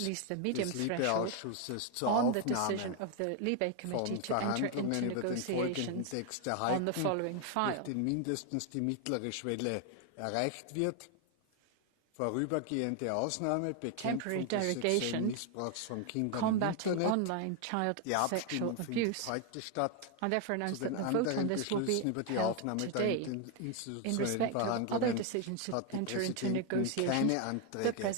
least the medium threshold on the decision of the Libe Committee to enter into negotiations on the following file. Mindestens die mittlere Schwelle erreicht wird. Vorübergehende Ausnahme, Bekämpfung des sexuellen Missbrauchs von Kindern im Internet. Die Abstimmung findet heute statt. Zu den anderen Beschlüssen über die Aufnahme der institutionellen Verhandlungen hat die Präsidentin keine Anträge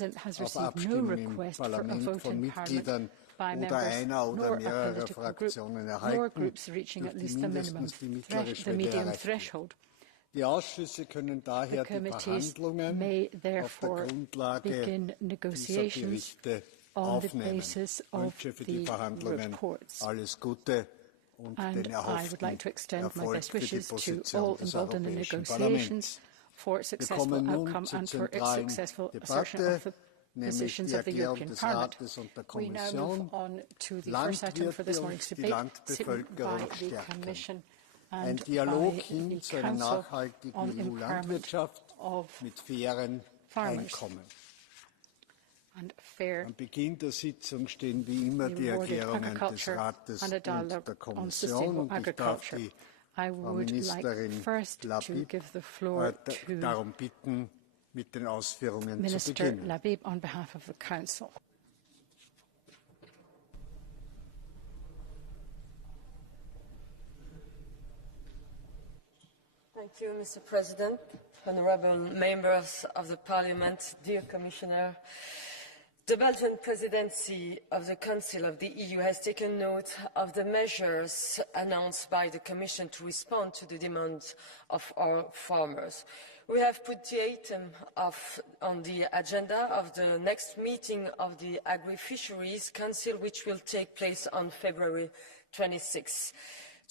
auf Abstimmung im Parlament von Mitgliedern oder einer oder mehrerer Fraktionen erhalten, durch die mindestens die mittlere Schwelle erreicht wird. Die Ausschüsse können daher die Verhandlungen auf der Grundlage dieser Berichte aufnehmen. Ich wünsche für die Verhandlungen alles Gute und den erhofften Erfolg für die Position des Europäischen Parlaments. Wir kommen nun zur zentralen Debatte, nämlich die Erklärung des Rates und der Kommission, Landwirte und die Landbevölkerung stärken. Ein Dialog hin zu einer nachhaltigen EU-Landwirtschaft mit fairen Einkommen. Am Beginn der Sitzung stehen wie immer die Erklärungen des Rates und der Kommission, und ich darf die Frau Ministerin Labib darum bitten, mit den Ausführungen zu beginnen. Thank you, Mr. President, honourable members of the Parliament, dear Commissioner. The Belgian presidency of the Council of the EU has taken note of the measures announced by the Commission to respond to the demands of our farmers. We have put the item on the agenda of the next meeting of the Agri-Fisheries Council, which will take place on February 26.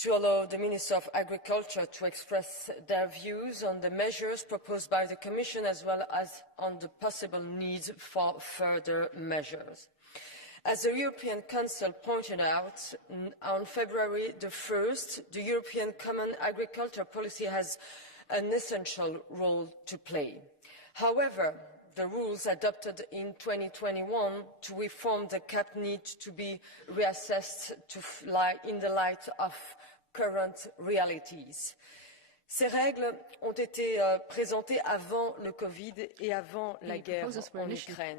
To allow the Minister of Agriculture to express their views on the measures proposed by the Commission, as well as on the possible need for further measures. As the European Council pointed out, on February the 1st, the European Common Agriculture Policy has an essential role to play. However, the rules adopted in 2021 to reform the CAP need to be reassessed in the light of current realities. Ces règles ont été présentées avant le Covid et avant la guerre en Ukraine.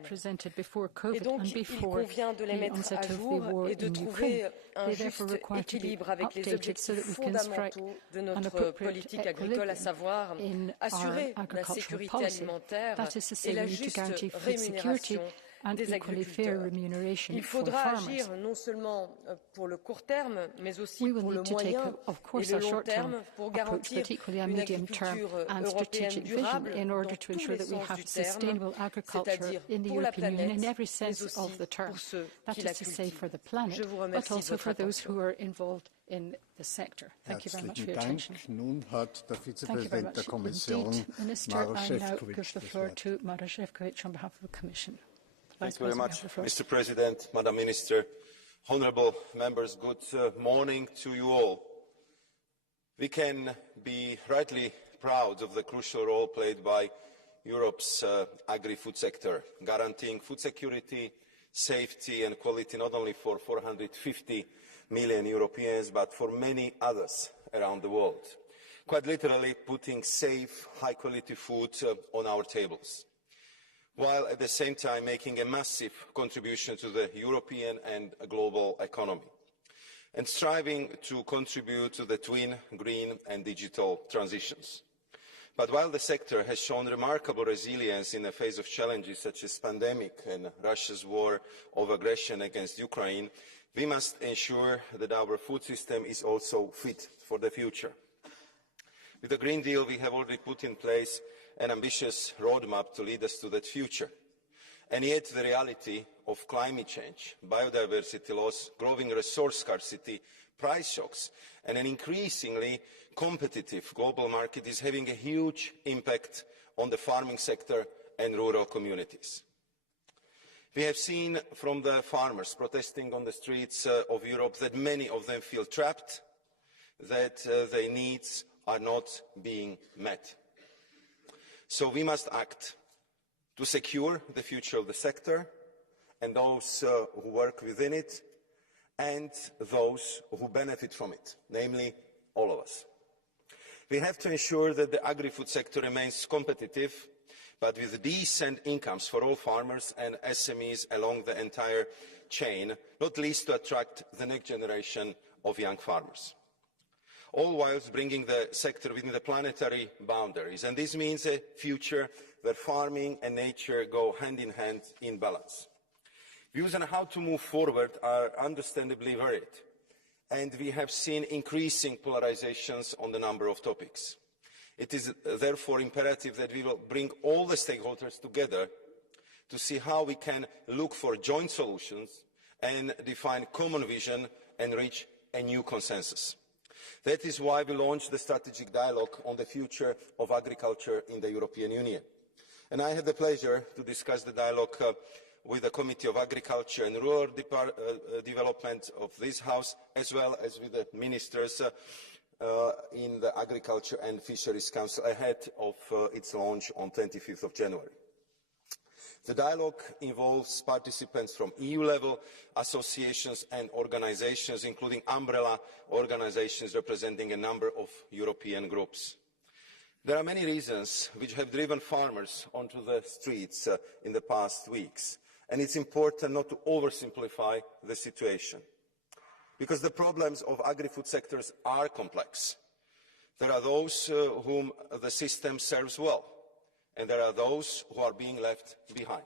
Et donc, il convient de les mettre à jour et de trouver un juste équilibre avec les objectifs fondamentaux de notre politique agricole, à savoir assurer la sécurité alimentaire et la juste rémunération des agriculteurs. Il faudra agir non seulement pour le court terme, mais aussi pour le moyen et le long terme pour garantir une agriculture européenne durable dans tous les sens du terme, c'est-à-dire pour la planète, mais aussi pour ceux qui la cultivent. Je vous remercie de votre attention. In the sector. Thank you very much for your Dank. attention. Nun hat der Thank you very Vizepräsident much der Kommission, indeed, Minister. I now give the floor Wort. to Maroš Šefčovič on behalf of the Commission. Thank you very much, Mr. President, Madam Minister, honourable members. Good morning to you all. We can be rightly proud of the crucial role played by Europe's agri-food sector, guaranteeing food security, safety and quality not only for 450 million Europeans, but for many others around the world. Quite literally putting safe, high-quality food on our tables, while at the same time making a massive contribution to the European and global economy, and striving to contribute to the twin green and digital transitions. But while the sector has shown remarkable resilience in the face of challenges such as pandemic and Russia's war of aggression against Ukraine, we must ensure that our food system is also fit for the future. With the Green Deal, we have already put in place an ambitious roadmap to lead us to that future. And yet the reality of climate change, biodiversity loss, growing resource scarcity, price shocks, and an increasingly competitive global market is having a huge impact on the farming sector and rural communities. We have seen from the farmers protesting on the streets of Europe that many of them feel trapped, that their needs are not being met. So we must act to secure the future of the sector and those who work within it, and those who benefit from it, namely all of us. We have to ensure that the agri-food sector remains competitive, but with decent incomes for all farmers and SMEs along the entire chain, not least to attract the next generation of young farmers. All whilst bringing the sector within the planetary boundaries. And this means a future where farming and nature go hand in hand in balance. Views on how to move forward are understandably varied, and we have seen increasing polarizations on the number of topics. It is therefore imperative that we will bring all the stakeholders together to see how we can look for joint solutions and define common vision and reach a new consensus. That is why we launched the strategic dialogue on the future of agriculture in the European Union. And I had the pleasure to discuss the dialogue with the Committee of Agriculture and Rural Development of this House, as well as with the ministers in the Agriculture and Fisheries Council ahead of its launch on 25th of January. The dialogue involves participants from EU level, associations and organisations, including umbrella organisations representing a number of European groups. There are many reasons which have driven farmers onto the streets in the past weeks, and it's important not to oversimplify the situation, because the problems of agri-food sectors are complex. There are those whom the system serves well, and there are those who are being left behind.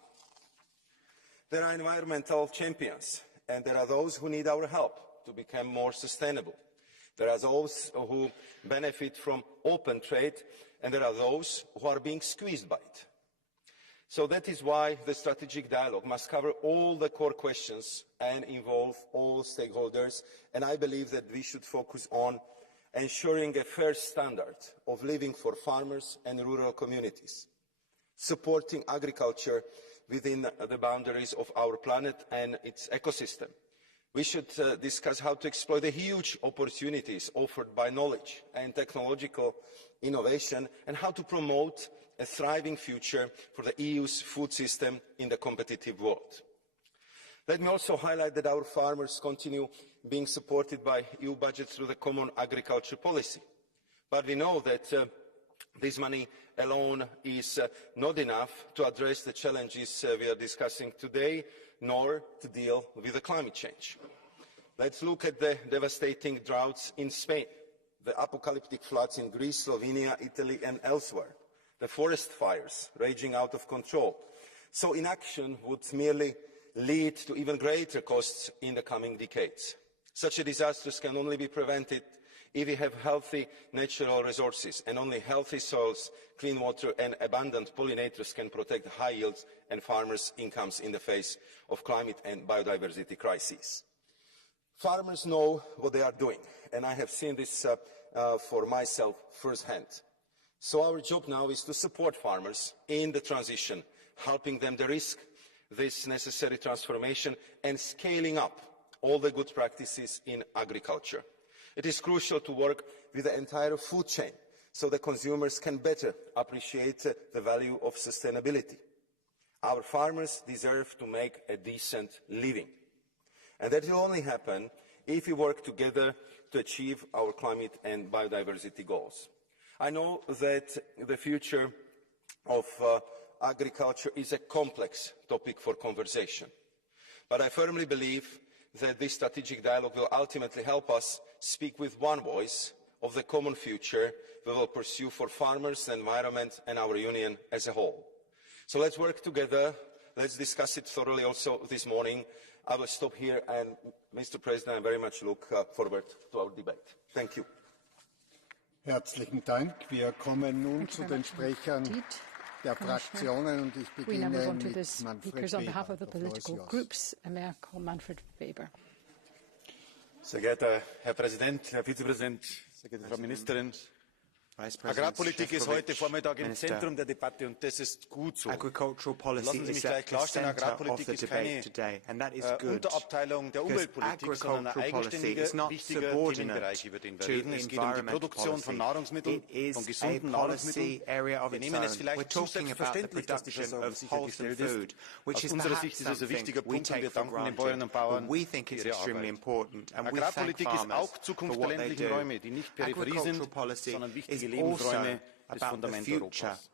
There are environmental champions, and there are those who need our help to become more sustainable. There are those who benefit from open trade, and there are those who are being squeezed by it. So that is why the strategic dialogue must cover all the core questions and involve all stakeholders, and I believe that we should focus on ensuring a fair standard of living for farmers and rural communities, supporting agriculture within the boundaries of our planet and its ecosystem. We should discuss how to exploit the huge opportunities offered by knowledge and technological innovation, and how to promote a thriving future for the EU's food system in the competitive world. Let me also highlight that our farmers continue being supported by EU budget through the Common Agriculture Policy. But we know that this money alone is not enough to address the challenges we are discussing today, nor to deal with the climate change. Let's look at the devastating droughts in Spain, the apocalyptic floods in Greece, Slovenia, Italy and elsewhere, the forest fires raging out of control. So inaction would merely lead to even greater costs in the coming decades. Such a disasters can only be prevented if we have healthy natural resources, and only healthy soils, clean water and abundant pollinators can protect high yields and farmers' incomes in the face of climate and biodiversity crises. Farmers know what they are doing, and I have seen this for myself firsthand. So our job now is to support farmers in the transition, helping them to risk this necessary transformation and scaling up all the good practices in agriculture. It is crucial to work with the entire food chain so that consumers can better appreciate the value of sustainability. Our farmers deserve to make a decent living. And that will only happen if we work together to achieve our climate and biodiversity goals. I know that the future of agriculture is a complex topic for conversation, but I firmly believe that this strategic dialogue will ultimately help us speak with one voice of the common future we will pursue for farmers, the environment and our union as a whole. So let's work together, let's discuss it thoroughly also this morning. I will stop here, and Mr. President, I very much look forward to our debate. Thank you. Herzlichen Dank. Wir kommen nun zu den Sprechern der Fraktionen, und ich beginne mit Manfred Weber. Sehr geehrter Herr Präsident, Herr Vizepräsident, sehr geehrte Frau Ministerin, Agrarpolitik ist heute Vormittag im Zentrum der Debatte und das ist gut so. Agricultural policy Lassen Sie mich gleich klarstellen, Agrarpolitik ist keine Unterabteilung der Umweltpolitik, sondern ein eigenständiger, wichtiger Themenbereich, über den wir reden. Es geht um die Produktion von Nahrungsmitteln, von gesunden Nahrungsmitteln. Wir nehmen es vielleicht zu selbstverständlich, dass die Versorgung sichergestellt ist. Aus unserer Sicht ist es ein wichtiger Punkt und wir danken den Bäuerinnen und Bauern für ihre Arbeit. Agrarpolitik ist auch Zukunft der ländlichen Räume, die nicht Peripherie sind, sondern wichtige Lebensräume des Fundaments Europas.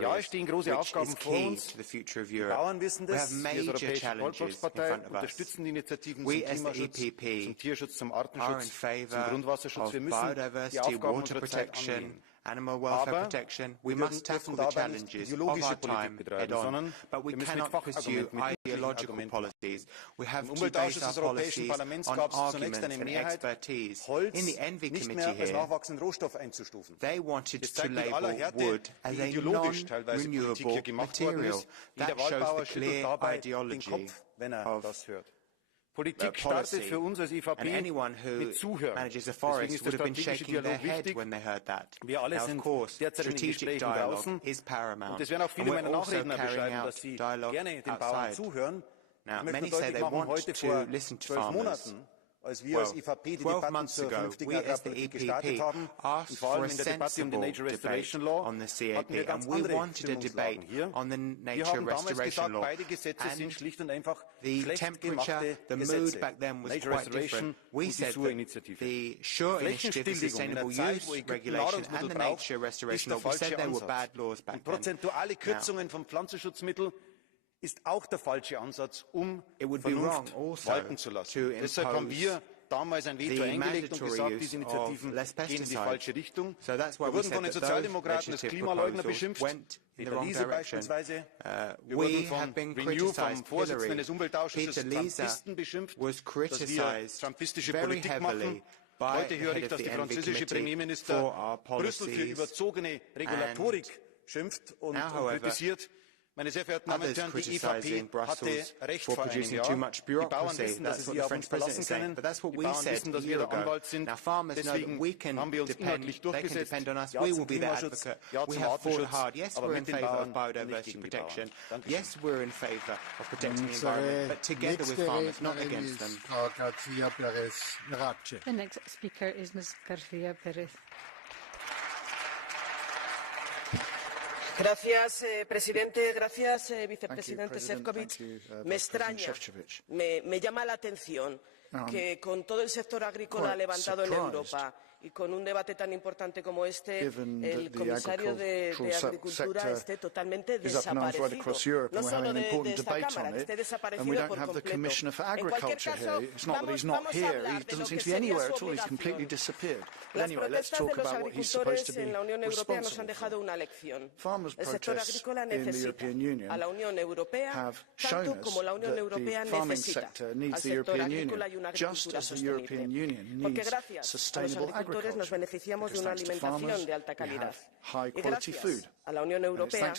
Ja, es stehen große Aufgaben vor uns. Die Bauern wissen das. Wir als Europäische Volkspartei unterstützen die Initiativen zum Klimaschutz, zum Tierschutz, zum Artenschutz, zum Grundwasserschutz. Wir müssen die Aufgaben unserer Zeit angehen. Animal welfare protection. We must tackle the challenges of our time head on, but we cannot pursue ideological policies. We have to base our policies on arguments and expertise. In the Envy Committee here, they wanted to label wood as a non-renewable material. That shows the clear ideology of Politik startet für uns als EVP mit Zuhören. Deswegen ist der strategische Dialog wichtig. Wir alle sind derzeit in den Gesprächen draußen. Und das werden auch viele meiner Nachredner beschreiben, dass sie gerne den Bauern zuhören. Ich möchte deutlich machen, heute vor 12 Monaten, als wir als EVP die Debatten zur vernünftigen Agrarpolitik gestartet haben, und vor allem in der Debatte um den Nature Restoration Law, hatten wir ganz andere Stimmungslagen hier. Wir haben damals gesagt, beide Gesetze sind schlicht und einfach schlecht gemachte Gesetze. Nature Restoration und die SURE-Initiative. Flächenstilllegung in einer Zeit, wo Ägypten Nahrungsmittel braucht, ist der falsche Ansatz. Und prozentuale Kürzungen von Pflanzenschutzmitteln ist auch der falsche Ansatz, um Vernunft walten zu lassen. Deshalb haben wir damals ein Veto eingelegt und gesagt, diese Initiativen gehen in die falsche Richtung. Wir wurden von den Sozialdemokraten als Klimaleugner beschimpft, Peter Liese beispielsweise. Wir wurden von Renew, vom Vorsitzenden des Umweltausschusses, Trumpisten beschimpft, dass wir trumpistische Politik machen. Heute höre ich, dass die französische Premierminister Brüssel für überzogene Regulatorik schimpft und kritisiert. Meine sehr verehrten Damen und Herren, die EVP hatte recht vor einem Jahr. Die Bauern wissen, dass sie sich auf uns verlassen können. Die Bauern wissen, dass wir der Anwalt sind. Deswegen haben wir uns inhaltlich durchgesetzt. Ja zum Klimaschutz, ja zum Artenschutz, aber mit den Bauern, nicht gegen die Bauern. Yes, we're in favor of protecting the environment, but together with farmers, not against them. The next speaker is Ms. García Pérez. Gracias, presidente. Gracias, vicepresidente Šefčovič. Me extraña, me llama la atención que con todo el sector agrícola levantado en Europa y con un debate tan importante como este, el comisario de Agricultura esté totalmente desaparecido. No solo de esta Cámara, que esté desaparecido por completo. En cualquier caso, vamos a hablar de lo que sería su obligación. Las protestas de los agricultores en la Unión Europea nos han dejado una lección. El sector agrícola necesita a la Unión Europea tanto como la Unión Europea necesita al sector agrícola y una agricultura sostenible. Porque gracias a los agricultores nos beneficiamos de una alimentación de alta calidad. Y gracias a la Unión Europea,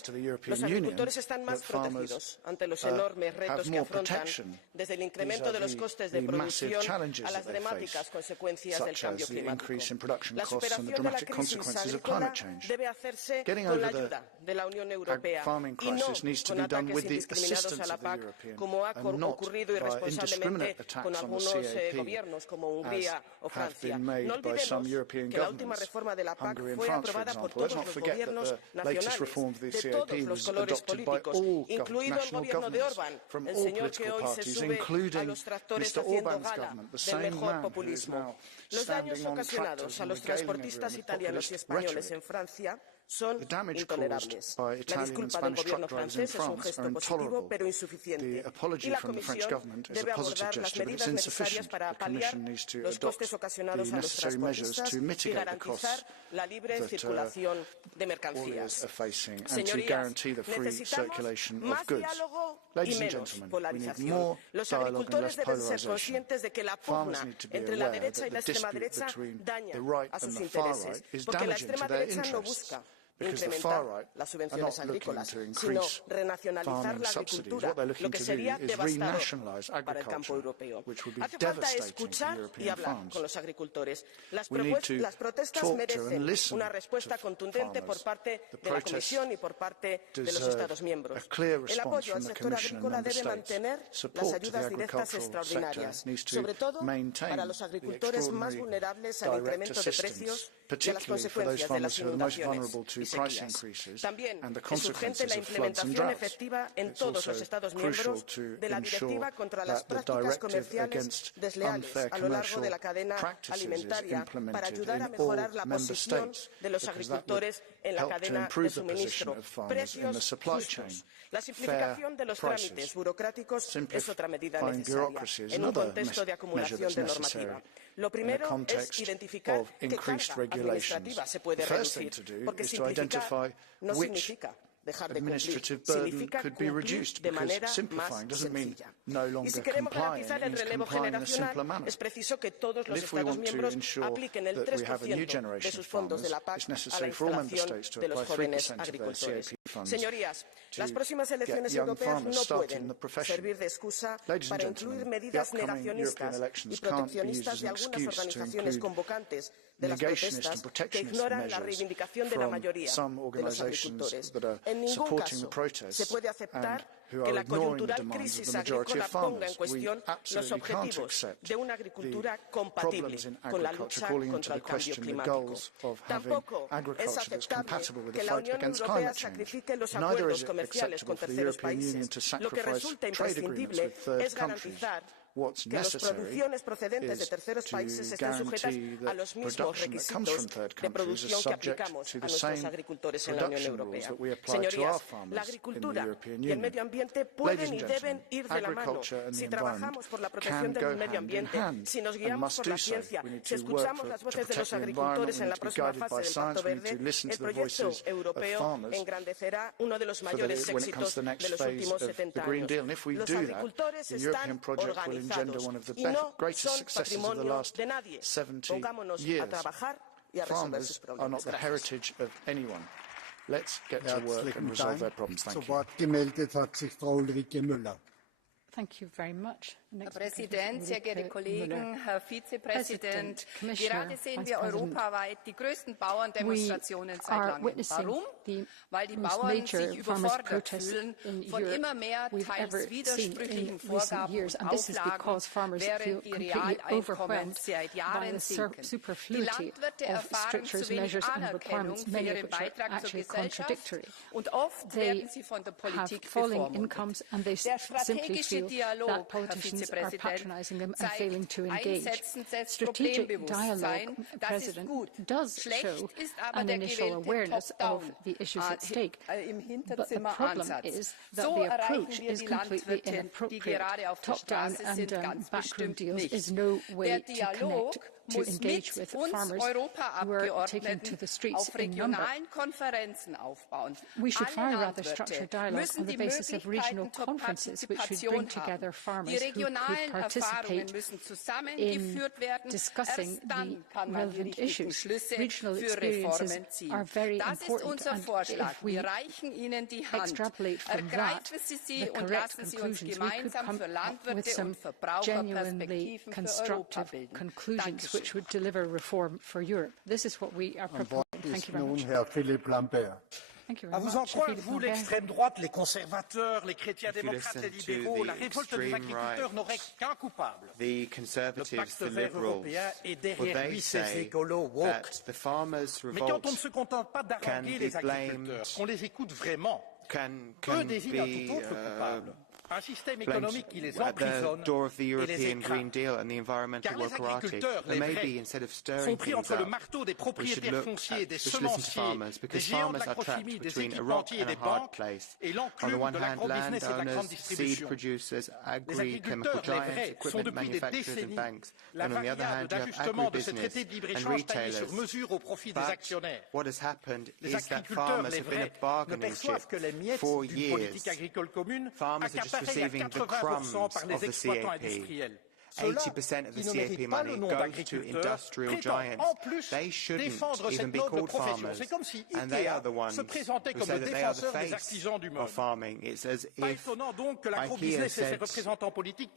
los agricultores están más protegidos ante los enormes retos que afrontan, desde el incremento de los costes de producción a las dramáticas consecuencias del cambio climático. La superación de la crisis agrícola debe hacerse con la ayuda de la Unión Europea y no con ataques indiscriminados a la PAC, como ha ocurrido irresponsablemente con algunos gobiernos como Hungría o Francia. No olvidemos que la última reforma de la PAC fue aprobada por todos los gobiernos nacionales de todos los colores políticos, incluido el gobierno de Orbán, el señor que hoy se sube a los tractores haciendo gala del mejor populismo. Los daños ocasionados a los transportistas italianos y españoles en Francia son intolerables. La disculpa del gobierno francés es un gesto positivo pero insuficiente y la Comisión debe abordar las medidas necesarias para paliar los costes ocasionados a los transportistas y garantizar la libre circulación de mercancías. Señorías, necesitamos más diálogo y menos polarización. Los agricultores deben ser conscientes de que la pugna entre la derecha y la extrema derecha daña a sus intereses, porque la extrema derecha no busca incrementar las subvenciones agrícolas, sino renacionalizar la agricultura, lo que sería devastador para el campo europeo. Hace falta escuchar y hablar con los agricultores. Las protestas merecen una respuesta contundente por parte de la Comisión y por parte de los Estados miembros. El apoyo al sector agrícola debe mantener las ayudas directas extraordinarias, sobre todo para los agricultores más vulnerables al incremento de precios y a las consecuencias de las inundaciones y sequías. También es urgente la implementación efectiva en todos los Estados miembros de la Directiva contra las prácticas comerciales desleales a lo largo de la cadena alimentaria para ayudar a mejorar la posición de los agricultores en la cadena de suministro. Precios justos. La simplificación de los trámites burocráticos es otra medida necesaria en un contexto de acumulación de normativa. Lo primero es identificar qué carga administrativa se puede reducir, porque simplificar no significa dejar de cumplir, significa cumplir de manera más sencilla. Y si queremos garantizar el relevo generacional, es preciso que todos los Estados miembros apliquen el 3% de sus fondos de la PAC a la instalación de los jóvenes agricultores. Señorías, las próximas elecciones europeas no pueden servir de excusa para incluir medidas negacionistas y proteccionistas de algunas organizaciones convocantes de las protestas que ignoran la reivindicación de la mayoría de los agricultores. En ningún caso se puede aceptar que la coyuntural crisis agrícola ponga en cuestión los objetivos de una agricultura compatible con la lucha contra el cambio climático. Tampoco es aceptable que la Unión Europea sacrifique los acuerdos comerciales con terceros países. Lo que resulta imprescindible es garantizar que las producciones procedentes de terceros países estén sujetas a los mismos requisitos de producción que aplicamos a nuestros agricultores en la Unión Europea. Señorías, la agricultura y el medio ambiente pueden y deben ir de la mano. Si trabajamos por la protección del medio ambiente, si nos guiamos por la ciencia, si escuchamos las voces de los agricultores en la próxima fase del Pacto Verde, el proyecto europeo engrandecerá uno de los mayores éxitos de los últimos 70 años. Los agricultores están organizados y no son patrimonio de nadie. Pongámonos a trabajar y a resolver sus problemas. Zu Wort gemeldet hat sich Frau Ulrike Müller. Herr Präsident, sehr geehrte Kollegen, Herr Vizepräsident! Gerade sehen wir europaweit die größten Bauerndemonstrationen seit langem. Warum? Weil die Bauern sich überfordert fühlen von immer mehr teils widersprüchlichen Vorgaben und Auflagen, während die Realeinkommen seit Jahren sinken. Die Landwirte erfahren zu wenig Anerkennung für ihren Beitrag zur Gesellschaft und oft werden sie von der Politik bevormundet. Der strategische Dialog, Herr Vizepräsident, zeigt Einsetzen setzt Problembewusstsein. Das ist gut. Schlecht ist aber der gewählte Top-Down im Hinterzimmer-Ansatz. So erreichen wir die Landwirte, die gerade auf der Straße sind, ganz bestimmt nicht. Der Dialog muss mit uns Europaabgeordneten auf regionalen Konferenzen aufbauen. Alle Landwirte müssen die Möglichkeiten zur Partizipation haben. Die regionalen Erfahrungen müssen zusammengeführt werden. Erst dann kann man die richtigen Schlüsse für Reformen ziehen. Das ist unser Vorschlag. Wir reichen Ihnen die Hand. Ergreifen Sie sie und lassen Sie uns gemeinsam für Landwirte und Verbraucher Perspektiven für Europa bilden. Dankeschön. Which would deliver reform for Europe. This is what we are proposing. Thank you very much. Herr Philippe Lambert. À vous en croire, vous, l'extrême droite, les conservateurs, les chrétiens démocrates et libéraux, la révolte des agriculteurs n'aurait qu'un coupable. Le pacte vert européen et derrière lui ces écolos woke. Mais quand on ne se contente pas d'haranguer les agriculteurs, qu'on les écoute vraiment, eux désignent un tout autre coupable. Un système économique qui les emprisonne et les écrase. Car les agriculteurs, les vrais, sont pris entre le marteau des propriétaires fonciers, des semenciers, des géants de l'agrochimie, des équipementiers et des banques, et l'enclume de l'agro-business et de la grande distribution. Les agriculteurs, les vrais, sont depuis des décennies la variable d'ajustement de ce traité de libre-échange taillé sur mesure au profit des actionnaires. Les agriculteurs, les vrais, ne perçoivent que les miettes d'une politique agricole commune accaparée à 80% par les exploitants industriels. 80% of the CAP money goes to industrial giants. They shouldn't even be called farmers, and they are the ones who say that they are the face of farming. It's as if IKEA said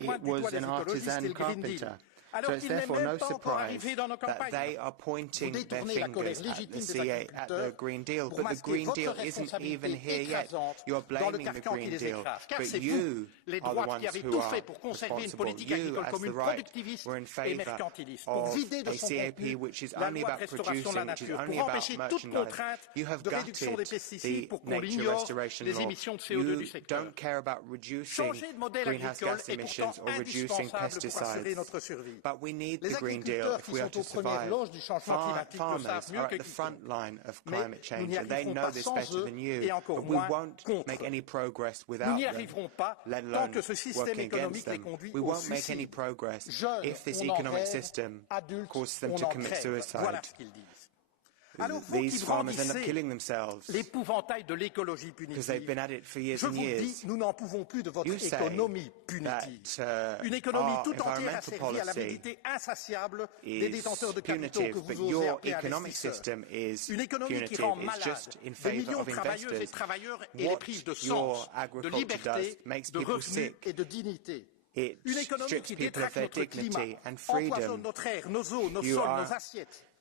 it was an artisan carpenter. So it's therefore no surprise that they are pointing their fingers at the Green Deal. But the Green Deal isn't even here yet. You're blaming the Green Deal. But you are the ones who are responsible. You, as the right, were in favour of a CAP which is only about producing, which is only about merchandising. You have gutted the nature restoration law. You don't care about reducing greenhouse gas emissions or reducing pesticides. But we need the Green Deal if we are to survive. Farmers are at the front line of climate change, and they know this better than you. But we won't make any progress without them, let alone working against them. We won't make any progress if this economic system causes them to commit suicide. These farmers end up killing themselves because they've been at it for years and years. You say that our environmental policy is punitive, but your economic system is punitive. It's just in favour of investors. What your agriculture does makes people sick. It strips people of their dignity and freedom. You are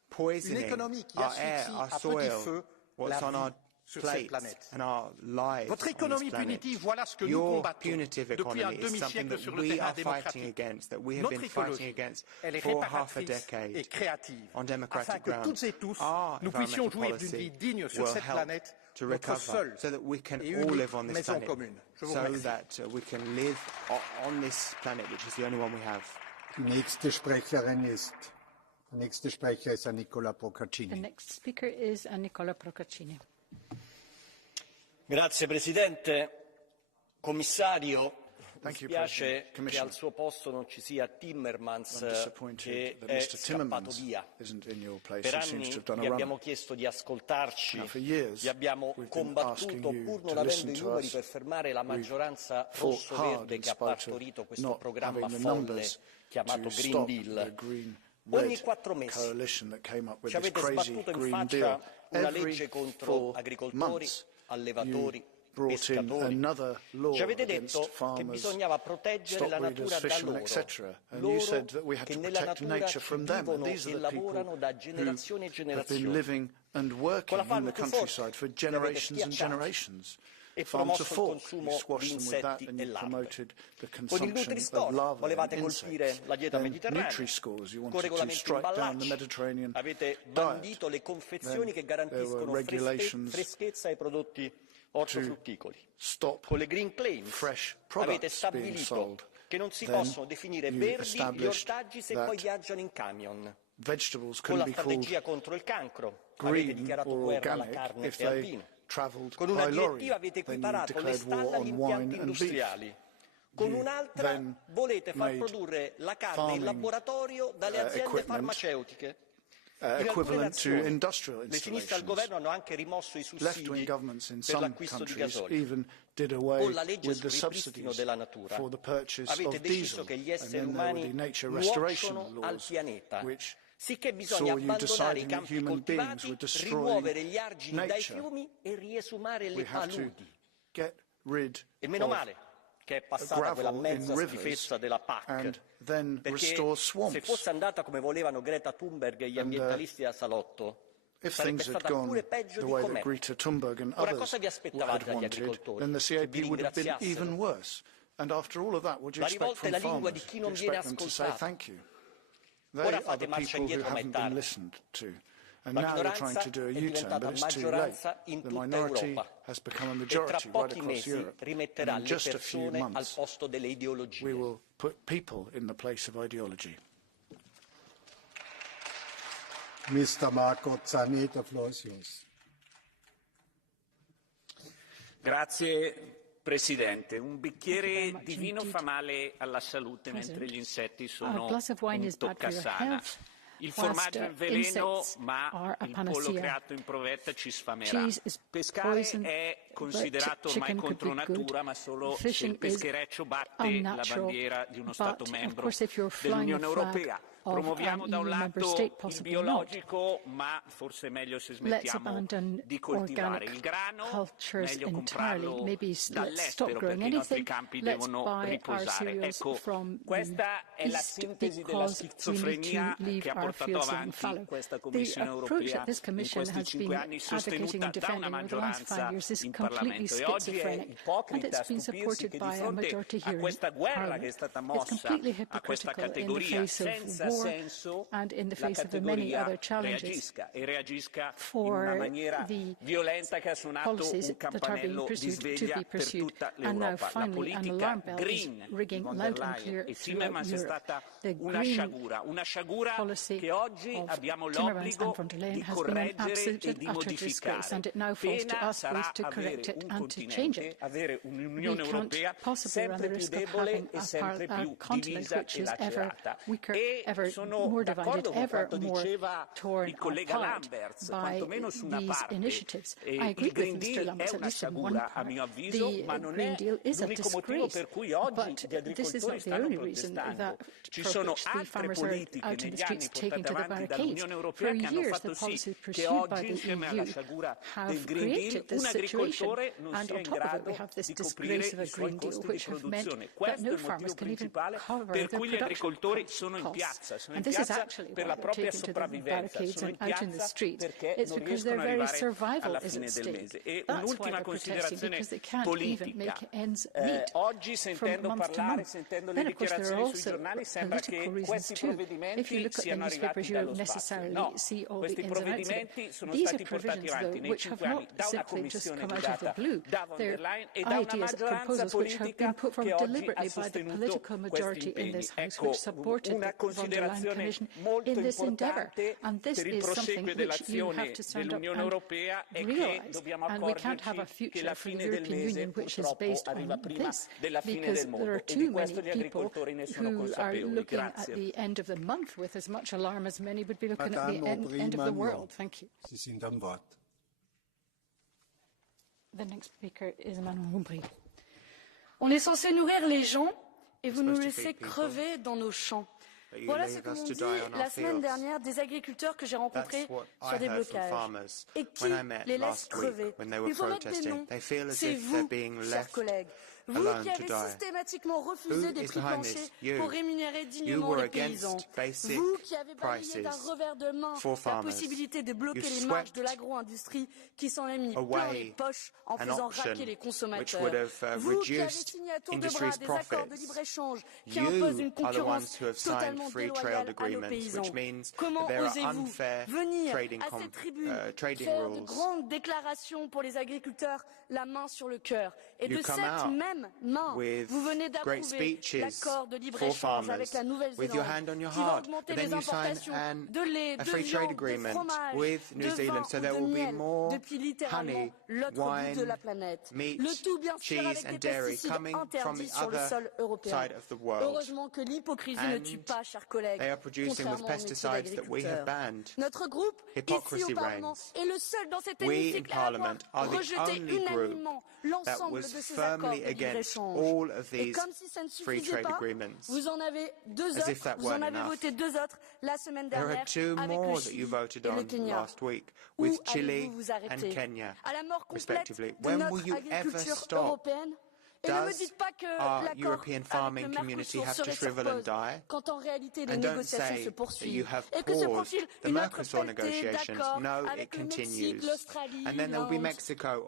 poisoning our air, our soil, what's on our plates and our lives on this planet. Your punitive economy is something that we are fighting against, that we have been fighting against for half a decade on democratic grounds. Our environmental policy will help to recover so that we can all live on this planet, so that we can live on this planet, which is the only one we have. Nächste Sprecherin ist The next speaker is Nicola Procaccini. The next speaker is Nicola Procaccini. Grazie Presidente. Commissario, mi spiace che al suo posto non ci sia Timmermans, che è scappato via. Per anni gli abbiamo chiesto di ascoltarci, gli abbiamo combattuto pur non avendo i numeri per fermare la maggioranza rosso-verde che ha partorito questo programma folle chiamato Green Deal. Ogni 4 mesi ci avete sbattuto in faccia una legge contro agricoltori, allevatori, pescatori. Ci avete detto che bisognava proteggere la natura da loro che nella natura vivono e lavorano da generazioni e generazioni. Con la farm to fork li avete schiacciati e promosso il consumo di insetti e larve. Con il Nutri-Score volevate colpire la dieta mediterranea, con regolamenti imballaggi avete bandito le confezioni che garantiscono freschezza ai prodotti ortofrutticoli. Con le Green Claims avete stabilito che non si possono definire verdi gli ortaggi se poi viaggiano in camion. Con la strategia contro il cancro avete dichiarato guerra alla carne e al vino. Con una direttiva avete equiparato le stalle agli impianti industriali. Con un'altra volete far produrre la carne in laboratorio dalle aziende farmaceutiche. In alcune nazioni le sinistre al governo hanno anche rimosso i sussidi per l'acquisto di gasolio. Con la legge sul ripristino della natura avete deciso che gli esseri umani nuocciono al pianeta, sicché bisogna abbandonare i campi coltivati, rimuovere gli argini dai fiumi e riesumare le paludi. E meno male che è passata quella mezza schifezza della PAC, perché se fosse andata come volevano Greta Thunberg e gli ambientalisti da salotto, sarebbe stata pure peggio di com'è. Ora cosa vi aspettavate dagli agricoltori? Che vi ringraziassero? La rivolta è la lingua di chi non viene ascoltato. Ora fate marcia indietro ma è tardi. La minoranza è diventata maggioranza in tutta Europa e tra pochi mesi rimetterà le persone al posto delle ideologie. Mr. Marco Zanni, the floor is yours. Grazie Presidente, un bicchiere di vino fa male alla salute mentre gli insetti sono un toccasana. Il formaggio è il veleno, ma il pollo creato in provetta ci sfamerà. Pescare è considerato ormai contro natura, ma solo se il peschereccio batte la bandiera di uno Stato membro dell'Unione Europea. Promuoviamo da un lato il biologico, ma forse è meglio se smettiamo di coltivare il grano, meglio comprarlo dall'estero perché i nostri campi devono riposare. Ecco, questa è la sintesi della schizofrenia che ha portato avanti questa Commissione europea in questi 5 anni, sostenuta da una maggioranza in Parlamento. E oggi è ipocrita stupirsi che di fronte a questa guerra che è stata mossa a questa categoria senza senso la categoria reagisca in una maniera violenta che ha suonato un campanello di sveglia per tutta l'Europa. La politica green di von der Leyen e Timmermans è stata una sciagura che oggi abbiamo l'obbligo di correggere e di modificare. Pena sarà avere un continente, avere un'Unione Europea sempre più debole e sempre più divisa e lacerata. E sono d'accordo con quanto diceva il collega Lamberts, quantomeno su una parte. Il Green Deal è una sciagura, a mio avviso, ma non è l'unico motivo per cui oggi gli agricoltori stanno protestando. Ci sono altre politiche negli anni portate avanti dall'Unione Europea che hanno fatto sì che oggi, insieme alla sciagura del Green Deal, un agricoltore non sia in grado di coprire i suoi costi di produzione. Questo è il motivo principale per cui gli agricoltori sono in piazza. Sono in piazza per la propria sopravvivenza, sono in piazza perché non riescono ad arrivare alla fine del mese. E un'ultima considerazione politica. Oggi sentendo parlare, sentendo le dichiarazioni sui giornali, sembra che questi provvedimenti siano arrivati dallo spazio. No, questi provvedimenti sono stati portati avanti nei 5 anni da una commissione guidata da von der Leyen e da una maggioranza politica che oggi ha sostenuto questi impegni. Ecco, una considerazione molto importante per il proseguo dell'azione dell'Unione Europea è che dobbiamo accorgerci che la fine del mese purtroppo arriva prima della fine del mondo e di questo gli agricoltori ne sono consapevoli. Grazie. Sie sind am Wort. The next speaker is Manon Humbry. On est censé nourrir les gens et vous nous laissez crever dans nos champs. Voilà ce que m'ont dit la semaine dernière des agriculteurs que j'ai rencontrés sur des blocages et qui les laissent crever. Il faut mettre des noms. C'est vous, chers collègues. Vous qui avez systématiquement refusé des prix planchers pour rémunérer dignement les paysans. Vous qui avez balayé d'un revers de main la possibilité de bloquer les marges de l'agro-industrie qui s'en est mis plein les poches en faisant raquer les consommateurs. Vous qui avez signé à tour de bras des accords de libre-échange qui imposent une concurrence totalement déloyale à nos paysans. Comment osez-vous venir à cette tribune faire de grandes déclarations pour les agriculteurs, la main sur le cœur, et de cette même main, vous venez d'approuver l'accord de libre-échange avec la Nouvelle-Zélande qui va augmenter les importations de lait, de viande, de fromage, de vin ou de miel depuis littéralement l'autre bout de la planète. Le tout bien sûr avec des pesticides interdits sur le sol européen. Heureusement que l'hypocrisie ne tue pas, chers collègues, contrairement au métier d'agriculteur. Notre groupe, ici au Parlement, est le seul dans cet hémicycle à avoir rejeté unanimement l'ensemble de ces accords de libre-échange. Et comme si ça ne suffisait pas, vous en avez deux autres, vous en avez voté deux autres la semaine dernière avec le Chili et le Kenya. Où allez-vous vous arrêter? À la mort complète de notre agriculture européenne? Et ne me dites pas que l'accord avec le Mercosur se repose, quand en réalité les négociations se poursuivent et que se profile une autre pelletée d'accords avec le Mexique, l'Australie, l'Inde.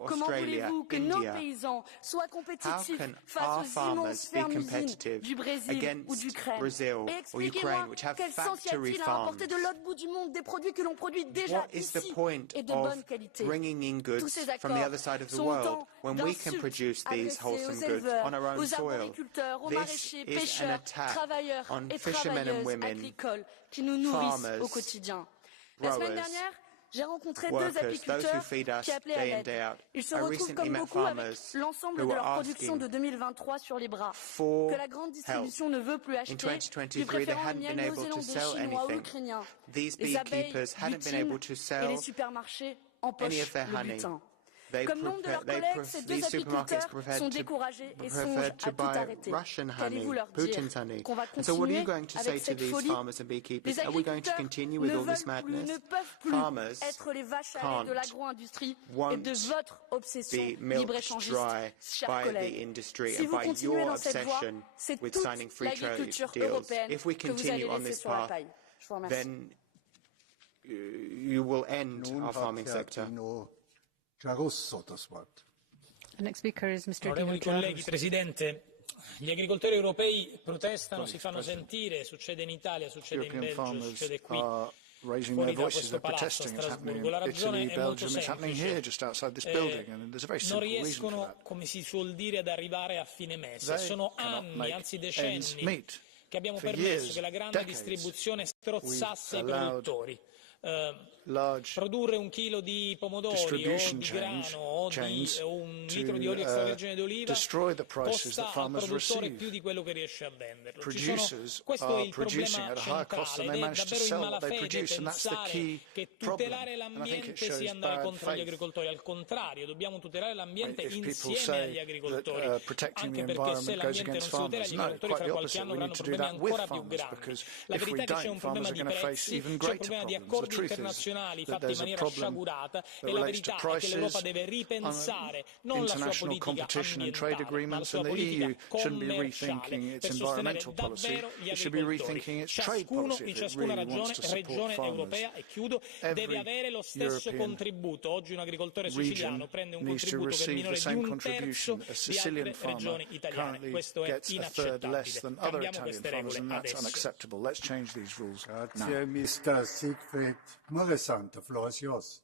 Comment voulez-vous que nos paysans soient compétitifs face aux immenses fermes usines du Brésil ou d'Ukraine? Et expliquez-moi quel sens y a-t-il à importer de l'autre bout du monde des produits que l'on produit déjà ici et de bonne qualité? Tous ces accords sont autant d'insultes adressées aux éleveurs, aux arboriculteurs, aux maraîchers, pêcheurs, travailleurs et travailleuses agricoles qui nous nourrissent au quotidien. La semaine dernière, J'ai rencontré deux agriculteurs qui appelaient à l'aide. Ils se retrouvent comme beaucoup avec l'ensemble de leur production de 2023 sur les bras, que la grande distribution ne veut plus acheter, lui préférant le miel néo-zélandais, chinois ou ukrainien. Les abeilles butine et les supermarchés empochent le butin. Comme nombre de leurs collègues, ces deux agriculteurs sont découragés et songent à tout arrêter. Qu'allez-vous leur dire? Qu'on va continuer avec cette folie? Les agriculteurs ne peuvent plus être les vaches à lait de l'agro-industrie et de votre obsession libre-échangiste, chers collègues. Si vous continuez dans cette voie, c'est toute l'agriculture européenne que vous allez laisser sur la paille. Je vous remercie. You will end our farming sector. Onorevoli colleghi, Presidente, gli agricoltori europei protestano, si fanno sentire, succede in Italia, succede in Belgio, succede qui, fuori da questo palazzo a Strasburgo. La ragione è molto semplice. Non riescono, come si suol dire, ad arrivare a fine mese. Sono anni, anzi decenni, che abbiamo permesso che la grande distribuzione strozzasse i produttori. Produrre un chilo di pomodori o di grano o un litro di olio extravergine d'oliva costa al produttore più di quello che riesce a venderlo. Questo è il problema centrale ed è davvero in malafede pensare che tutelare l'ambiente sia andare contro gli agricoltori. Al contrario, dobbiamo tutelare l'ambiente insieme agli agricoltori, anche perché se l'ambiente non si tutela, gli agricoltori fra qualche anno avranno problemi ancora più grandi. La verità è che c'è un problema di prezzi, c'è un problema di accordi internazionali fatti in maniera sciagurata e la verità è che l'Europa deve ripensare non la sua politica ambientale ma la sua politica commerciale per sostenere davvero gli agricoltori. Ciascuno in ciascuna regione europea, e chiudo, deve avere lo stesso contributo. Oggi un agricoltore siciliano prende un contributo che è minore di un terzo di altre regioni italiane. Questo è inaccettabile. Cambiamo queste regole adesso. Grazie, Mr. Siegfried Muresan, the floor is yours.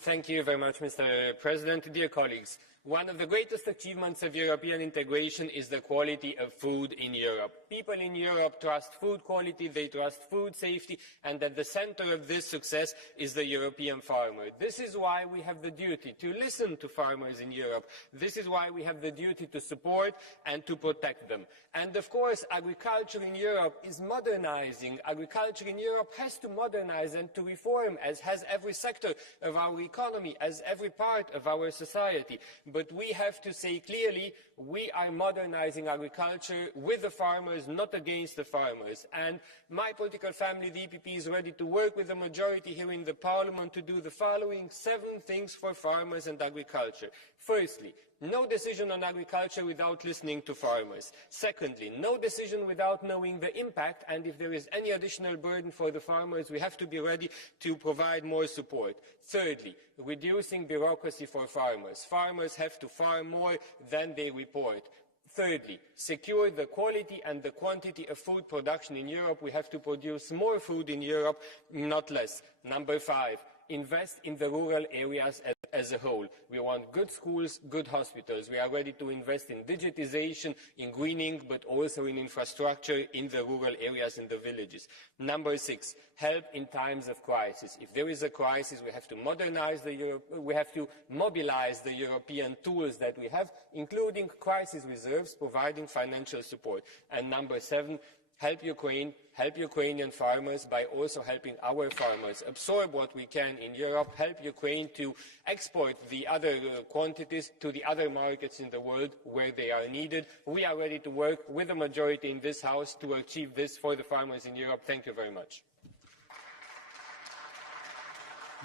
Thank you very much, Mr. President. Dear colleagues, one of the greatest achievements of European integration is the quality of food in Europe. People in Europe trust food quality, they trust food safety, and at the center of this success is the European farmer. This is why we have the duty to listen to farmers in Europe. This is why we have the duty to support and to protect them. And of course, agriculture in Europe is modernizing. Agriculture in Europe has to modernize and to reform, as has every sector of our economy, as every part of our society. But we have to say clearly, we are modernizing agriculture with the farmers, not against the farmers. And my political family, the EPP, is ready to work with the majority here in the Parliament to do the following 7 things for farmers and agriculture. Firstly, no decision on agriculture without listening to farmers. Secondly, no decision without knowing the impact, and if there is any additional burden for the farmers, we have to be ready to provide more support. Thirdly, reducing bureaucracy for farmers. Farmers have to farm more than they report. Thirdly, secure the quality and the quantity of food production in Europe. We have to produce more food in Europe, not less. Number 5, invest in the rural areas as a whole. We want good schools, good hospitals. We are ready to invest in digitization, in greening, but also in infrastructure in the rural areas, in the villages. Number 6, help in times of crisis. If there is a crisis, we have to modernize we have to mobilize the European tools that we have, including crisis reserves, providing financial support. And number 7, help Ukraine, help Ukrainian farmers by also helping our farmers absorb what we can in Europe, help Ukraine to export the other quantities to the other markets in the world where they are needed. We are ready to work with the majority in this House to achieve this for the farmers in Europe. Thank you very much.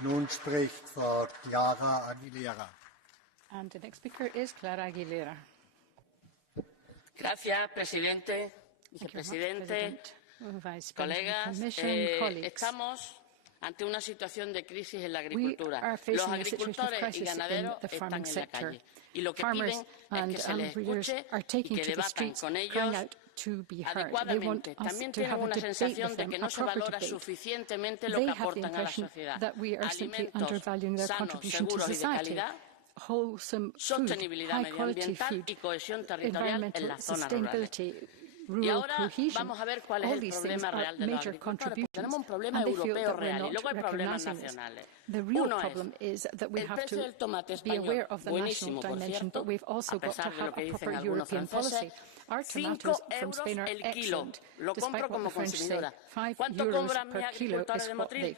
Nun spricht Frau Clara Aguilera. And the next speaker is Clara Aguilera. Gracias, Presidente. Vicepresidente, colegas, estamos ante una situación de crisis en la agricultura. Los agricultores y ganaderos están en la calle y lo que piden es que se les escuche y que debatan con ellos adecuadamente. También tienen una sensación de que no se valora suficientemente lo que aportan a la sociedad. Alimentos sanos, seguros y de calidad, sostenibilidad medioambiental y cohesión territorial en las zonas rurales. rural cohesion. All these things are major contributions, and they feel that we're not recognising this. The real problem is that we have to be aware of the national dimension, but we've also got to have a proper European policy. Our tomatoes from Spain are excellent, despite what the French say. €5 per kilo is what they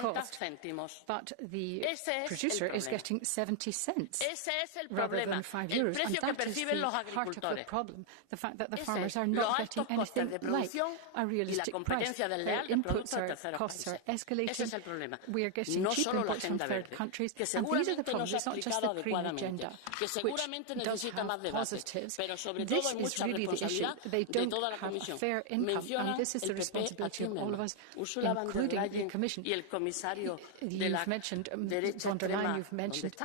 cost, but the producer is getting 70 cents rather than €5, and that is the heart of the problem, the fact that the farmers are not getting anything like a realistic price. Their costs are escalating, we are getting cheap imports from third countries, and these are the problems. It's not just the green agenda, which does have positives. This is really the issue. They don't have a fair income, and this is the responsibility of all of us, including the Commission. You've mentioned von der Leyen, you've mentioned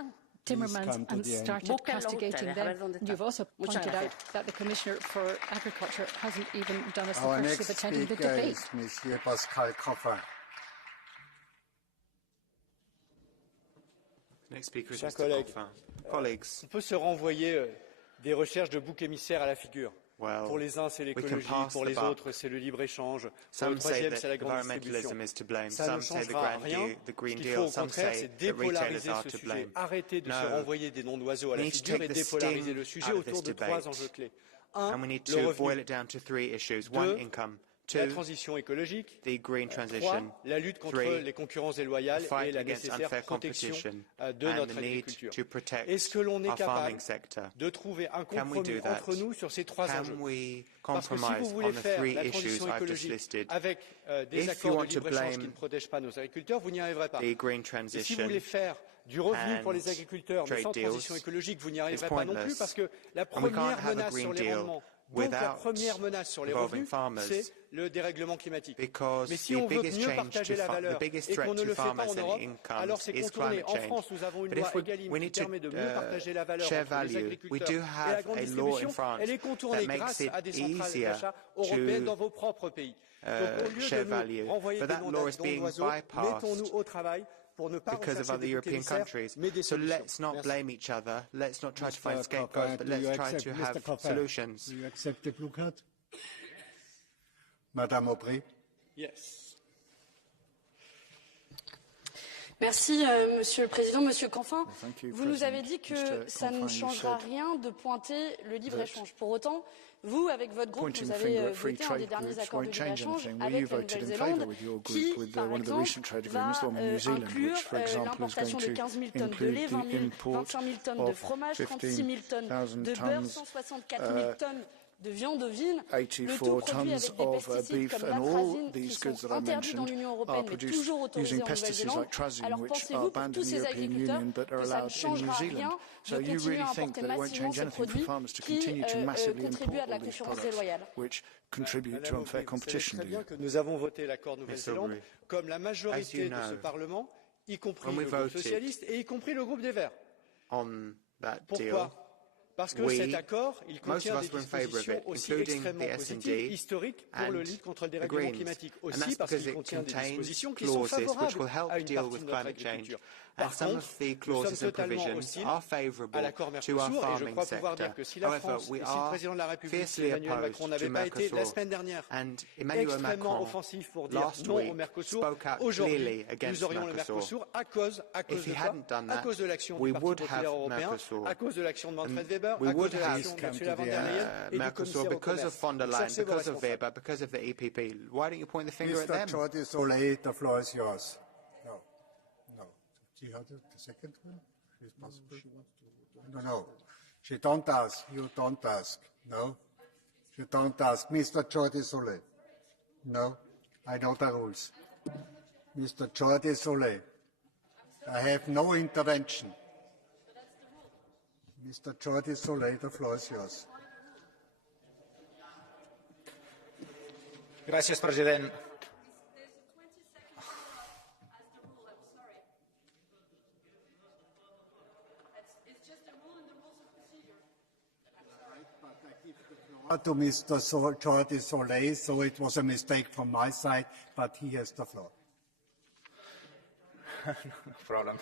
Timmermans, and started castigating them. You've also pointed out that the Commissioner for Agriculture hasn't even done us the courtesy of attending the debate. Next speaker is Mr. Coffin. Colleagues, on peut se renvoyer des recherches de boucs émissaires à la figure. Pour les uns, c'est l'écologie, pour les autres, c'est le libre-échange, pour le troisième, c'est la grande distribution. Ça ne changera rien. Ce qu'il faut au contraire, c'est dépolariser ce sujet, arrêter de se renvoyer des noms d'oiseaux à la figure et dépolariser le sujet autour de trois enjeux clés. Un, le revenu. Deux, la transition écologique. Trois, la lutte contre les concurrences déloyales et la nécessaire protection de notre agriculture. Est-ce que l'on est capable de trouver un compromis entre nous sur ces trois enjeux? Parce que si vous voulez faire la transition écologique avec des accords de libre-échange qui ne protègent pas nos agriculteurs, vous n'y arriverez pas. Et si vous voulez faire du revenu pour les agriculteurs mais sans transition écologique, vous n'y arriverez pas non plus, parce que la première menace sur les rendements, donc la première menace sur les revenus, c'est le dérèglement climatique. Mais si on veut mieux partager la valeur et qu'on ne le fait pas en Europe, alors c'est contourné. En France, nous avons une loi Egalim qui permet de mieux partager la valeur entre les agriculteurs et la grande distribution. Elle est contournée grâce à des centrales d'achat européennes dans vos propres pays. Donc au lieu de nous renvoyer des noms d'oiseaux, mettons-nous au travail because of other European countries. So let's not blame each other. Let's not try to find scapegoats, but let's try to have solutions. Do you accept the blue card? Madame Aubry. Yes. Merci, Monsieur le Président. Monsieur Canfin, vous nous avez dit que ça ne changera rien de pointer le libre-échange. Pour autant, vous, avec votre groupe, vous avez voté un des derniers accords de libre-échange avec la Nouvelle-Zélande qui, par exemple, va inclure l'importation de 15 000 tonnes de lait, 25 000 tonnes de fromage, 36 000 tonnes de beurre, 164 000 tonnes de viande ovine, le tout produit avec des pesticides comme l'atrazine qui sont interdits dans l'Union européenne mais toujours autorisés en Nouvelle-Zélande. Alors pensez-vous pour tous ces agriculteurs que ça ne changera rien de continuer à importer massivement ces produits qui contribuent à de la concurrence déloyale? Madame, vous savez très bien que nous avons voté l'accord Nouvelle-Zélande comme la majorité de ce Parlement, y compris le groupe socialiste et y compris le groupe des Verts. Pourquoi? Parce que cet accord, il contient des dispositions aussi extrêmement positives, historiques pour la lutte contre le dérèglement climatique. Aussi parce qu'il contient des dispositions qui sont favorables à une partie de notre agriculture. Par contre, nous sommes totalement hostiles à l'accord Mercosur et je crois pouvoir dire que si la France et si le président de la République, Emmanuel Macron, n'avait pas été la semaine dernière extrêmement offensif pour dire non au Mercosur, aujourd'hui, nous aurions le Mercosur à cause de quoi? À cause de l'action du Parti populaire européen, à cause de l'action de Manfred Weber, à cause de l'action d'Ursula von der Leyen et du commissaire because of von der Leyen, because of Weber, because of the EPP. Why don't you point the finger at them? Mr. Jordi Soleil, the floor is yours. No. She had the second one? She's possible? No. She don't ask. You don't ask. No. She don't ask. Mr. Jordi Soleil. No. I know the rules. Mr. Jordi Soleil. I have no intervention. Mr. Jordi Soleil, the floor is yours. Gracias, President. To Mr. Jordi Soleil, so it was a mistake from my side, but he has the floor. No problem.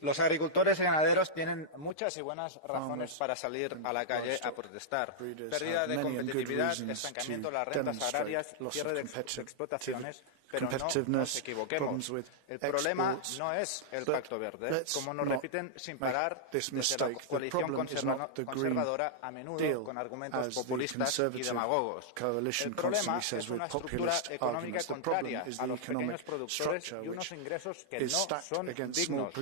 Los agricultores y ganaderos tienen muchas y buenas razones para salir a la calle a protestar. Pérdida de competitividad, estancamiento de las rentas agrarias, cierre de explotaciones, pero no nos equivoquemos. El problema no es el Pacto Verde, como nos repiten sin parar desde la coalición conservadora, a menudo con argumentos populistas y demagogos. El problema es una estructura económica contraria a los pequeños productores y unos ingresos que no son dignos.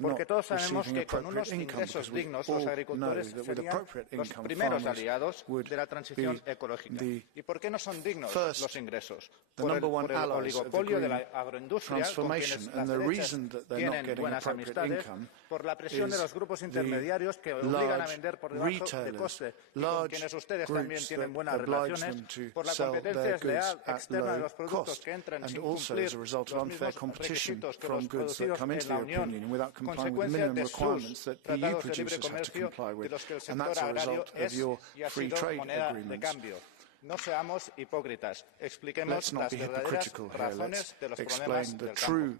Porque todos sabemos que con unos ingresos dignos los agricultores serían los primeros aliados de la transición ecológica. ¿Y por qué no son dignos los ingresos? Por el oligopolio de la agroindustria, con quienes las derechas tienen buenas amistades, por la presión de los grupos intermediarios que obligan a vender por debajo de coste, y con quienes ustedes también tienen buenas relaciones, por la competencia desleal externa de los productos que entran sin cumplir los mismos requisitos que los producidos en la Unión, consecuencia de sus tratados de libre comercio de los que el sector agrario es y ha sido moneda de cambio. No seamos hipócritas. Expliquemos las verdaderas razones de los problemas del campo.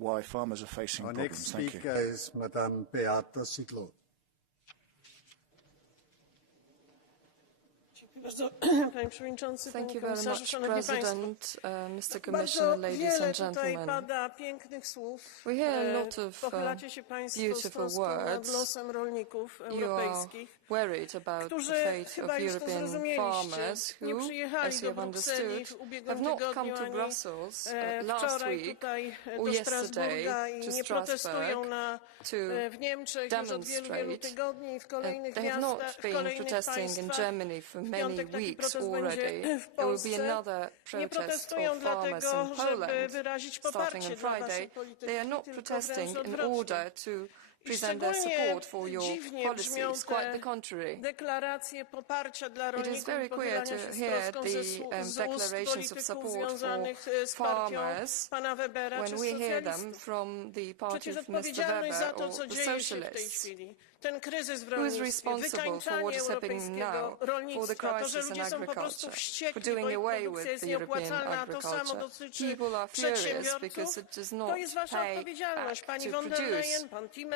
Our next speaker is Madame Beata Sidlow. Thank you very much, President, Mr. Commissioner, ladies and gentlemen. We hear a lot of beautiful words. You are worried about the fate of European farmers who, as you have understood, have not come to Brussels last week or yesterday to Strasbourg to demonstrate. They have not been protesting in Germany for many weeks already. There will be another protest of farmers in Poland starting on Friday. They are not protesting in order to present their support for your policies, quite the contrary. It is very clear to hear the declarations of support for farmers when we hear them from the party of Mr. Weber or the Socialists. Who is responsible for what is happening now, for the crisis in agriculture, for doing away with the European agriculture? People are furious because it does not pay back to produce.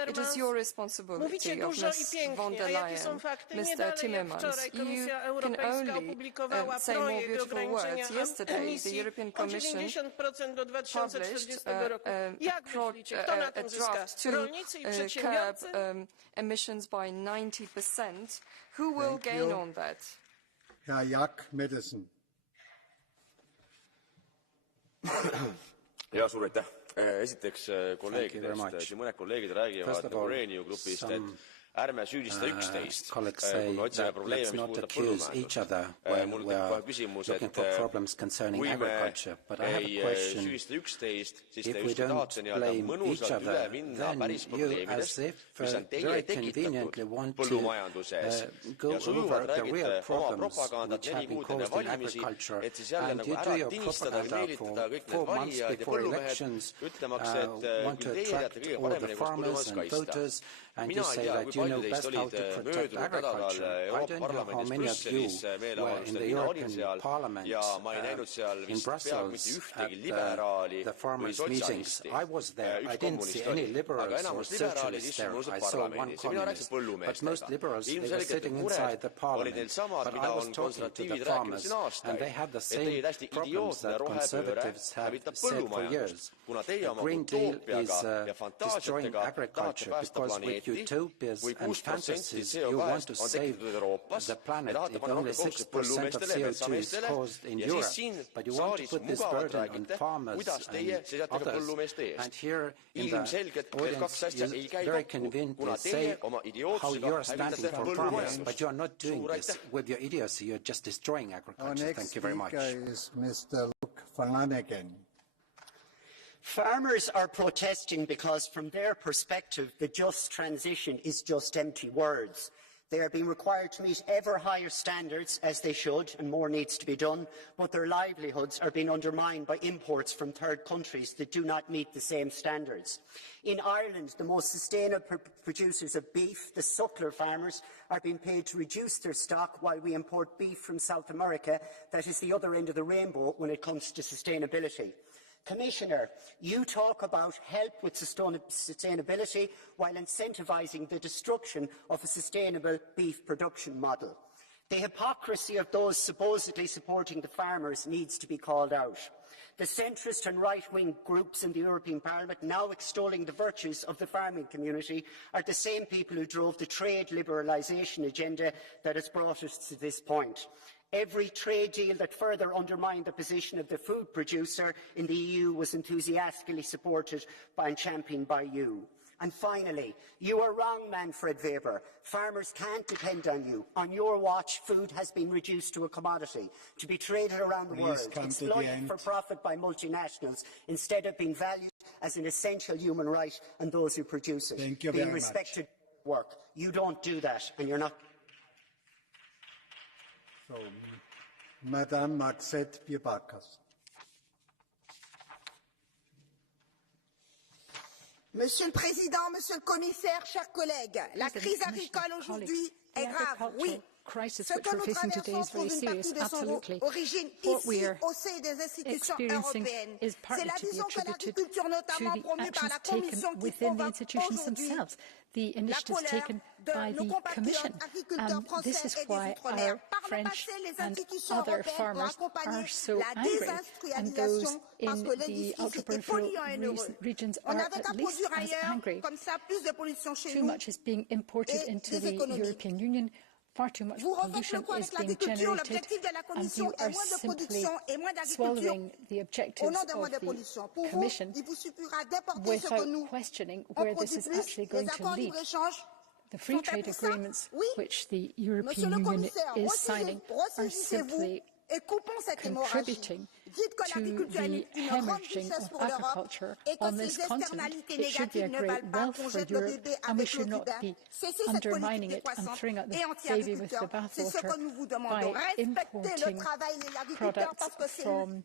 It is your responsibility of Ms. von der Leyen, Mr. Timmermans. You can only say more beautiful words. Yesterday, the European Commission published a draft to curb emissions by 90%. Who will gain on that? Herr Jaak Madison. Ja, suur aitäh. Esiteks kolleegidest, siin mõned kolleegid räägivad nagu Renew grupist, et ärme süüdista üksteist, kui me otsime probleeme, mis puudutab põllumajandust. Mul tekib kohe küsimus, et kui me ei süüdista üksteist, siis te just tahate nii-öelda mõnusalt üle minna päris probleemidest, mis on teie tekitatud põllumajanduses. Ja sujuvalt räägite oma propagandat 4 kuud enne valimisi, et siis jälle nagu ära tinistada või meelitada kõik need valijad ja põllumehed, ütlemaks, et küll teie teate kõige paremini, kus põllumajandus kaitsta. Mina ei tea, kui palju teist olid möödunud nädalal Euroopa Parlamendis Brüsselis meeleavaldustel, mina olin seal ja ma ei näinud seal vist peaaegu mitte ühtegi liberaali või sotsialisti. Üks kommunist oli, aga enamus liberaalid istunud parlamendis ja mina rääkisin põllumeestega. Ilmselgelt mured olid neil samad, mida on konservatiivid rääkinud siin aastaid, et teie täiesti idiootne rohepööre hävitab põllumajandust, kuna teie oma utoopiaga ja fantaasiatega tahate päästa planeeti, kui 6% CO2-st on tekitatud Euroopas, me tahate panna rohkem kohustust põllumeestele ja metsameestele ja siis siin saalis mugavalt räägite, kuidas teie seisate ka põllumeeste eest. Ilmselgelt need kaks asja ei käi kokku, kuna teie oma idiootsusega hävitate põllumajandust. Suur aitäh! Our next speaker is Mr. Luke Flanagan. Farmers are protesting because, from their perspective, the just transition is just empty words. They are being required to meet ever higher standards, as they should, and more needs to be done, but their livelihoods are being undermined by imports from third countries that do not meet the same standards. In Ireland, the most sustainable producers of beef, the suckler farmers, are being paid to reduce their stock while we import beef from South America that is the other end of the rainbow when it comes to sustainability. Commissioner, you talk about help with sustainability while incentivising the destruction of a sustainable beef production model. The hypocrisy of those supposedly supporting the farmers needs to be called out. The centrist and right-wing groups in the European Parliament now extolling the virtues of the farming community are the same people who drove the trade liberalisation agenda that has brought us to this point. Every trade deal that further undermined the position of the food producer in the EU was enthusiastically supported and championed by you. And finally, you are wrong, Manfred Weber. Farmers can't depend on you. On your watch, food has been reduced to a commodity, to be traded around the world, exploited for profit by multinationals, instead of being valued as an essential human right and those who produce it, being respected for work. You don't do that, and you're not. So, Madame Maxette Bierbackers. Monsieur le Président, Monsieur le Commissaire, chers collègues, la crise agricole aujourd'hui est grave, oui. Ce que nous traversons trouve une partie de son origine ici, au sein des institutions européennes. C'est la vision que l'agriculture, notamment promue par la Commission, qui provoque aujourd'hui la colère de nos compatriotes agriculteurs français et des Outre-mer. Par le passé, les institutions européennes ont accompagné la désindustrialisation parce que l'édifice était polluant et onéreux. On n'avait qu'à produire ailleurs, comme ça, plus de pollution chez nous et des économies. Far too much pollution is being generated, and you are simply swallowing the objectives of the Commission without questioning where this is actually going to lead. The free trade agreements which the European Union is signing are simply contributing to the hemorrhaging of agriculture on this continent. It should be a great wealth for Europe, and we should not be undermining it and throwing out the baby with the bathwater by importing products from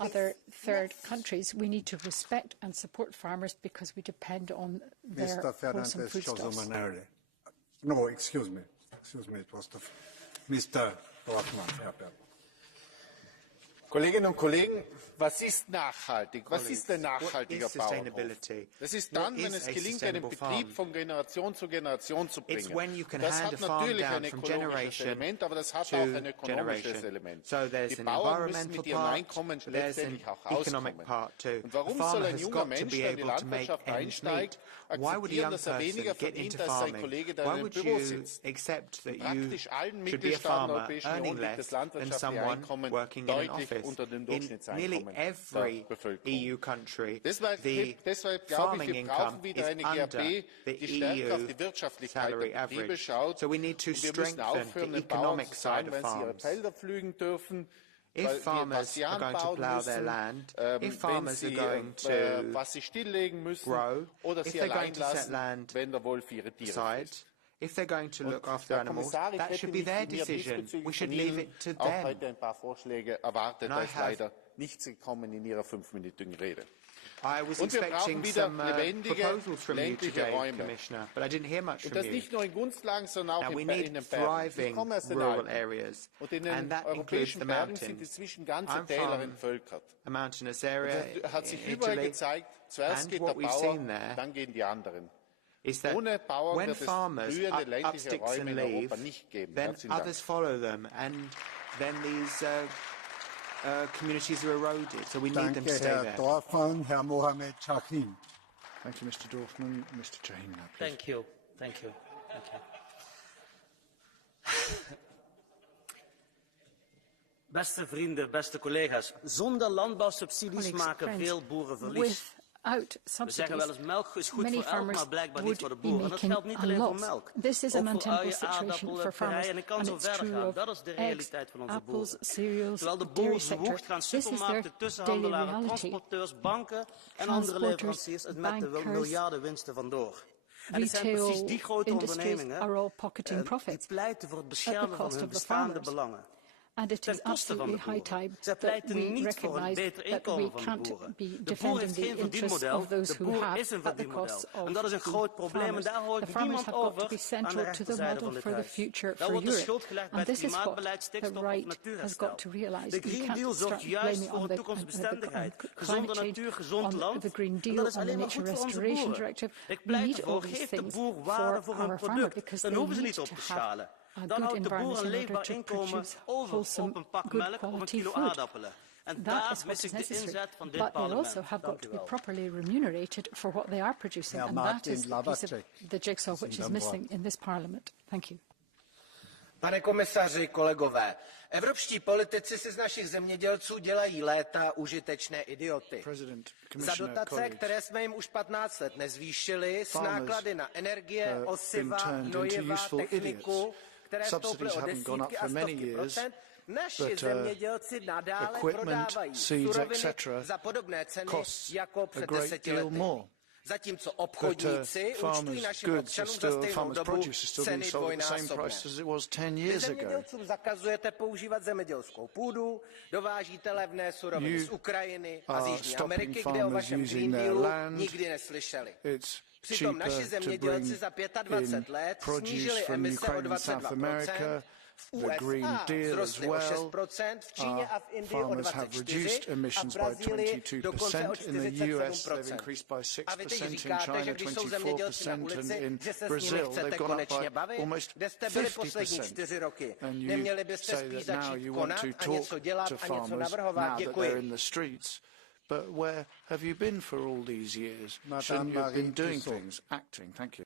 other third countries. We need to respect and support farmers because we depend on their wholesome foodstuffs. No, excuse me, it was Mr. Dorfmann. Kolleginnen und Kollegen, was ist nachhaltig? Was ist ein nachhaltiger Bauernhof? Das ist dann, wenn es gelingt, einen Betrieb von Generation zu Generation zu bringen. Das hat natürlich ein ökologisches Element, aber das hat auch ein ökonomisches Element. Die Bauern müssen mit ihrem Einkommen letztendlich auch auskommen. Und warum soll ein junger Mensch, der in die Landwirtschaft einsteigt, akzeptieren, dass er weniger verdient als sein Kollege, der in einem Büro sitzt? In praktisch allen Mitgliedstaaten der Europäischen Union liegt das landwirtschaftliche Einkommen deutlich unter dem Durchschnittseinkommen der Bevölkerung. Deshalb glaube ich, wir brauchen wieder eine GAP, die stärker auf die Wirtschaftlichkeit der Betriebe schaut. Und wir müssen aufhören, den Bauern zu sagen, wenn sie ihre Felder pflügen dürfen, if farmers are going to plough their land, if farmers are going to was sie stilllegen müssen, grow, oder if sie they're going allein to set lassen, land wenn der Wolf ihre Tiere frisst. If they're going to look after animals, that should be their decision. We should leave it to auch them. heute ein paar Vorschläge erwartet, da ist leider nichts gekommen in Ihrer 5-minütigen Rede. I was Und wir expecting brauchen wieder some lebendige, proposals from you ländliche today, Räume. Commissioner, but I didn't hear much Und from das you. nicht nur in Gunstlagen, sondern auch Now we in need den Bergen. Ich thriving komme aus den rural Alpen. areas, Und in and den that includes europäischen the Bergen sind mountains. inzwischen ganze I'm Täler from entvölkert. a mountainous area Das hat sich in überall Italy, gezeigt, zuerst and geht der what we've Bauer, seen there dann gehen die anderen. is that Ohne Bauern when wird es farmers blühende up ländliche sticks Räume and in leave, Europa nicht geben. then Herzlichen Dank. others follow them, and then these communities are eroded. So we need them to stay Herr there. Dorfmann, Herr Mohamed Chahim. Thank you, Mr. Dorfmann. Mr. Chahim, now, please. Thank you. Beste vrienden, beste collega's, zonder landbouwsubsidies maken veel boeren verlies. We zeggen wel eens melk is goed voor elk, maar blijkbaar niet voor de boer. En dat geldt niet alleen voor melk. Ook voor uien, aardappelen, prei, en ik kan zo verder gaan. Dat is de realiteit van onze boeren. Terwijl de boeren verwoegd gaan supermarkten, tussenhandelaren, transporteurs, banken en andere leveranciers het met de miljardenwinsten vandoor. En het zijn precies die grote ondernemingen die pleiten voor het beschermen van hun bestaande belangen. And it is absolutely high time that we recognise that we can't be defending the interests of those who have at the cost of the farmers. The farmers have got to be central to the model for the future for Europe. And this is what the right has got to realise. We can't start blaming on the climate change, on the Green Deal, on the Nature Restoration Directive. We need all these things for our farmer because they need to have a good environment in order to produce wholesome, good quality food. That is what is necessary. But they also have got to be properly remunerated for what they are producing. And that is the piece of the jigsaw which is missing in this Parliament. Thank you. Pane komisaři, kolegové, evropští politici si z našich zemědělců dělají léta užitečné idioty. Za dotace, které jsme jim už 15 let nezvýšili, s náklady na energie, osiva, hnojiva, techniku, které stouply o desítky a stovky procent, naši zemědělci nadále prodávají suroviny za podobné ceny jako před 10 lety. Zatímco obchodníci účtují našim občanům za stejnou dobu ceny dvojnásobné. Vy zemědělcům zakazujete používat zemědělskou půdu, dovážíte levné suroviny z Ukrajiny a z Jižní Ameriky, kde o vašem Green Dealu nikdy neslyšeli. Přitom naši zemědělci za 25 let snížili emise o 22%, v USA vzrostly o 6%, v Číně a v Indii o 24%, a v Brazílii dokonce o 47%. A vy teď říkáte, že když jsou zemědělci na ulici, že se s nimi chcete konečně bavit? Kde jste byli poslední 4 roky? Neměli byste spíš začít konat a něco dělat a něco navrhovat? Děkuji. But where have you been for all these years? Shouldn't you have been doing things, acting? Thank you.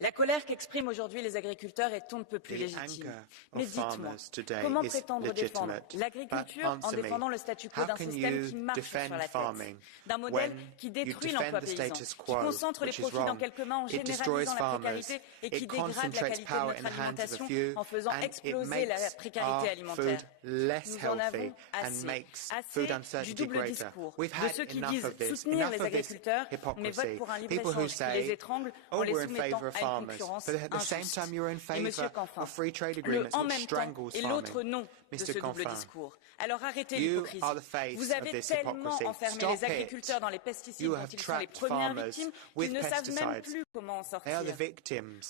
La colère qu'expriment aujourd'hui les agriculteurs est on ne peut plus légitime. Mais dites-moi, comment prétendre défendre l'agriculture en défendant le statu quo d'un système qui marche sur la tête, d'un modèle qui détruit l'emploi paysan, qui concentre les profits dans quelques mains en généralisant la précarité et qui dégrade la qualité de notre alimentation en faisant exploser la précarité alimentaire? Nous en avons assez du double discours, de ceux qui disent soutenir les agriculteurs mais votent pour un libre-échange qui les étrangle en les soumettant à but at the same time you're in favour of free trade agreements which strangles farming. Mr. Confin, Alors arrêtez l'hypocrisie. Vous avez tellement enfermé les agriculteurs dans les pesticides dont ils sont les premières victimes qu'ils ne savent même plus comment en sortir.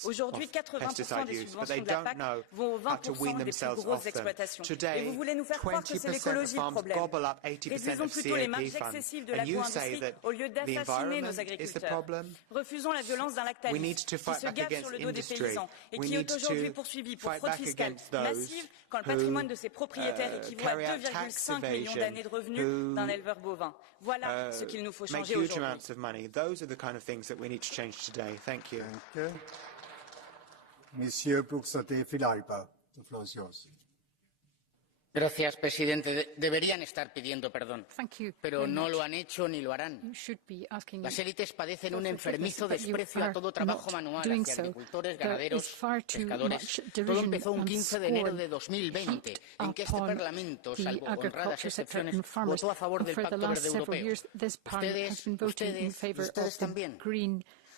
Aujourd'hui, 80% des subventions de la PAC vont aux 20% des plus grosses exploitations. Et vous voulez nous faire croire que c'est l'écologie le problème. Réduisons plutôt les marges excessives de l'agro-industrie au lieu d'assassiner nos agriculteurs. Refusons la violence d'un lactalis qui se gave sur le dos des paysans et qui est aujourd'hui poursuivi pour fraude fiscale massive quand le patrimoine de ses propriétaires équivaut à 2,5 millions d'années de revenus d'un éleveur bovin. Voilà ce qu'il nous faut changer aujourd'hui. Monsieur Buxade Filalba, the floor is yours. Gracias, presidente. Deberían estar pidiendo perdón, pero no lo han hecho ni lo harán. Las élites padecen un enfermizo desprecio a todo trabajo manual hacia agricultores, ganaderos, pescadores. Todo empezó un 15 de enero de 2020, en que este Parlamento, salvo honradas excepciones, votó a favor del Pacto Verde Europeo. Ustedes también.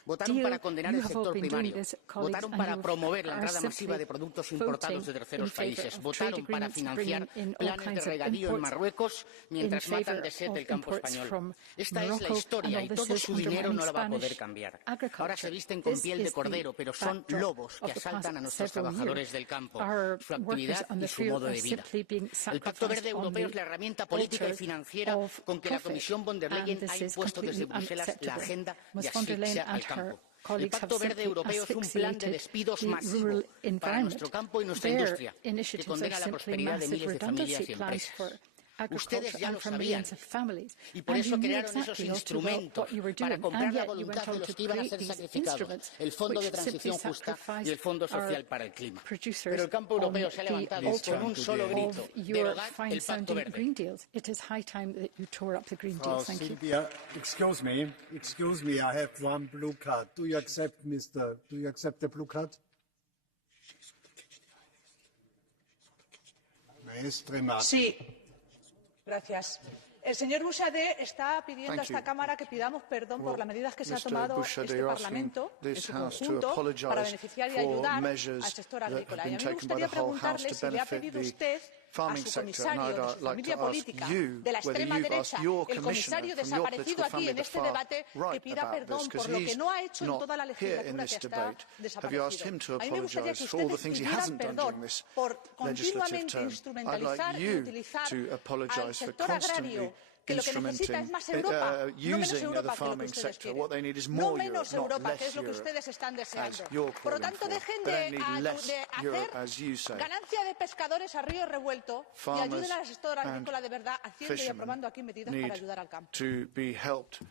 Votaron para condenar el sector primario, votaron para promover la entrada masiva de productos importados de terceros países, votaron para financiar planes de regadío en Marruecos mientras matan de sed el campo español. Esta es la historia y todo su dinero no la va a poder cambiar. Ahora se visten con piel de cordero, pero son lobos que asaltan a nuestros trabajadores del campo, su actividad y su modo de vida. El Pacto Verde Europeo es la herramienta política y financiera con que la Comisión von der Leyen ha impuesto desde Bruselas la agenda de asfixia al campo. El Pacto Verde Europeo es un plan de despidos masivo para nuestro campo y nuestra industria, que condena la prosperidad de miles de familias y empresas. Ustedes ya lo sabían y por eso crearon esos instrumentos para comprar la voluntad de los que iban a ser sacrificados, el Fondo de Transición Justa y el Fondo Social para el Clima. Pero el campo europeo se ha levantado con un solo grito: derogad el Pacto Verde. Sylvia, excuse me, I have one blue card. Do you accept the blue card? Sí. Gracias. El señor Bouchet está pidiendo a esta Cámara que pidamos perdón por las medidas que se ha tomado este Parlamento en su conjunto para beneficiar y ayudar al sector agrícola. Y a mí me gustaría preguntarle si le ha pedido usted a su comisario de su familia política de la extrema derecha, el comisario desaparecido aquí en este debate, que pida perdón por lo que no ha hecho en toda la legislatura que está desaparecido. A mí me gustaría que ustedes pidieran perdón por continuamente instrumentalizar y utilizar al sector agrario, que lo que necesita es más Europa, no menos Europa, que es lo que ustedes quieren. No menos Europa, que es lo que ustedes están deseando. Por lo tanto, dejen de hacer ganancia de pescadores a río revuelto y ayuden al sector agrícola de verdad, haciendo y aprobando aquí medidas para ayudar al campo.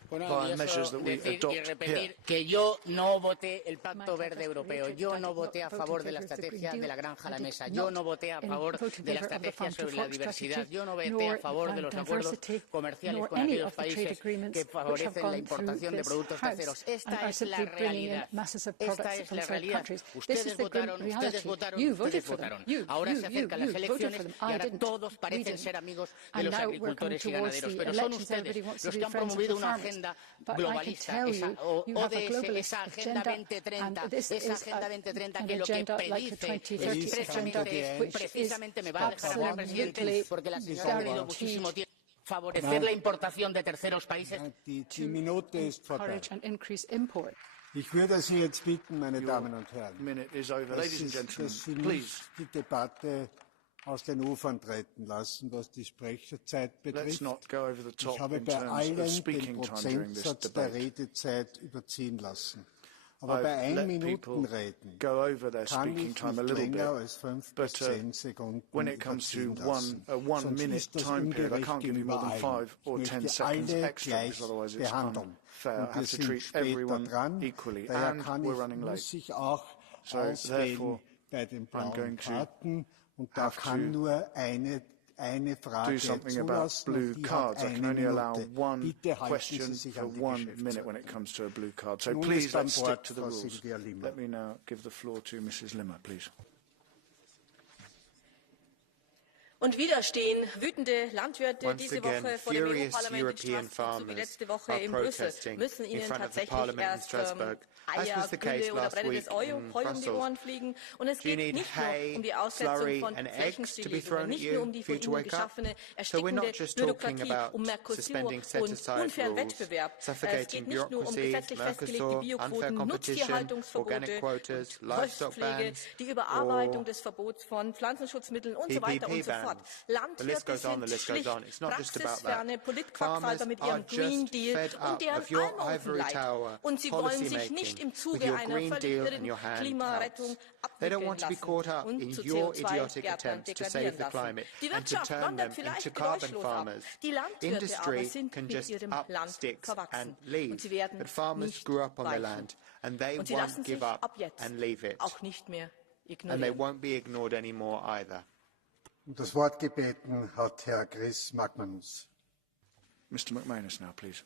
Bueno, y eso decir y repetir que yo no voté el Pacto Verde Europeo, yo no voté a favor de la estrategia de la granja a la mesa, yo no voté a favor de la estrategia sobre la diversidad, yo no voté a favor de los acuerdos comerciales con aquellos países que favorecen la importación de productos terceros. Esta es la realidad. Esta es la realidad. Ustedes votaron. Ahora se acercan las elecciones y ahora todos parecen ser amigos de los agricultores y ganaderos, pero son ustedes los que han promovido una agenda globalista, esa ODS, esa Agenda 2030, que lo que predice es precisamente me va a dejar hablar, presidente, porque la señora ha tenido muchísimo tiempo. Favorecer la importación de terceros países. Die Minute ist vorbei. Ich würde Sie jetzt bitten, meine Damen und Herren, dass Sie nicht die Debatte aus den Ufern treten lassen, was die Sprechzeit betrifft. Ich habe bei allen den Prozentsatz der Redezeit überziehen lassen. Aber bei 1 Minuten reden kann ich nicht länger als 5 bis 10 Sekunden überziehen lassen. Sonst ist das ungerecht gegenüber allen. Ich möchte alle gleich behandeln. Und wir sind später dran. Daher muss ich auch auswählen bei den blauen Karten und darf kann nur eine Frage zulassen, und die hat 1 Minute. Bitte halten Sie sich an die Geschäftsordnung. So please, let's stick to the rules. Let me now give the floor to Mrs. Limmer, please. Und wieder stehen wütende Landwirte diese Woche vor dem EU-Parlament in Straßburg, so wie letzte Woche in Brüssel, müssen ihnen tatsächlich erst Eier, Gülle oder brennendes Heu um die Ohren fliegen. Und es geht nicht nur um die Aussetzung von Flächenstilllegungen, nicht nur um die von ihnen geschaffene erstickende Bürokratie, um Mercosur und unfairen Wettbewerb. Es geht nicht nur um gesetzlich festgelegte Bioquoten, Nutztierhaltungsverbote und Wolfspflege, die Überarbeitung des Verbots von Pflanzenschutzmitteln und so weiter und so fort. Landwirte sind schlicht praxisferne Politquackfalter mit ihrem Green Deal und deren Almosenleid. Und sie wollen sich nicht im Zuge einer völlig irren Klimarettung abwickeln lassen und zu CO2-Gärtnern degradieren lassen. Die Wirtschaft wandert vielleicht geräuschlos ab. Die Landwirte aber sind mit ihrem Land verwachsen. Und sie werden nicht weichen. Und sie lassen sich ab jetzt auch nicht mehr ignorieren. Das Wort gebeten hat Herr Chris McManus. Mr. McManus now, please.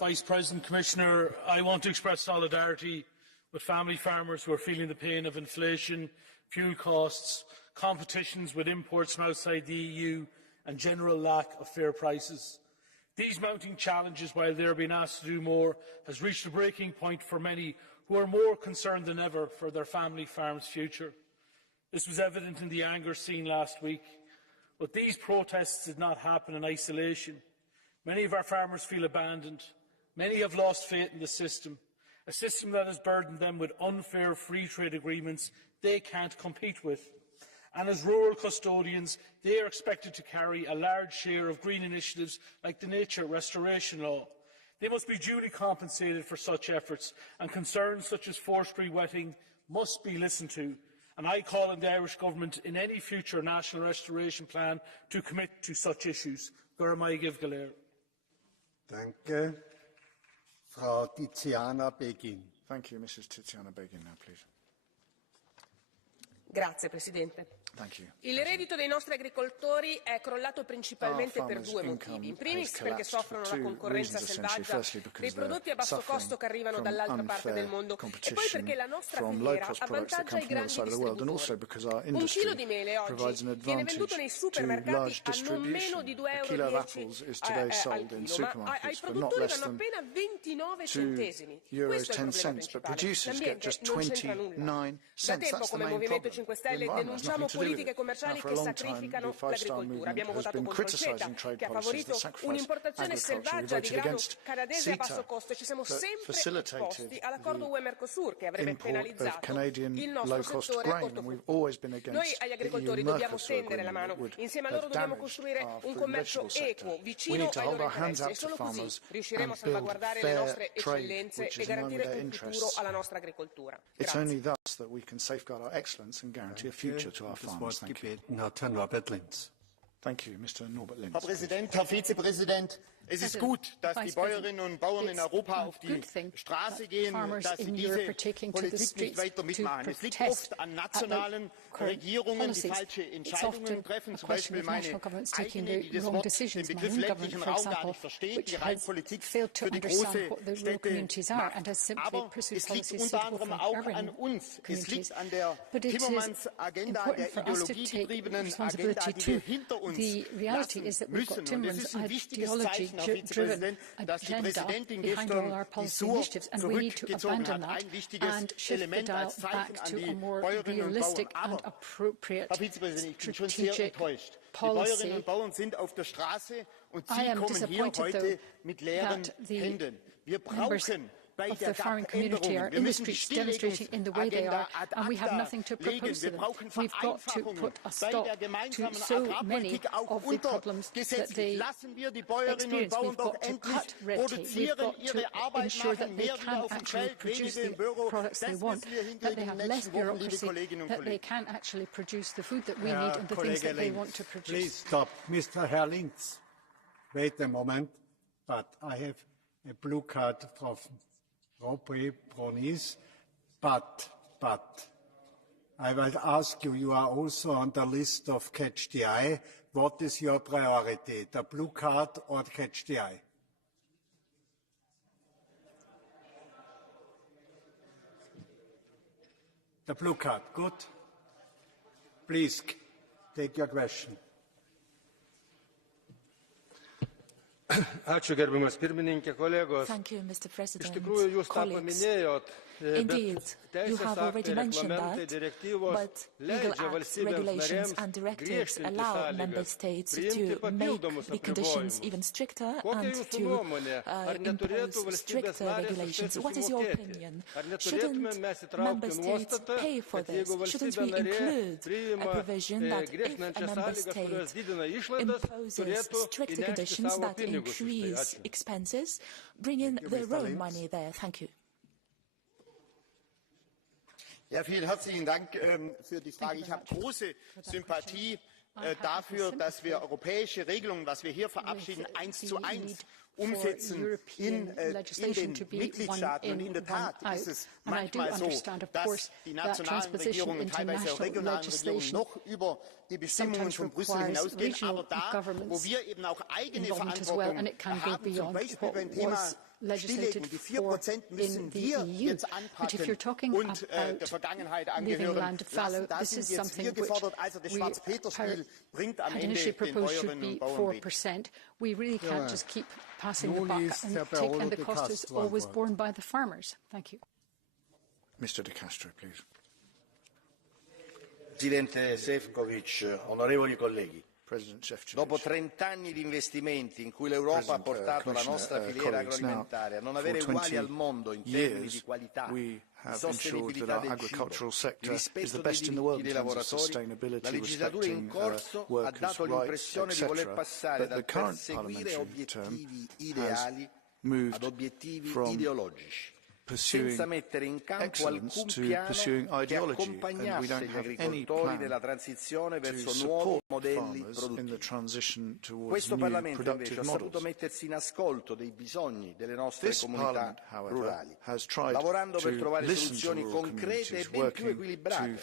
Vice President, Commissioner, I want to express solidarity with family farmers who are feeling the pain of inflation, fuel costs, competitions with imports from outside the EU and general lack of fair prices. These mounting challenges, while they are being asked to do more, has reached a breaking point for many who are more concerned than ever for their family farm's future. This was evident in the anger seen last week. But these protests did not happen in isolation. Many of our farmers feel abandoned. Many have lost faith in the system, a system that has burdened them with unfair free trade agreements they can't compete with. And as rural custodians, they are expected to carry a large share of green initiatives like the Nature Restoration Law. They must be duly compensated for such efforts, and concerns such as forestry wetting must be listened to. And I call on the Irish Government in any future national restoration plan to commit to such issues. Danke. Frau Tiziana Beghin. Thank you, Mrs. Tiziana Beghin now, please. Grazie Presidente. Il reddito dei nostri agricoltori è crollato principalmente per due motivi. In primis perché soffrono la concorrenza selvaggia dei prodotti a basso costo che arrivano dall'altra parte del mondo e poi perché la nostra filiera avvantaggia i grandi distributori. Un chilo di mele oggi viene venduto nei supermercati a non meno di 2,10 € al chilo, ma ai produttori vanno appena 29 centesimi. Questo è il problema principale. L'ambiente non c'entra nulla. Da tempo come Movimento 5 Stelle denunciamo politiche commerciali che sacrificano l'agricoltura. Abbiamo votato contro il CETA, che ha favorito un'importazione selvaggia di grano canadese a basso costo e ci siamo sempre opposti all'accordo UE-Mercosur, che avrebbe penalizzato il nostro settore ortofrutticolo. Noi agli agricoltori dobbiamo tendere la mano, insieme a loro dobbiamo costruire un commercio equo, vicino ai loro interessi e solo così riusciremo a salvaguardare le nostre eccellenze e garantire un futuro alla nostra agricoltura. Grazie. That we can safeguard our excellence and guarantee a future to our farmers. Thank you. Thank you, Mr. Norbert Linz. Herr Präsident, Herr Vizepräsident, es ist gut, dass die Bäuerinnen und Bauern in Europa auf die Straße gehen, dass sie diese Politik nicht weiter mitmachen. Es liegt oft an nationalen Regierungen, die falsche Entscheidungen treffen, zum Beispiel meine eigene, die das Wort, den Begriff ländlichen Raum gar nicht versteht, die Rheinpolitik für die große Städte macht. Aber es liegt unter anderem auch an uns. Es liegt an der Timmermans-Agenda, der ideologiegetriebenen Agenda, die wir hinter uns lassen müssen. Und es ist ein wichtiges Zeichen, Herr Vizepräsident, dass die Präsidentin gestern die SUR zurückgezogen hat. Ein wichtiges Element als Zeichen an die Bäuerinnen und Bauern. Aber, Herr Vizepräsident, ich bin schon sehr enttäuscht. Die Bäuerinnen und Bauern sind auf der Straße und Sie kommen hier heute mit leeren Händen. Wir brauchen bei der GAP-Änderung, wir müssen die Stilllegungsagenda ad acta legen. Wir brauchen Vereinfachungen bei der gemeinsamen Agrarpolitik auch untergesetzt. Lassen wir die Bäuerinnen und Bauern doch endlich produzieren, ihre Arbeit machen, mehr wieder auf dem Feld, weniger im Büro. Das müssen wir hinkriegen in den nächsten Wochen, liebe Kolleginnen und Kollegen. Kollege Linz, please stop. Mr. Herr Linz, wait a moment, but I have a blue card from Pronis, but I will ask you, you are also on the list of Catch the Eye. What is your priority, the blue card or Catch the Eye? The blue card, good. Please take your question. Ačiū gerbiamas pirmininkė, kolegos. Iš tikrųjų, jūs tą paminėjot, bet teisės aktai, reglamentai, direktyvos leidžia valstybėms narėms griežtinti sąlygas, priimti papildomus apribojimus. Kokia jūsų nuomonė? Ar neturėtų valstybės narės susimokėti? Ar neturėtume mes įtraukti nuostatą, kad jeigu valstybė narė priima griežtinančias sąlygas, kurios didina išlaidas, turėtų įnešti savo pinigus? Increase expenses, bring in their own money there. Thank you. Ja, vielen herzlichen Dank für die Frage. Ich habe große Sympathie dafür, dass wir europäische Regelungen, was wir hier verabschieden, 1:1 umsetzen in den Mitgliedstaaten. Und in der Tat ist es manchmal so, dass die nationalen Regierungen, teilweise auch regionalen Regierungen, noch über die Bestimmungen von Brüssel hinausgehen. Aber da, wo wir eben auch eigene Verantwortung haben, zum Beispiel beim Thema Stilllegung, die 4% müssen wir jetzt anpacken und der Vergangenheit angehören lassen. Da sind jetzt wir gefordert. Also das Schwarz-Peter-Spiel bringt am Ende den Bäuerinnen und Bauern wenig. We really can't just keep passing the buck and the cost is always borne by the farmers. Thank you. Mr. De Castro, please. Presidente Šefčovič, onorevoli colleghi. Dopo 30 anni di investimenti in cui l'Europa ha portato la nostra filiera agroalimentare a non avere uguali al mondo in termini di qualità, di sostenibilità del cibo, di rispetto dei diritti dei lavoratori, la legislatura in corso ha dato l'impressione di voler passare dal perseguire obiettivi ideali ad obiettivi ideologici. senza mettere in campo alcun piano che accompagnasse gli agricoltori nella transizione verso nuovi modelli produttivi. Questo Parlamento invece ha saputo mettersi in ascolto dei bisogni delle nostre comunità rurali, lavorando per trovare soluzioni concrete e ben più equilibrate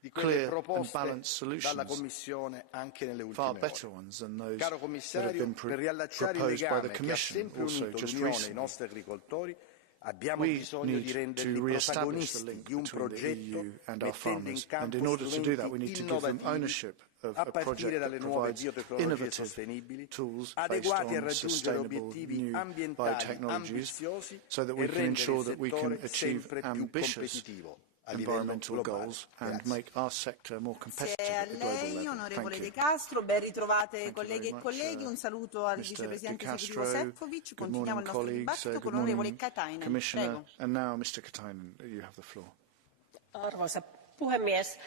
di quelle proposte dalla Commissione anche nelle ultime ore. Caro Commissario, per riallacciare il legame che ha sempre unito l'Unione e i nostri agricoltori, abbiamo bisogno di renderli protagonisti di un progetto mettendo in campo strumenti innovativi a partire dalle nuove biotecnologie sostenibili, adeguati a raggiungere obiettivi ambientali ambiziosi e rendere il settore sempre più competitivo a livello globale. Grazie a lei, onorevole De Castro. Ben ritrovate colleghe e colleghi. Un saluto al vicepresidente esecutivo Šefčovič. Continuiamo il nostro dibattito con l'onorevole Katainen. Prego. Arvoisa puhemies,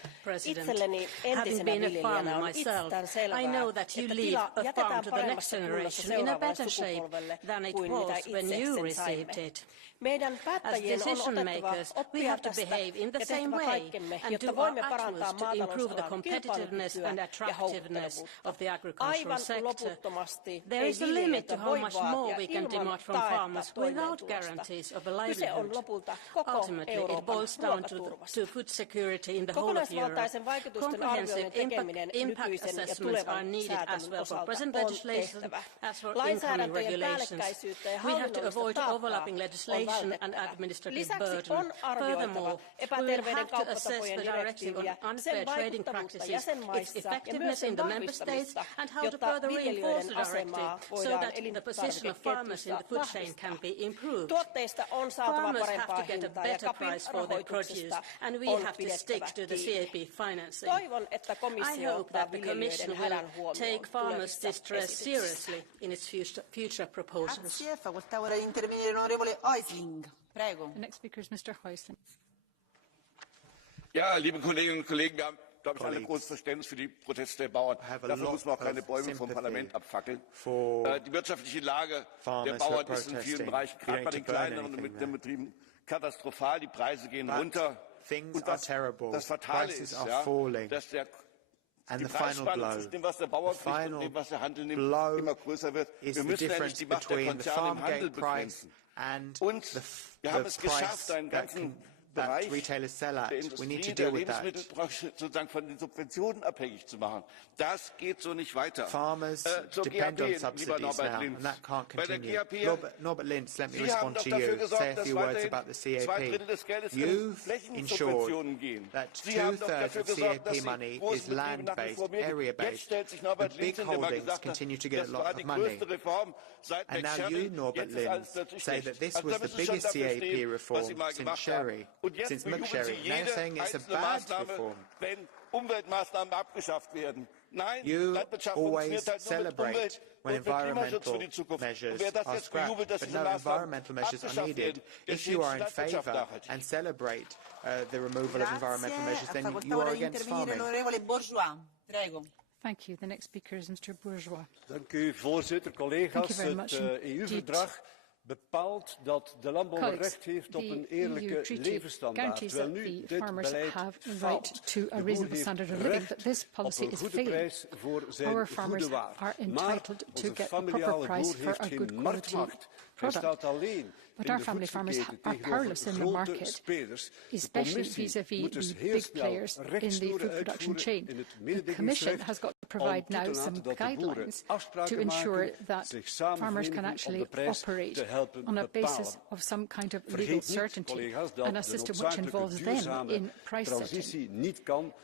itselleni entisenä viljelijänä on itsestäänselvää, että tila jätetään paremmassa kunnossa seuraavalle sukupolvelle kuin mitä itse sen saimme. Meidän päättäjien on otettava oppia tästä ja tehtävä kaikkemme, jotta voimme parantaa maatalousalan kilpailukykyä ja houkuttelevuutta. Aivan loputtomasti ei viljelijöitä voi vaatia ilman taetta toimeentulosta. Kyse on lopulta koko Euroopan ruokaturvasta. Kokonaisvaltaisen vaikutusten arvioinnin tekeminen nykyisen ja tulevan säätelyn osalta on tehtävä. Lainsäädäntöjen päällekkäisyyttä ja hallinnollista taakkaa on vältettävä. Lisäksi on arvioitava epäterveiden kauppatapojen direktiiviä, sen vaikuttavuutta jäsenmaissa ja myös sen vahvistamista, jotta viljelijöiden asemaa voidaan elintarvikeketjussa vahvistaa. Tuotteista on saatava parempaa hintaa ja CAPin rahoituksesta on pidettävä kiinni. Toivon, että komissio ottaa viljelijöiden hädän huomioon tulevissa esityksissä. Grazie. Facoltà ora di intervenire l'onorevole Häusling. Prego. The next speaker is Mr. Häusling. Ja, liebe Kolleginnen und Kollegen, wir haben, glaube ich, alle großes Verständnis für die Proteste der Bauern. Dafür muss man auch keine Bäume vom Parlament abfackeln. Die wirtschaftliche Lage der Bauern ist in vielen Bereichen, gerade bei den kleineren und mittleren Betrieben, katastrophal. Die Preise gehen runter. Und das Fatale ist, dass die Preisspanne zwischen dem, was der Bauer kriegt und dem, was der Handel nimmt, immer größer wird. Wir müssen endlich die Macht der Konzerne im Handel begrenzen. Und wir haben es geschafft, einen ganzen Bereich der Industrie, der Lebensmittelbranche sozusagen von den Subventionen abhängig zu machen. Das geht so nicht weiter. Zur GAP, lieber Norbert Linz. Bei der GAP, Sie haben doch dafür gesorgt, dass weiterhin 2/3 des Geldes in Flächensubventionen gehen. Sie haben doch dafür gesorgt, dass die großen Betriebe nach wie vor mehr. Jetzt stellt sich Norbert Linz hin, der mal gesagt hat, das war die größte Reform seit McSherry. Jetzt ist alles plötzlich schlecht. Also da müssen Sie schon dafür stehen, was Sie mal gemacht haben. Und jetzt bejubeln Sie jede einzelne Maßnahme, wenn Umweltmaßnahmen abgeschafft werden. Nein, Landwirtschaft funktioniert halt nur mit Umwelt und mit Klimaschutz für die Zukunft. Und wer das jetzt bejubelt, dass diese Maßnahmen abgeschafft werden, der steht Landwirtschaft nachhaltig. Thank you. The next speaker is Mr. Bourgeois. Dank u, voorzitter, collega's. Het EU-verdrag bepaalt dat de landbouwer recht heeft op een eerlijke levensstandaard. Wel nu, dit beleid faalt. De boer heeft recht op een goede prijs voor zijn goede waar. Maar onze familiale boer heeft geen marktmacht. Hij staat alleen But our family farmers are powerless in the market, especially vis-à-vis the big players in the food production chain. The Commission has got to provide now some guidelines to ensure that farmers can actually operate on a basis of some kind of legal certainty and a system which involves them in price setting.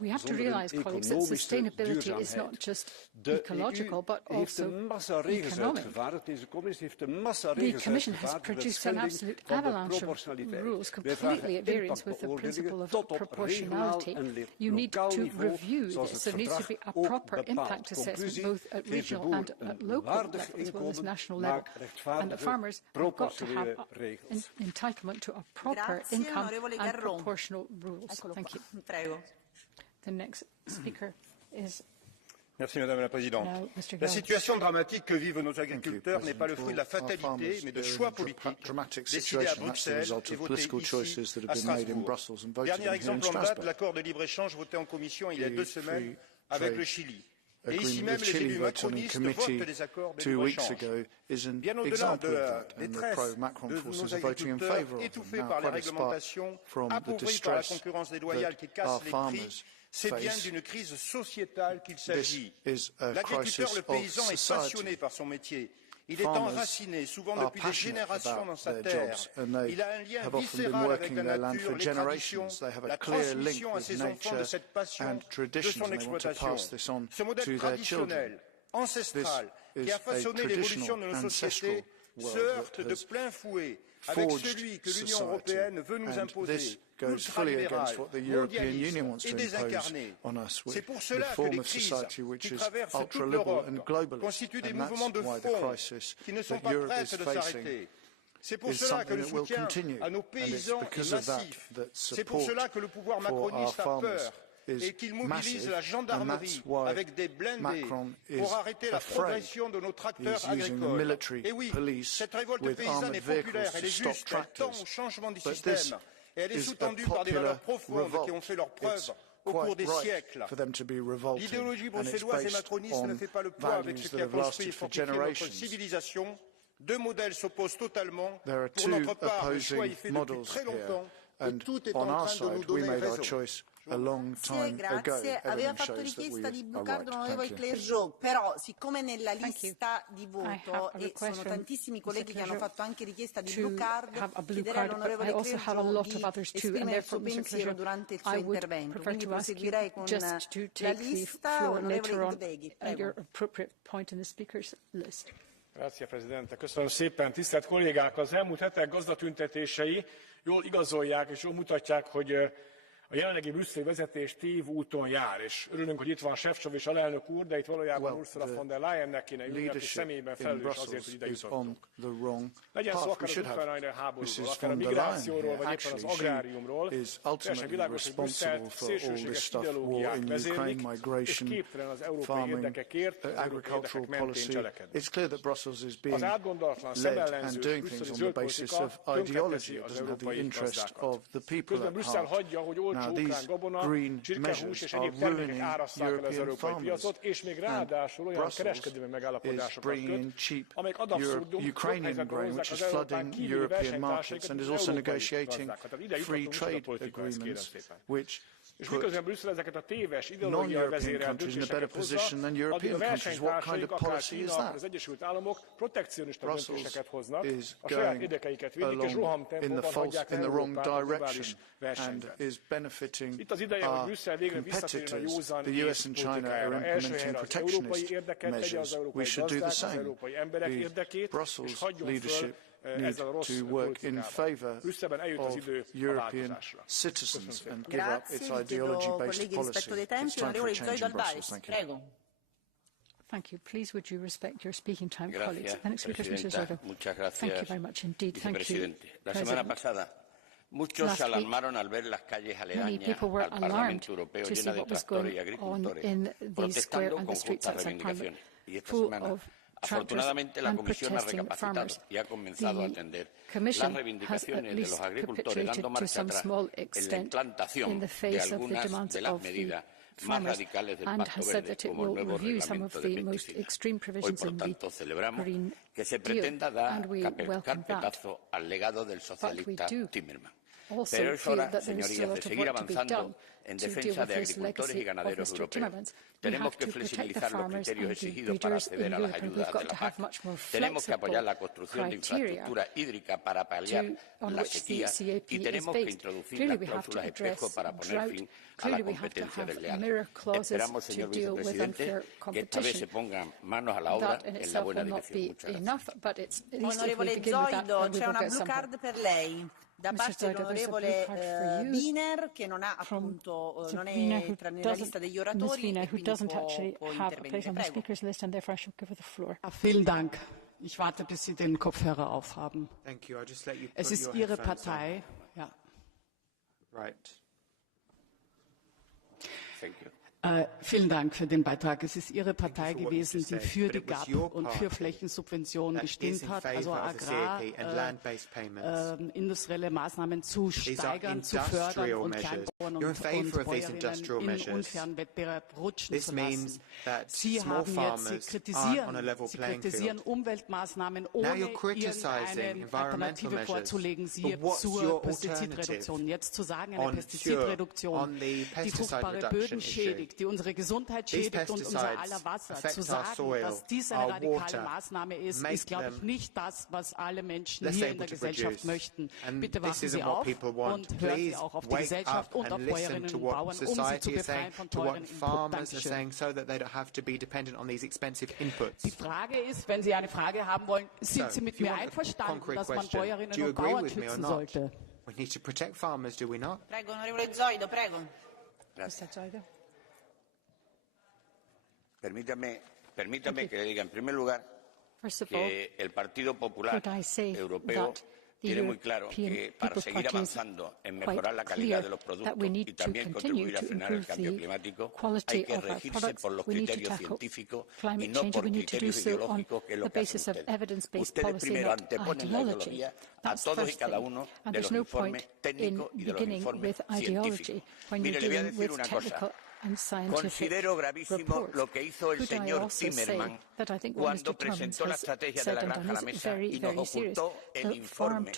We have to realise, colleagues, that sustainability is not just ecological but also economic. The Commission has produced an absolute avalanche of rules completely at variance with the principle of proportionality. You need to review this. There needs to be a proper impact assessment both at regional and at local level as well as national level. And the farmers have got to have an entitlement to a proper income and proportional rules. Thank you. The next speaker is Merci Madame la Présidente. La situation dramatique que vivent nos agriculteurs n'est pas le fruit de la fatalité, mais de choix politiques décidés à Bruxelles et votés ici à Strasbourg. Dernier exemple en date, l'accord de libre-échange voté en commission il y a 2 semaines avec le Chili. Et ici même, les élus macronistes votent des accords de libre-échange. Bien au-delà de la détresse de nos agriculteurs, étouffés par les réglementations, appauvris par la concurrence déloyale qui casse les prix, c'est bien d'une crise sociétale qu'il s'agit. L'agriculteur, le paysan, est passionné par son métier. Il est enraciné, souvent depuis des générations dans sa terre. Il a un lien viscéral avec la nature, les traditions, la transmission à ses enfants de cette passion, de son exploitation. Ce modèle traditionnel, ancestral, qui a façonné l'évolution de nos sociétés, se heurte de plein fouet avec celui que l'Union européenne veut nous imposer, ultra-libéral, mondialiste et désincarné. C'est pour cela que les crises qui traversent toute l'Europe constituent des mouvements de fond qui ne sont pas prêts de s'arrêter. C'est pour cela que le soutien à nos paysans est massif. C'est pour cela que le pouvoir macroniste a peur et qu'il mobilise la gendarmerie avec des blindés pour arrêter la progression de nos tracteurs agricoles. Et oui, cette révolte paysanne est populaire, elle est juste, elle tend au changement du système et elle est sous-tendue par des valeurs profondes qui ont fait leurs preuves au cours des siècles. L'idéologie bruxelloise et macroniste ne fait pas le poids avec ce qui a construit et fortifié notre civilisation. 2 modèles s'opposent totalement. Pour notre part, le choix est fait depuis très longtemps et tout est en train de nous donner raison. Grazie. Aveva fatto richiesta di blue card l'onorevole Clergeau, però siccome nella lista di voto e sono tantissimi colleghi che hanno fatto anche richiesta di blue card, chiederei all'onorevole Clergeau di esprimere il suo pensiero durante il suo intervento. Quindi proseguirei con la lista. Onorevole Deghi, prego. Grazie, Presidente. Köszönöm szépen. Tisztelt kollégák, az elmúlt hetek gazdatüntetései jól igazolják és jól mutatják, hogy a jelenlegi brüsszeli vezetés tévúton jár, és örülünk, hogy itt van Šefčovič alelnök úr, de itt valójában Ursula von der Leyennek kéne ülni, aki személyben felelős azért, hogy ide jutottunk. Legyen szó akár az ukrajnai háborúról, akár a migrációról, vagy éppen az agráriumról, teljesen világos, hogy Brüsszelt szélsőséges ideológiák vezérlik, és képtelen az európai érdekekért, az európai érdekek mentén cselekedni. Az átgondolatlan, szemellenző brüsszeli zöldpolitika tönkreteszi az európai gazdákat. Közben Brüsszel hagyja, hogy olcsó ukrán gabona, csirkehús és egyéb termékek árasszák el az európai piacot, és még ráadásul olyan kereskedelmi megállapodásokat köt, amelyek ad abszurdum, jobb helyzetbe hozzák az európán kívüli versenytársaikat, és az európai gazdákat. Tehát ide jutottunk csodapolitikához, kérem szépen. És miközben Brüsszel ezeket a téves ideológiai vezérelt döntéseket hozza, addig a versenytársaik, akár Kína, akár az Egyesült Államok protekcionista döntéseket hoznak, a saját érdekeiket védik, és rohamtempóban hagyják le Európát a globális versenyben. Itt az ideje, hogy Brüsszel végre visszatérjen a józan ész politikájára. Első helyre az európai érdeket tegye, az európai gazdák, az európai emberek érdekét, és hagyjon föl ezzel a rossz politikával. Brüsszelben eljött az idő a változásra. Köszönöm szépen. Grazie, chiedo colleghi rispetto dei tempi. Onorevole Zoido Albares, prego. Thank you. Please would you respect your speaking time, colleagues. The next speaker is Mr. Zoido. Thank you very much indeed. Thank you, President. Muchos se alarmaron al ver las calles aledañas al Parlamento Europeo llenas de tractores y agricultores protestando con justas reivindicaciones. Y esta semana, afortunadamente, la Comisión ha recapacitado y ha comenzado a atender las reivindicaciones de los agricultores, dando marcha atrás en la implantación de algunas de las medidas más radicales del Pacto Verde, como el nuevo reglamento de pesticidas. Hoy, por tanto, celebramos que se pretenda dar carpetazo al legado del socialista Timmermans. Pero es hora, señorías, de seguir avanzando en defensa de agricultores y ganaderos europeos. Tenemos que flexibilizar los criterios exigidos para acceder a las ayudas de la PAC. Tenemos que apoyar la construcción de infraestructura hídrica para paliar la sequía y tenemos que introducir las cláusulas espejo para poner fin a la competencia desleal. Esperamos, señor vicepresidente, que esta vez se pongan manos a la obra en la buena dirección. Muchas gracias. Onorevole Zoido, c'è una blue card per lei. Da parte dell'onorevole Wiener, che non ha appunto non è nella lista degli oratori e quindi può intervenire. Prego. Vielen Dank. Ich warte, bis Sie den Kopfhörer aufhaben. Es ist Ihre Partei. Ja. Right. Thank you. Vielen Dank für den Beitrag. Es ist Ihre Partei gewesen, die für die GAP und für Flächensubventionen gestimmt hat, also industrielle Maßnahmen zu steigern, zu fördern und Kleinbauern und Bäuerinnen in unfairen Wettbewerb rutschen zu lassen. Sie kritisieren Umweltmaßnahmen, ohne irgendeine Alternative vorzulegen, siehe zur Pestizidreduktion. Jetzt zu sagen, eine Pestizidreduktion, die fruchtbare Böden schädigt, die unsere Gesundheit schädigt und unser aller Wasser, zu sagen, dass dies eine radikale Maßnahme ist, ist, glaube ich, nicht das, was alle Menschen hier in der Gesellschaft möchten. Bitte wachen Sie auf und hören Sie auch auf die Gesellschaft und auf Bäuerinnen und Bauern, um sie zu befreien von teuren Input. Dankeschön. Die Frage ist, wenn Sie eine Frage haben wollen, sind Sie mit mir einverstanden, dass man Bäuerinnen und Bauern schützen sollte? We need to protect farmers, do we not? Prego, onorevole Zoido, prego. Permítame que le diga en primer lugar que el Partido Popular Europeo tiene muy claro que para seguir avanzando en mejorar la calidad de los productos y también contribuir a frenar el cambio climático, hay que regirse por los criterios científicos y no por criterios ideológicos, que es lo que hacen ustedes. Ustedes primero anteponen la ideología a todos y cada uno de los informes técnicos y de los informes científicos. Mire, le voy a decir una cosa. Considero gravísimo lo que hizo el señor Timmermans cuando presentó la estrategia de la granja a la mesa y nos ocultó el informe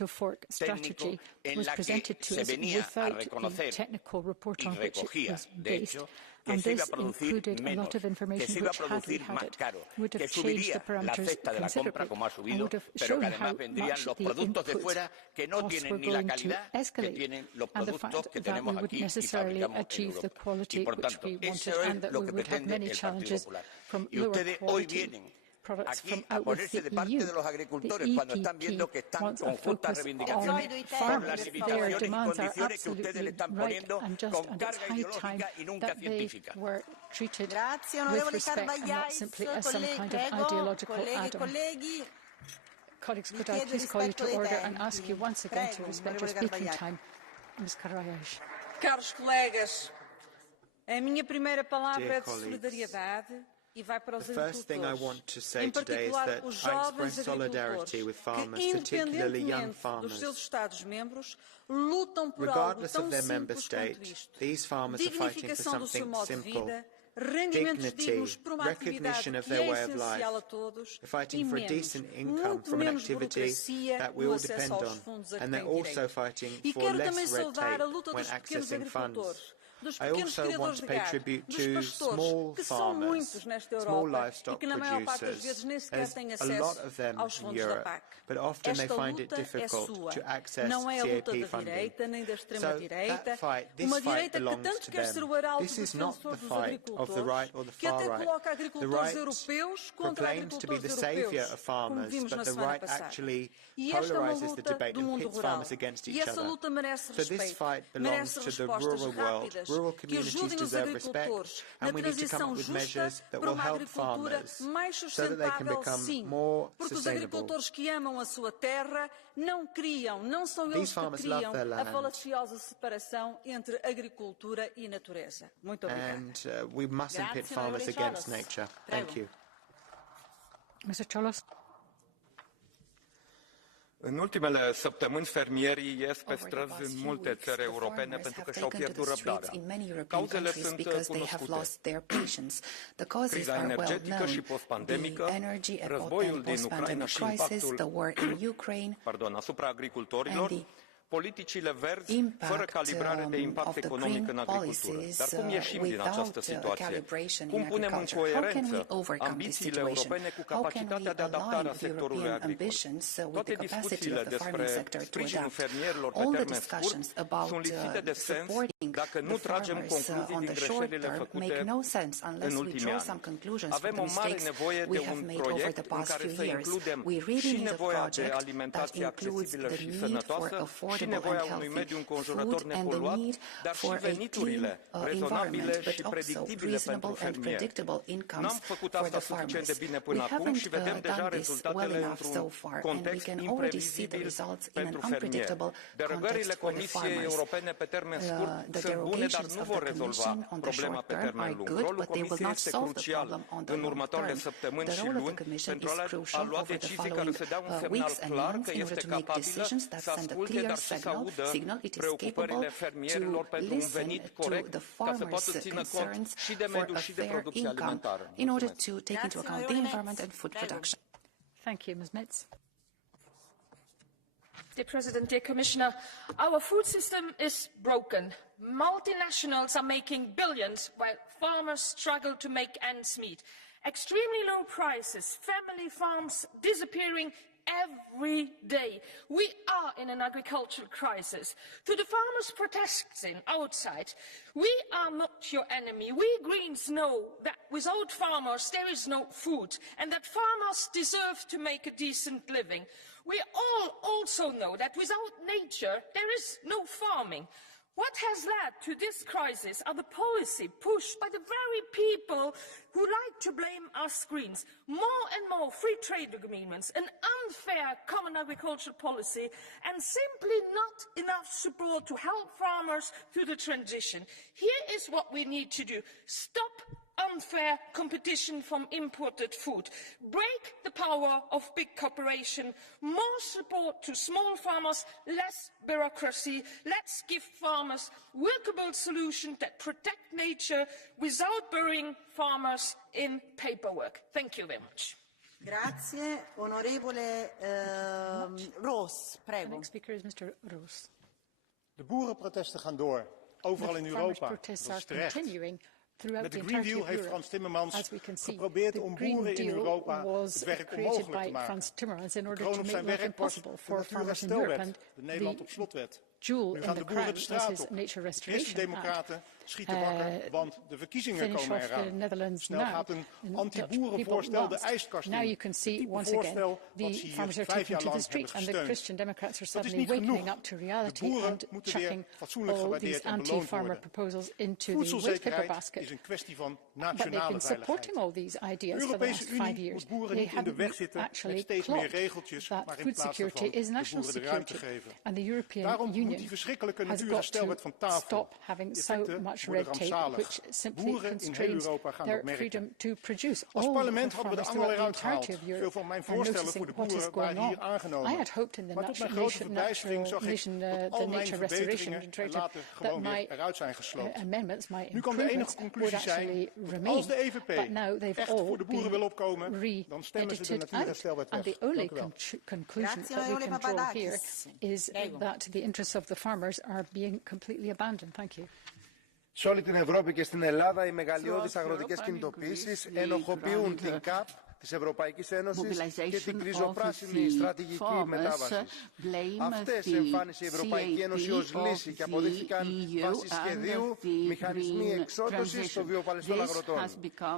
técnico en la que se venía a reconocer y recogía, de hecho, que se iba a producir menos, que se iba a producir más caro, que subiría la cesta de la compra como ha subido, pero que además vendrían los productos de fuera que no tienen ni la calidad que tienen los productos que tenemos aquí y fabricamos en Europa. Y por tanto, eso es lo que pretende el Partido Popular. Y ustedes hoy vienen aquí a ponerse de parte de los agricultores cuando están viendo que están con justas reivindicaciones por las limitaciones y condiciones que ustedes le están poniendo con carga ideológica y nunca científica. Grazie, onorevole Carvagliais, colleghi. Colleagues, could I please call you to order and ask you once again to respect your speaking time? Ms. Carvalhais. Caros colegas, a minha primeira palavra é de solidariedade. The first thing I want to say today is that I express solidarity with farmers, particularly young farmers. Regardless of their member state, these farmers are fighting for something simple: dignity, recognition of their way of life. They're fighting for a decent income from an activity that we all depend on, and they're also fighting for less red tape when accessing funds. I also want to pay tribute to small farmers, small livestock producers. There's a lot of them in Europe, but often they find it difficult to access CAP funding. So that fight, this fight belongs to them. This is not the fight of the right or the far right. The right proclaims to be the saviour of farmers, but the right actually polarizes the debate and pits farmers against each other. So this fight belongs to the rural world. Rural communities deserve respect, and we need to come up with measures that will help farmers so that they can become more sustainable. These farmers love their land, and we mustn't pit farmers against nature. Thank you. Mr. Cholos. În ultimele săptămâni, fermierii ies pe străzi în multe țări europene pentru că și-au pierdut răbdarea. Cauzele sunt cunoscute. Criza energetică și postpandemică, războiul din Ucraina și impactul asupra agricultorilor, politicile verzi fără calibrare de impact economic în agricultură. Dar cum ieșim din această situație? Cum punem în coerență ambițiile europene cu capacitatea de adaptare a sectorului agricol? Toate discuțiile despre sprijinul fermierilor pe termen scurt sunt lipsite de sens dacă nu tragem concluzii din greșelile făcute în ultimii ani. Avem o mare nevoie de un proiect în care să includem și nevoia de alimentație accesibilă și sănătoasă nevoia unui mediu înconjurător nepoluat, dar și veniturile rezonabile și predictibile pentru fermieri. N-am făcut asta suficient de bine până acum și vedem deja rezultatele într-un context imprevizibil pentru fermieri. Derogările Comisiei Europene pe termen scurt sunt bune, dar nu vor rezolva problema pe termen lung. Rolul Comisiei este crucial în următoarele săptămâni și luni pentru a lua decizii care să dea un semnal clar că este capabilă să asculte, dar și să audă preocupările fermierilor pentru un venit corect, ca să poată țină cont și de mediu și de producție alimentară. In order to take into account the environment and food production. Thank you, Ms. Metz. Dear President, dear Commissioner, our food system is broken. Multinationals are making billions while farmers struggle to make ends meet. Extremely low prices, family farms disappearing every day. We are in an agricultural crisis. To the farmers protesting outside, we are not your enemy. We Greens know that without farmers there is no food and that farmers deserve to make a decent living. We all also know that without nature there is no farming. What has led to this crisis are the policy pushed by the very people who like to blame us Greens. More and more free trade agreements, an unfair common agricultural policy, and simply not enough support to help farmers through the transition. Here is what we need to do. Stop unfair competition from imported food. Break the power of big corporation. More support to small farmers, less bureaucracy. Let's give farmers workable solutions that protect nature without burying farmers in paperwork. Thank you very much. Grazie. Onorevole Roos, prego. The next speaker is Mr. Roos. De boerenprotesten gaan door, overal in Europa. Dat is terecht. Met de Green Deal heeft Frans Timmermans geprobeerd om boeren in Europa het werk onmogelijk te maken. De kroon op zijn werk was de Natuurherstelwet, de Nederland op slot wet. Nu gaan de boeren de straat op. De christendemocraten schieten wakker, want de verkiezingen komen eraan. Snel gaat een anti-boerenvoorstel de ijskast in. Een voorstel wat ze hier 5 jaar lang hebben gesteund. Dat is niet genoeg. De boeren moeten weer fatsoenlijk gewaardeerd en beloond worden. Voedselzekerheid is een kwestie van nationale veiligheid. De Europese Unie moet boeren niet in de weg zitten met steeds meer regeltjes, maar in plaats daarvan de boeren de ruimte geven. Daarom moet die verschrikkelijke Natuurherstelwet van tafel. Worden rampzalig. Boeren in heel Europa gaan dat merken. Als parlement hadden we de angel eruit gehaald. Veel van mijn voorstellen voor de boeren waren hier aangenomen. Maar tot mijn grote verbijstering zag ik dat al mijn verbeteringen er later gewoon weer eruit zijn gesloten. Nu kan de enige conclusie zijn dat als de EVP echt voor de boeren wil opkomen, dan stemmen ze de Natuurherstelwet weg. Dank u wel. Conclusion that we can draw here is that the interests of the farmers are being completely abandoned. Thank you. Σε όλη την Ευρώπη και στην Ελλάδα, οι μεγαλειώδεις αγροτικές κινητοποίησεις ενοχοποιούν την ΚΑΠ της Ευρωπαϊκής Ένωσης και την κρυζοπράσινη στρατηγική μετάβαση. Αυτές εμφάνισε η Ευρωπαϊκή Ένωση ως λύση και αποδείχθηκαν βάσει σχεδίου μηχανισμοί εξόντωσης των βιοπαλαιστών αγροτών.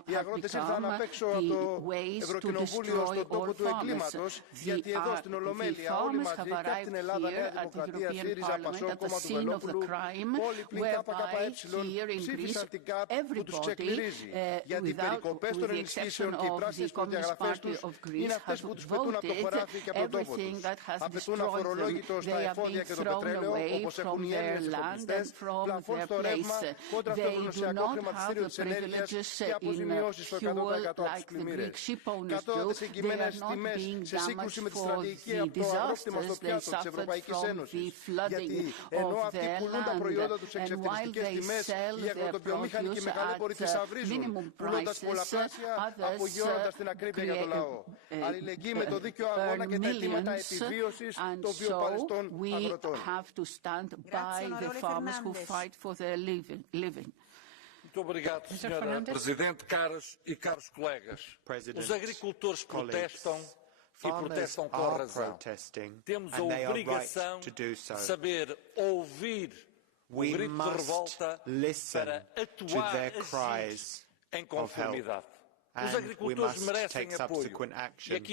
Οι αγρότες ήρθαν απ' έξω από το Ευρωκοινοβούλιο στον τόπο του εγκλήματος, γιατί εδώ στην Ολομέλεια όλοι μαζί και από την Ελλάδα, Νέα Δημοκρατία, ΣΥΡΙΖΑ, ΠΑΣΟΚ, κόμμα του Βελόπουλου, όλοι πλην ΚΚΕ ψήφισαν την ΚΑΠ που τους ξεκληρίζει. Γιατί οι περικοπές των ενισχύσεων και οι πράσινες διαγραφές τους είναι αυτές που τους πετούν από το χωράφι και από τον τόπο τους. Απαιτούν αφορολόγητο στα εφόδια και το πετρέλαιο, όπως έχουν οι Έλληνες εφοπλιστές, πλαφόν στο ρεύμα, κόντρα στο γνωσιακό χρηματιστήριο της ενέργειας και αποζημιώσεις στο 100% από τους πλημμύρες. Κατώτατες εγκυμμένες τιμές σε σύγκρουση με τη στρατηγική από το αγρόκτημα στο πιάτο της Ευρωπαϊκής Ένωσης. Γιατί ενώ αυτοί πουλούν τα προϊόντα τους σε εξευτελιστικές τιμές, οι αγροτοβιομήχανοι και οι μεγαλέμποροι θησαυρίζουν, πουλώντας πολλαπλάσια, απογειώνοντας την ακρίβεια για το λαό. Αλληλεγγύη με το δίκαιο αγώνα και τα αιτήματα επιβίωσης των βιοπαλαιστών αγροτών. Muito obrigado, Sra. Presidente, caras e caros colegas. Os agricultores protestam e protestam com razão. Temos a obrigação de saber ouvir o grito de revolta para atuar em conformidade. and we must take subsequent action.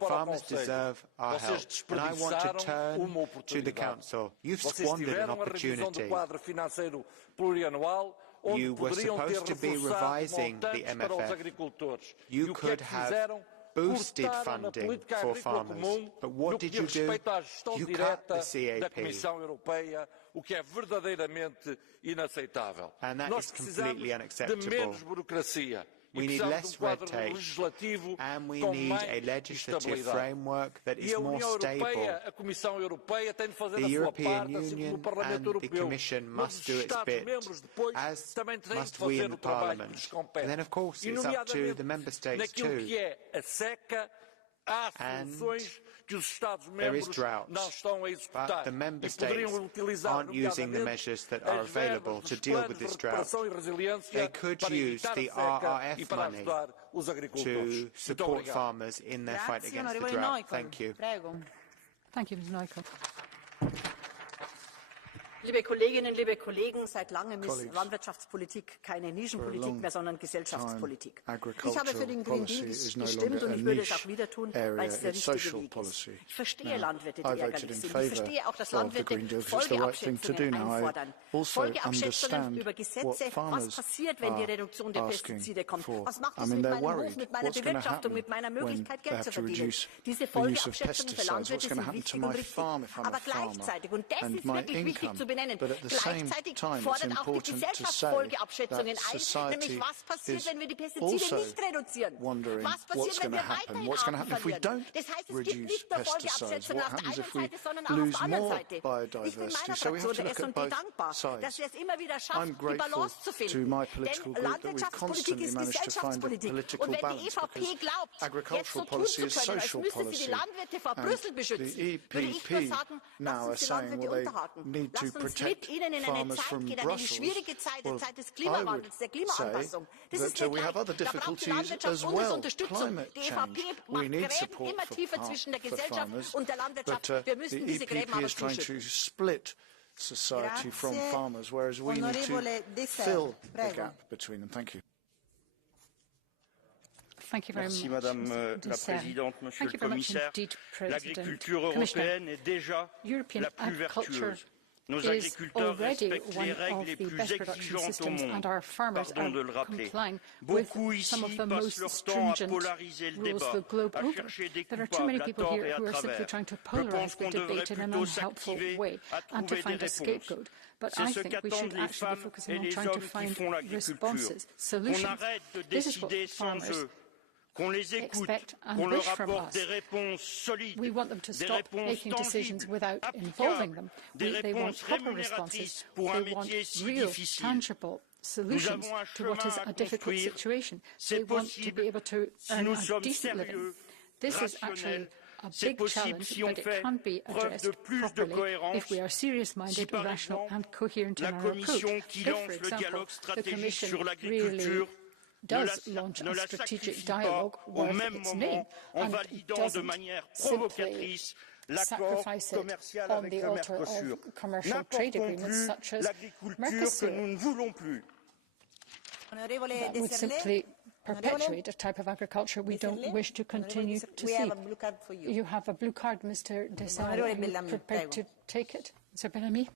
Farmers deserve our help, and I want to turn to the Council. You've squandered an opportunity. You were supposed to be revising the MFF. You could have boosted funding for farmers, but what did you do? You cut the CAP. And that is completely unacceptable. We need less red tape, and we need a legislative framework that is more stable. The European Union and the Commission must do its bit, as must we in the Parliament. And then, of course, it's up to the Member States too. And there is drought, but the Member States aren't using the measures that are available to deal with this drought. They could use the RRF money to support farmers in their fight against the drought. Thank you. Thank you, Ms. Neukel. Liebe Kolleginnen, liebe Kollegen, seit langem ist Landwirtschaftspolitik keine Nischenpolitik mehr, sondern Gesellschaftspolitik. Ich habe für den Green Deal gestimmt und ich würde es auch wieder tun, weil es der richtige Weg ist. Ich verstehe Landwirte, die ärgerlich sind. Ich verstehe auch, dass Landwirte Folgeabschätzungen einfordern. Folgeabschätzungen über Gesetze. Was passiert, wenn die Reduktion der Pestizide kommt? Was macht es mit meinem Hof, mit meiner Bewirtschaftung, mit meiner Möglichkeit, Geld zu verdienen? Diese Folgeabschätzungen für Landwirte sind wichtig und richtig. Aber gleichzeitig, und das ist wirklich wichtig zu benennen, gleichzeitig fordert auch die Gesellschaft Folgeabschätzungen ein, nämlich was passiert, wenn wir die Pestizide nicht reduzieren? Was passiert, wenn wir weiterhin Arten verlieren? Das heißt, es gibt nicht nur Folgeabschätzungen auf der einen Seite, sondern auch auf der anderen Seite. Ich bin meiner Fraktion der S&D dankbar, dass wir es immer wieder schaffen, die Balance zu finden. Denn Landwirtschaftspolitik ist Gesellschaftspolitik. Und wenn die EVP glaubt, jetzt so tun zu können, als müsste sie die Landwirte vor Brüssel beschützen, würde ich nur sagen, lassen Sie die Landwirte unterhaken. Lassen uns mit ihnen in eine Zeit gehen, eine schwierige Zeit, eine Zeit des Klimawandels, der Klimaanpassung. Das ist mir gleich. Da braucht die Landwirtschaft Unterstützung. Die EVP macht Gräben immer tiefer zwischen der Gesellschaft und der Landwirtschaft. Wir müssen diese Gräben aber zuschütten. Society from farmers, whereas we need to fill the gap between them. Thank you. Merci Madame la Présidente, Monsieur le Commissaire. L'agriculture européenne est déjà la plus vertueuse. Nos agriculteurs respectent les règles les plus exigeantes au monde, pardon de le rappeler. Beaucoup ici passent leur temps à polariser le débat, à chercher des coupables à tort et à travers. Je pense qu'on devrait plutôt s'activer à trouver des réponses. C'est ce qu'attendent les femmes et les hommes qui font l'agriculture. Qu'on arrête de décider sans eux. Qu'on les écoute, qu'on leur apporte des réponses solides, des réponses tangibles, applicables, des réponses rémunératrices pour un métier si difficile. Nous avons un chemin à construire. C'est possible si nous sommes sérieux, rationnels. C'est possible si on fait preuve de plus de cohérence. Si par exemple, la Commission qui lance le dialogue stratégique sur l'agriculture ne la sacrifie pas au même moment en validant de manière provocatrice l'accord commercial avec le Mercosur. N'importons plus l'agriculture que nous ne voulons plus. That would simply perpetuate a type of agriculture we don't wish to continue to see. You have a blue card, Mr. Desai. Are you prepared to take it? Mr. Bellamy?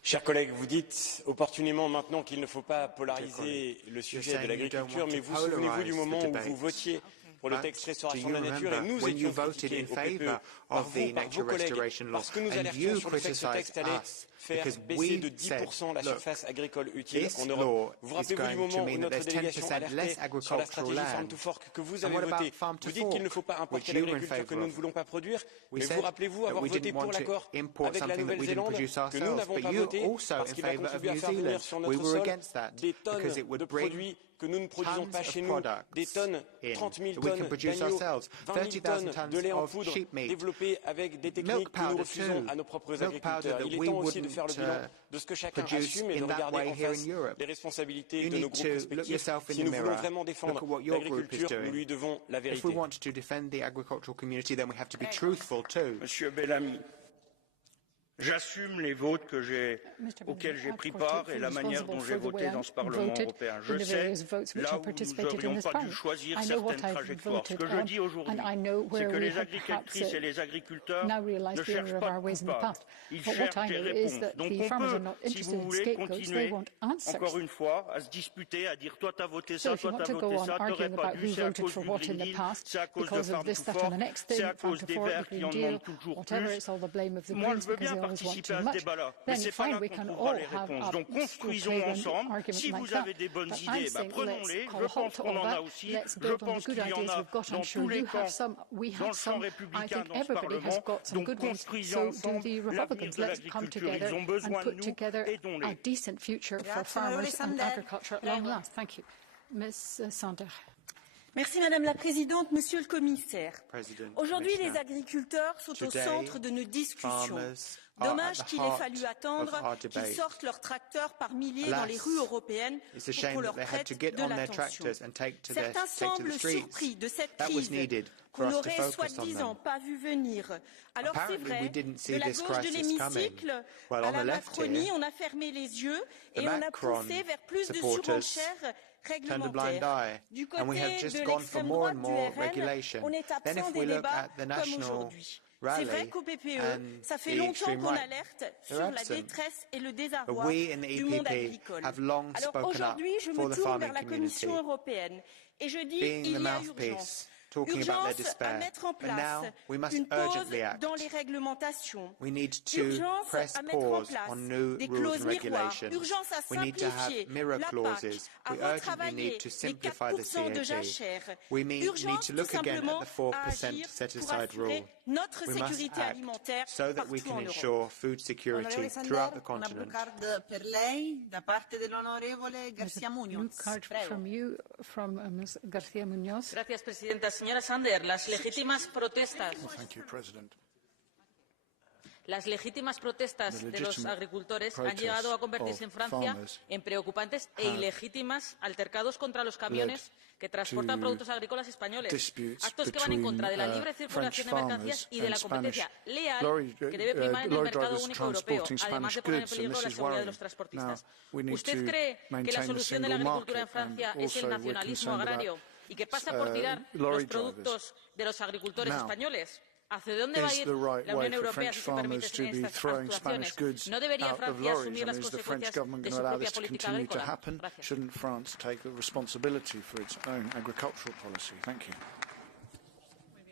Chers collègues, vous dites opportunément maintenant qu'il ne faut pas polariser le sujet de l'agriculture, mais vous souvenez-vous du moment où vous votiez pour le texte restauration de la nature et nous étions critiqués au PPE par vous, par vos collègues, parce que nous alertions sur le fait que ce texte allait faire baisser de 10% la surface agricole utile en Europe. Vous rappelez-vous du moment où notre délégation alertait sur la stratégie Farm to Fork que vous avez votée? Vous dites qu'il ne faut pas importer l'agriculture que nous ne voulons pas produire, mais vous rappelez-vous avoir voté pour l'accord avec la Nouvelle-Zélande que nous n'avons pas voté parce qu'il a contribué à faire venir sur notre sol des tonnes de produits que nous ne produisons pas chez nous, des tonnes, 30 000 tonnes d'agneaux, 20 000 tonnes de lait en poudre développées avec des techniques que nous refusons à nos propres agriculteurs. Il est temps aussi de faire le bilan de ce que chacun assume et de regarder en face les responsabilités de nos groupes respectifs. Si nous voulons vraiment défendre l'agriculture, nous lui devons la vérité. Monsieur Bellamy, J'assume les votes auxquels j'ai pris part et la manière dont j'ai voté dans ce Parlement européen. Je sais là où nous n'aurions pas dû choisir certaines trajectoires. Ce que je dis aujourd'hui, c'est que les agricultrices et les agriculteurs ne cherchent pas de coupables. Ils cherchent des réponses. Donc on peut, si vous voulez, continuer, encore une fois, à se disputer, à dire toi t'as voté ça, toi t'as voté ça, t'aurais pas dû, c'est à cause du Green Deal, c'est à cause de Farm to Fork, c'est à cause des Verts qui en demandent toujours plus. Moi je veux bien participer à ce débat-là, mais c'est pas là qu'on trouvera les réponses. Donc construisons ensemble. Si vous avez des bonnes idées, prenons-les. Je pense qu'on en a aussi. Je pense qu'il y en a dans tous les camps, dans le champ républicain, dans ce Parlement. Donc construisons ensemble l'avenir de l'agriculture. Ils ont besoin de nous, aidons-les. Merci Madame la Présidente, Monsieur le Commissaire. Aujourd'hui, les agriculteurs sont au centre de nos discussions. Dommage qu'il ait fallu attendre qu'ils sortent leurs tracteurs par milliers dans les rues européennes pour qu'on leur prête de l'attention. Certains semblent surpris de cette crise qu'on n'aurait soi-disant pas vu venir. Alors c'est vrai, de la gauche de l'hémicycle à la Macronie, on a fermé les yeux et on a poussé vers plus de surenchères réglementaires. Du côté de l'extrême droite du RN, on est absent des débats comme aujourd'hui. C'est vrai qu'au PPE, ça fait longtemps qu'on alerte sur la détresse et le désarroi du monde agricole. Alors aujourd'hui, je me tourne vers la Commission européenne et je dis il y a urgence. Urgence à mettre en place une pause dans les réglementations. Urgence à mettre en place des clauses miroirs. Urgence à simplifier la PAC, à retravailler les 4% de jachère. Urgence tout simplement à agir pour assurer notre sécurité alimentaire partout en Europe. Onorevole Sander, una blue card per lei da parte dell'onorevole García Muñoz. Gracias, Presidenta. Señora Sander, las legítimas protestas de los agricultores han llegado a convertirse en Francia en preocupantes e ilegítimas altercados contra los camiones que transportan productos agrícolas españoles. Actos que van en contra de la libre circulación de mercancías y de la competencia leal que debe primar en el mercado único europeo, además de poner en peligro la seguridad de los transportistas. ¿Usted cree que la solución de la agricultura en Francia es el nacionalismo agrario y que pasa por tirar los productos de los agricultores españoles? ¿Hacia dónde va a ir la Unión Europea si se permiten estas actuaciones? ¿No debería Francia asumir las consecuencias de su propia política agrícola?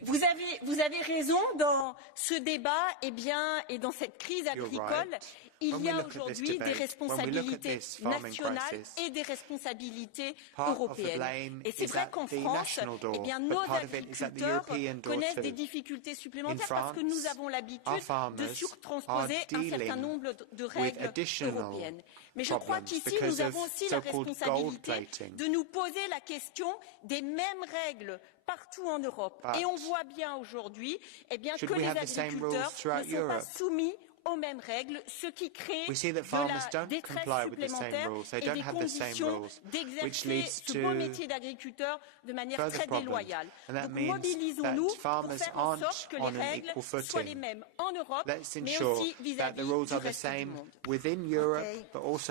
Vous avez raison dans ce débat et dans cette crise agricole. Il y a aujourd'hui des responsabilités nationales et des responsabilités européennes. Et c'est vrai qu'en France, nos agriculteurs connaissent des difficultés supplémentaires parce que nous avons l'habitude de surtransposer un certain nombre de règles européennes. Mais je crois qu'ici, nous avons aussi la responsabilité de nous poser la question des mêmes règles partout en Europe. Et on voit bien aujourd'hui que les agriculteurs ne sont pas soumis aux mêmes règles, ce qui crée de la détresse supplémentaire et des conditions d'exercer ce beau métier d'agriculteur de manière très déloyale. Donc mobilisons-nous pour faire en sorte que les règles soient les mêmes en Europe, mais aussi vis-à-vis du reste du monde.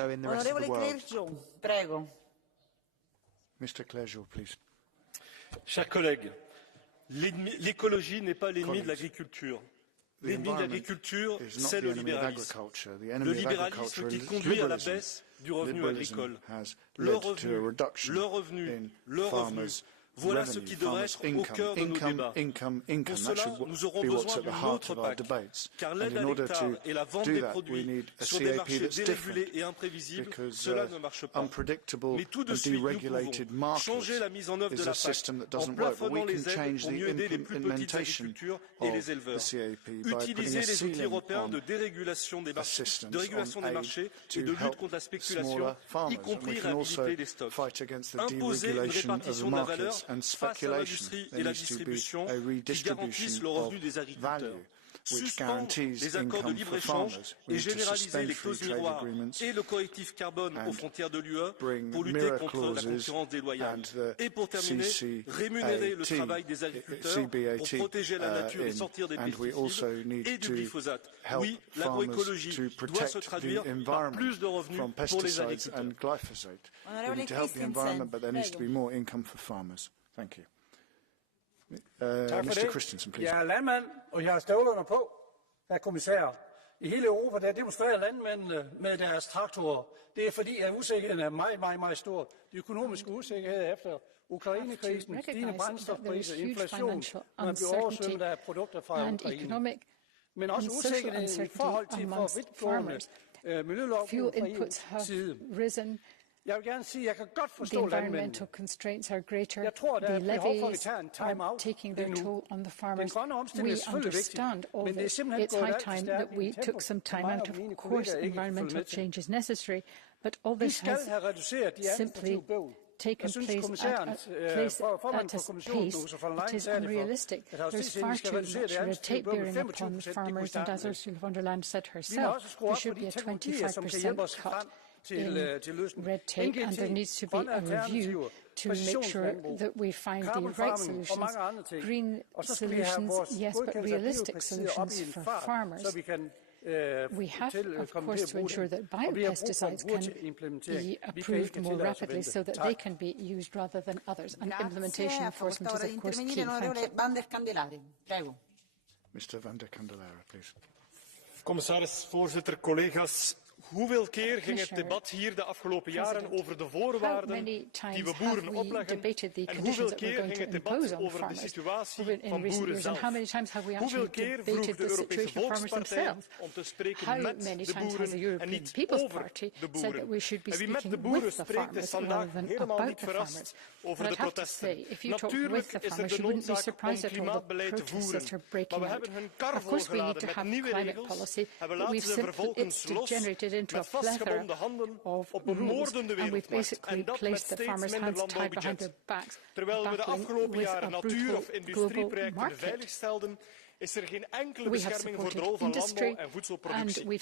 Onorevole Clergeau, prego. Mr. Clergeau, please. Chers collègues, l'écologie n'est pas l'ennemi de l'agriculture. L'ennemi de l'agriculture, c'est le libéralisme. Le libéralisme qui conduit à la baisse du revenu agricole. Le revenu. Voilà ce qui devrait être au cœur de nos débats. Pour cela, nous aurons besoin d'une autre PAC, car l'aide à l'hectare et la vente des produits sur des marchés dérégulés et imprévisibles, cela ne marche pas. Mais tout de suite, nous pouvons changer la mise en œuvre de la PAC en plafonnant les aides pour mieux aider les plus petites agricultures et les éleveurs. Utiliser les outils européens de dérégulation des marchés, et de lutte contre la spéculation, y compris réhabiliter les stocks. Imposer une répartition de la valeur face à l'industrie et la distribution qui garantissent le revenu des agriculteurs. which guarantees income for farmers. We need to suspend free trade agreements, et le correctif carbone aux frontières de l'UE pour lutter mirror contre la clauses concurrence déloyale. and Et pour terminer, rémunérer le travail des agriculteurs pour protéger la nature et sortir des pesticides et du glyphosate. Oui, l'agroécologie doit se traduire par plus de revenus pour les agriculteurs. We need to help the environment, but there needs to be more income for farmers. Thank you. Mr. Christensen, please. Jeg er landmand, og jeg har støvlerne på, herr kommissær. I hele Europa der demonstrerer landmændene med deres traktorer. Det er fordi, at usikkerheden er meget, meget stor. De økonomiske usikkerheder efter Ukrainekrisen, stigende brændstofpriser, inflation, man bliver oversvømmet af produkter fra Ukraine. Men også usikkerheden i forhold til for vidtgående miljølovgivning fra EU's side. Jeg vil gerne sige, at jeg kan godt forstå landmændene. Jeg tror, der er behov for, at vi tager en time-out lige nu. Den grønne omstilling er selvfølgelig vigtig, men det er simpelthen gået alt for stærkt i tempo. Of course, environmental change is necessary, but all this has simply taken place at a pace that is unrealistic. There's far too much red tape bearing upon farmers, and as Ursula von der Leyen said herself, there should be a 25% cut in red tape, and there needs to be a review to make sure that we find the right solutions, green solutions, yes, but realistic solutions for farmers. We have, of course, to ensure that biopesticides can be approved more rapidly so that they can be used rather than others. And implementation enforcement is, of course, key. Mr. Van der Candelare, please. Commissaris, voorzitter, collega's. Hoeveel keer ging het debat hier de afgelopen jaren over de voorwaarden die we boeren opleggen? En hoeveel keer ging het debat over de situatie van boeren zelf? Hoeveel keer vroeg de Europese Volkspartij om te spreken met de boeren en niet over de boeren? En wie met de boeren spreekt is vandaag helemaal niet verrast over de protesten. Natuurlijk is er de noodzaak om klimaatbeleid te voeren, maar we hebben hun kar volgeladen met nieuwe regels en we laten ze vervolgens los met vastgebonden handen op een moordende wereldmarkt. En dat met steeds minder landbouwbudget. Terwijl we de afgelopen jaren natuur- of industrieprojecten veiligstelden, is er geen enkele bescherming voor de rol van landbouw en voedselproductie.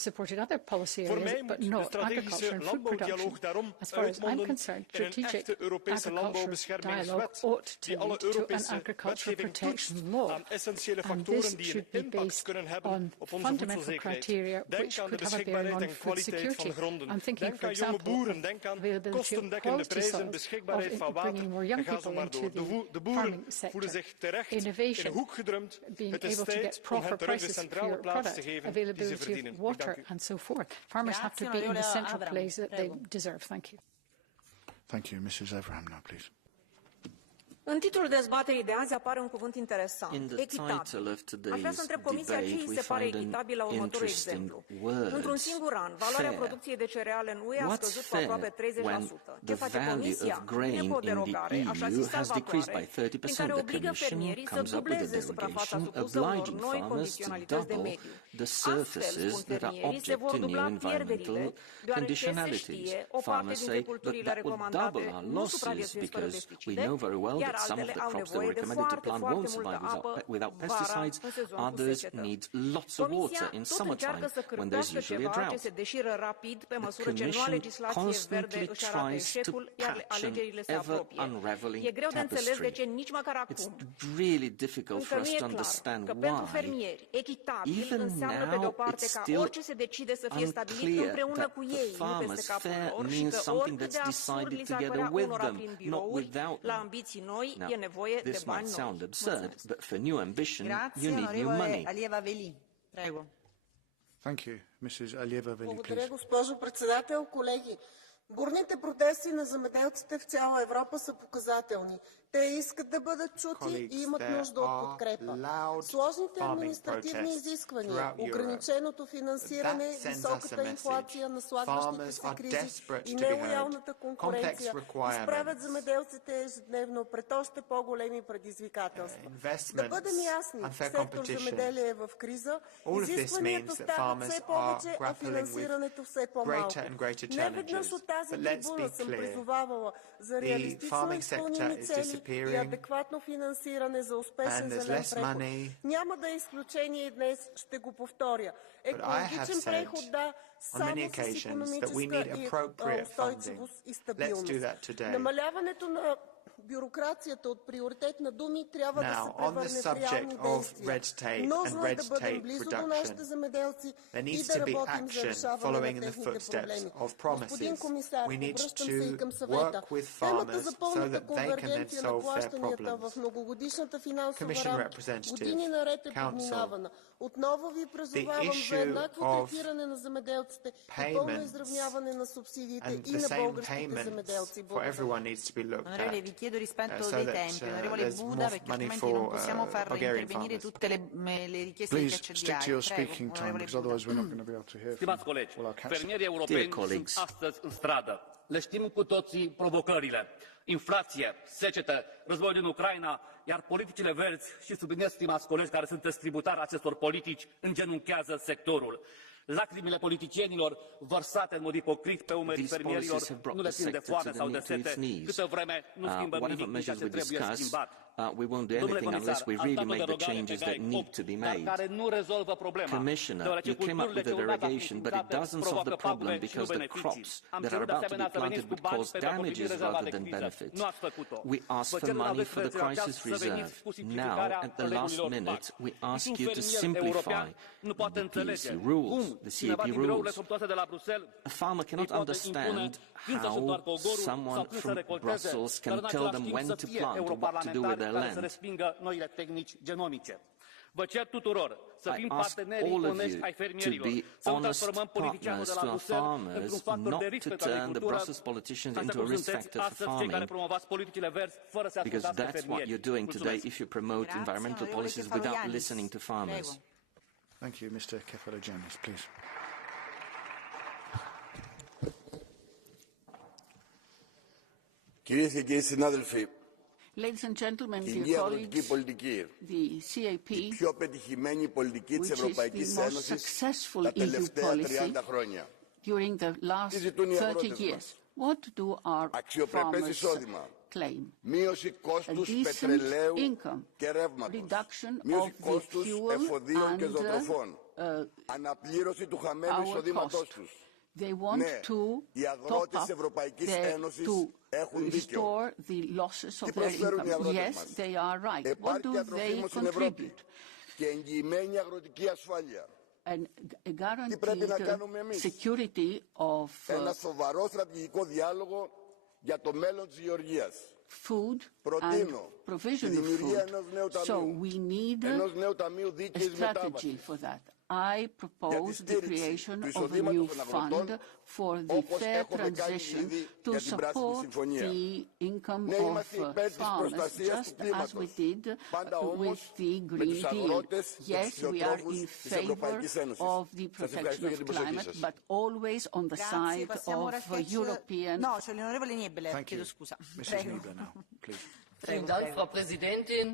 Voor mij moet de strategische landbouwdialoog daarom uitmonden in een echte Europese landbouwbeschermingswet die alle Europese wetgeving toetst aan essentiële factoren die een impact kunnen hebben op onze voedselzekerheid. Denk aan de beschikbaarheid en kwaliteit van gronden. Denk aan jonge boeren. Denk aan kostendekkende prijzen, beschikbaarheid van water. En ga zo maar door. De boeren voelen zich terecht in een hoek gedrumd. Het is to get proper prices for your product, availability of water, and so forth. Farmers have to be in the central place that they deserve. Thank you. Thank you. Mrs. Abraham now, please. În titlul dezbaterii de azi apare un cuvânt interesant, echitabil. Aș vrea să întreb Comisia ce îi se pare echitabil la următorul exemplu. Într-un singur an, valoarea producției de cereale în UE a scăzut cu aproape 30%. Ce face Comisia? Vine cu o derogare, așa zis salvatoare, prin care obligă fermierii să dubleze suprafața supusă unor noi condiționalități de mediu. Astfel, spun fermierii, se vor dubla pierderile, deoarece se știe, o parte dintre culturile recomandate nu supraviețuiesc fără pesticide, some of the crops that were recommended to plant won't survive without pesticides. Others need lots of water in summertime when there's usually a drought. The Commission constantly tries to patch an ever-unraveling tapestry. It's really difficult for us to understand why. Even now, it's still unclear that the farmers' fair means something that's decided together with them, not without them. Now, this might sound absurd, but for new ambition, you need new money. Thank you. Mrs. Alieva-Vili, please. Благодаря, госпожо председател. Колеги, бурните протести на земеделците в цяла Европа са показателни. Те искат да бъдат чути и имат нужда от подкрепа. Сложните административни изисквания, ограниченото финансиране, високата инфлация, наслагващите се кризи и нелоялната конкуренция изправят земеделците ежедневно пред още по-големи предизвикателства. Да бъдем ясни, сектор земеделие е в криза, изискванията стават все повече, а финансирането все по-малко. Неведнъж от тази трибуна съм призовавала за реалистично изпълними цели и адекватно финансиране за успешен зелен преход. Няма да е изключение и днес, ще го повторя. Екологичен преход, да, само с икономическа устойчивост и стабилност. Намаляването на бюрокрацията от приоритет на думи трябва да се превърне в реални действия. Нужно е да бъдем близо до нашите земеделци и да работим за решаване на техните проблеми. Господин комисар, обръщам се и към съвета. Темата за пълната конвергенция на плащанията в многогодишната финансова рамка години наред е подминавана. Отново ви призовавам за еднакво третиране на земеделците и пълно изравняване на субсидиите и на българските земеделци. Onorevole, vi chiedo rispetto dei tempi. Onorevole Buda, perché altrimenti non possiamo far intervenire tutte le richieste di catch DI. Stimați colegi, fermierii europeni sunt astăzi în stradă. Le știm cu toții provocările. Inflație, secetă, războiul din Ucraina, iar politicile verzi, și subliniez, stimați colegi, care sunt distributari acestor politici, îngenunchează sectorul. Lacrimile politicienilor vărsate în mod ipocrit pe umerii fermierilor nu le țin de foame sau de sete, câtă vreme nu schimbăm nimic din ceea ce trebuie schimbat. We won't do anything unless we really make the changes that need to be made. Commissioner, you came up with a derogation, but it doesn't solve the problem because the crops that are about to be planted would cause damages rather than benefits. We asked for money for the crisis reserve. Now, at the last minute, we ask you to simplify the PEC rules, the CAP rules. A farmer cannot understand how someone from Brussels can tell them when to plant or what to do with their land. Vă cer tuturor să fim parteneri onești ai fermierilor, să nu transformăm politicii de la Bruxelles într-un factor de risc pentru agricultură, ca să cum sunteți astăzi cei care promovați politicile verzi fără să ascultați pe fermieri. Because that's what you're doing today if you promote environmental policies without listening to farmers. Thank you, Mr. Kefalogiannis, please. Κυρίες και κύριοι συνάδελφοι, Ladies and gentlemen, η αγροτική πολιτική, the CAP, η πιο πετυχημένη πολιτική της Ευρωπαϊκής Ένωσης τα τελευταία 30 χρόνια. During the last 30 years, what do our farmers claim? Μείωση κόστους πετρελαίου και ρεύματος, μείωση κόστους εφοδίων και ζωοτροφών, αναπλήρωση του χαμένου εισοδήματός τους. They want to top up to restore the losses of their income. Yes, they are right. What do they contribute? And guaranteed security of food and provision of food. So we need a strategy for that. I propose the creation of a new fund for the fair transition to support the income of farmers, just as we did with the Green Deal. Yes, we are in favor of the protection of climate, but always on the side of European... No, c'è l'onorevole Niebler, chiedo scusa. Mrs. Niebler now, please. Vielen Dank, Frau Präsidentin,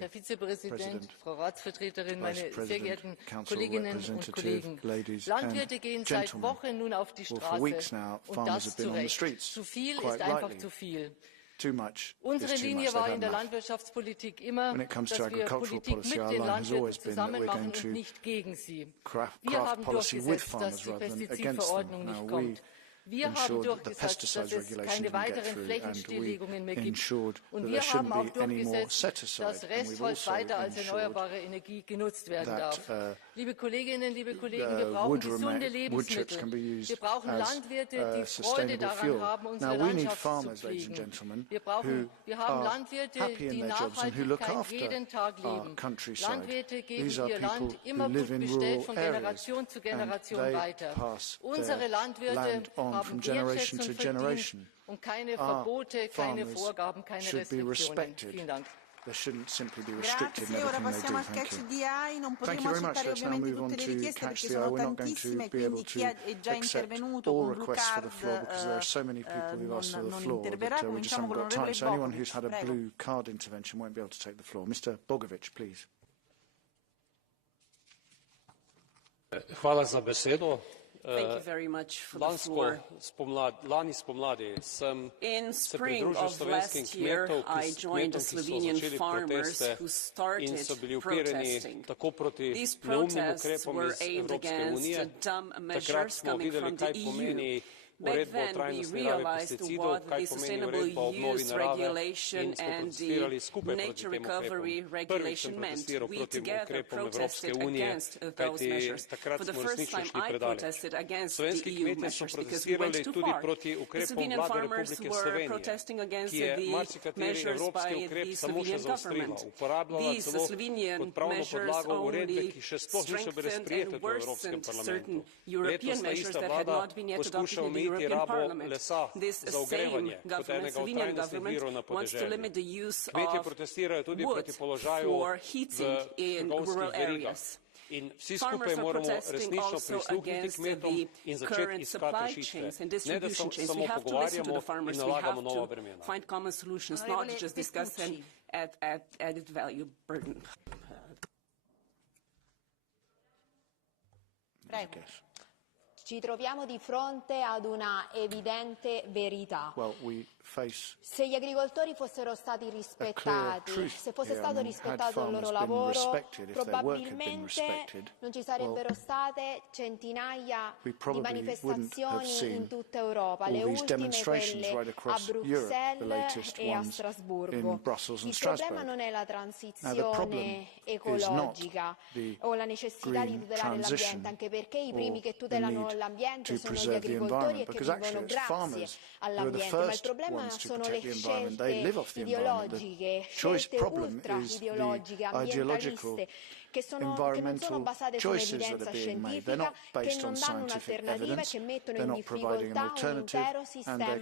Herr Vizepräsident, Frau Ratsvertreterin, meine sehr geehrten Kolleginnen und Kollegen. Landwirte gehen seit Wochen nun auf die Straße und das zu Recht. Zu viel ist einfach zu viel. Unsere Linie war in der Landwirtschaftspolitik immer, dass wir Politik mit den Landwirten zusammen machen und nicht gegen sie. Wir haben durchgesetzt, dass die Pestizidverordnung nicht kommt. Wir haben durchgesetzt, dass es keine weiteren Flächenstilllegungen mehr gibt. Und wir haben auch durchgesetzt, dass Restholz weiter als erneuerbare Energie genutzt werden darf. Liebe Kolleginnen, liebe Kollegen, wir brauchen gesunde Lebensmittel. Wir brauchen Landwirte, die Freude daran haben, unsere Landschaft zu pflegen. Wir haben Landwirte, die Nachhaltigkeit jeden Tag leben. Landwirte geben ihr Land immer gut bestellt von Generation zu Generation weiter. Unsere Landwirte haben Wertschätzung verdient und keine Verbote, keine Vorgaben, keine Restriktionen. Vielen Dank. They shouldn't simply be restricted in everything they do. Thank you very much. Let's now move on to Catch the Eye. We're not going to be able to accept all requests for the floor because there are so many people who've asked for the floor that we just haven't got time. So anyone who's had a blue card intervention won't be able to take the floor. Mr. Bogovic, please. Hvala za besedo. Thank you very much for the floor. In spring of last year, I joined the Slovenian farmers who started protesting. These protests were aimed against dumb measures coming from the EU. Back then, we realized what the Sustainable Use Regulation and the Nature Recovery Regulation meant. We together protested against those measures. For the first time, I protested against the EU measures because we went too far. The Slovenian farmers were protesting against the measures by the Slovenian government. These Slovenian measures only strengthened and worsened certain European measures that had not been yet adopted in the European Parliament. This same government, Slovenian government, wants to limit the use of wood for heating in rural areas. Farmers are protesting also against the current supply chains and distribution chains. We have to listen to the farmers. We have to find common solutions, not just discuss them at added value burden. Ci troviamo di fronte ad una evidente verità. Se gli agricoltori fossero stati rispettati, se fosse stato rispettato il loro lavoro, probabilmente non ci sarebbero state centinaia di manifestazioni in tutta Europa, le ultime quelle a Bruxelles e a Strasburgo. Il problema non è la transizione ecologica o la necessità di tutelare l'ambiente, anche perché i primi che tutelano l'ambiente sono gli agricoltori e che vivono grazie all'ambiente, ma il problema sono le scelte ideologiche, scelte ultra ideologiche, ambientaliste, che non sono basate su un'evidenza scientifica, che non danno un'alternativa e che mettono in difficoltà un intero sistema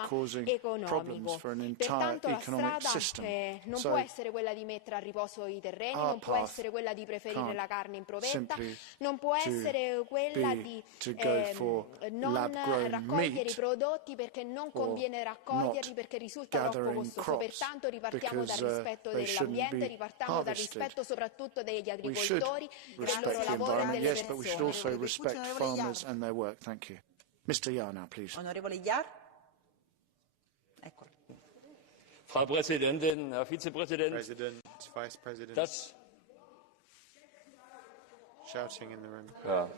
economico. Pertanto la strada non può essere quella di mettere a riposo i terreni, non può essere quella di preferire la carne in provetta, non può essere quella di non raccogliere i prodotti perché non conviene raccoglierli, perché risulta troppo costoso. Pertanto ripartiamo dal rispetto dell'ambiente, ripartiamo dal rispetto soprattutto degli agricoltori. Respect the environment, yes, but we should also respect farmers and their work. Thank you. Mr. Yar now, please. Onorevole Yar. Eccolo. Frau Präsidentin, Herr Vizepräsident, President, Vice President. Das shouting in the room. Ja.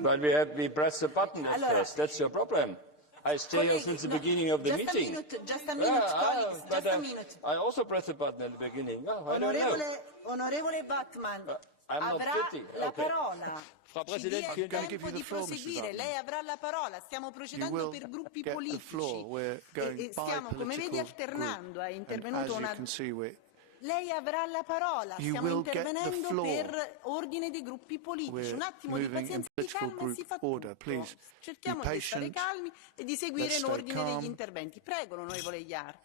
But we press the button at first. That's your problem. I stay here since the beginning of the meeting. Just a minute, colleagues. Just a minute. I also pressed the button at the beginning. Onorevole Batman, avrà la parola. Ci dia il tempo di proseguire. Lei avrà la parola. Stiamo procedendo per gruppi politici. E stiamo, come vedi, alternando. È intervenuto una... Lei avrà la parola, stiamo intervenendo per ordine dei gruppi politici. Un attimo di pazienza e di calma e si fa tutto. Cerchiamo di stare calmi e di seguire l'ordine degli interventi. Prego, onorevole Yar.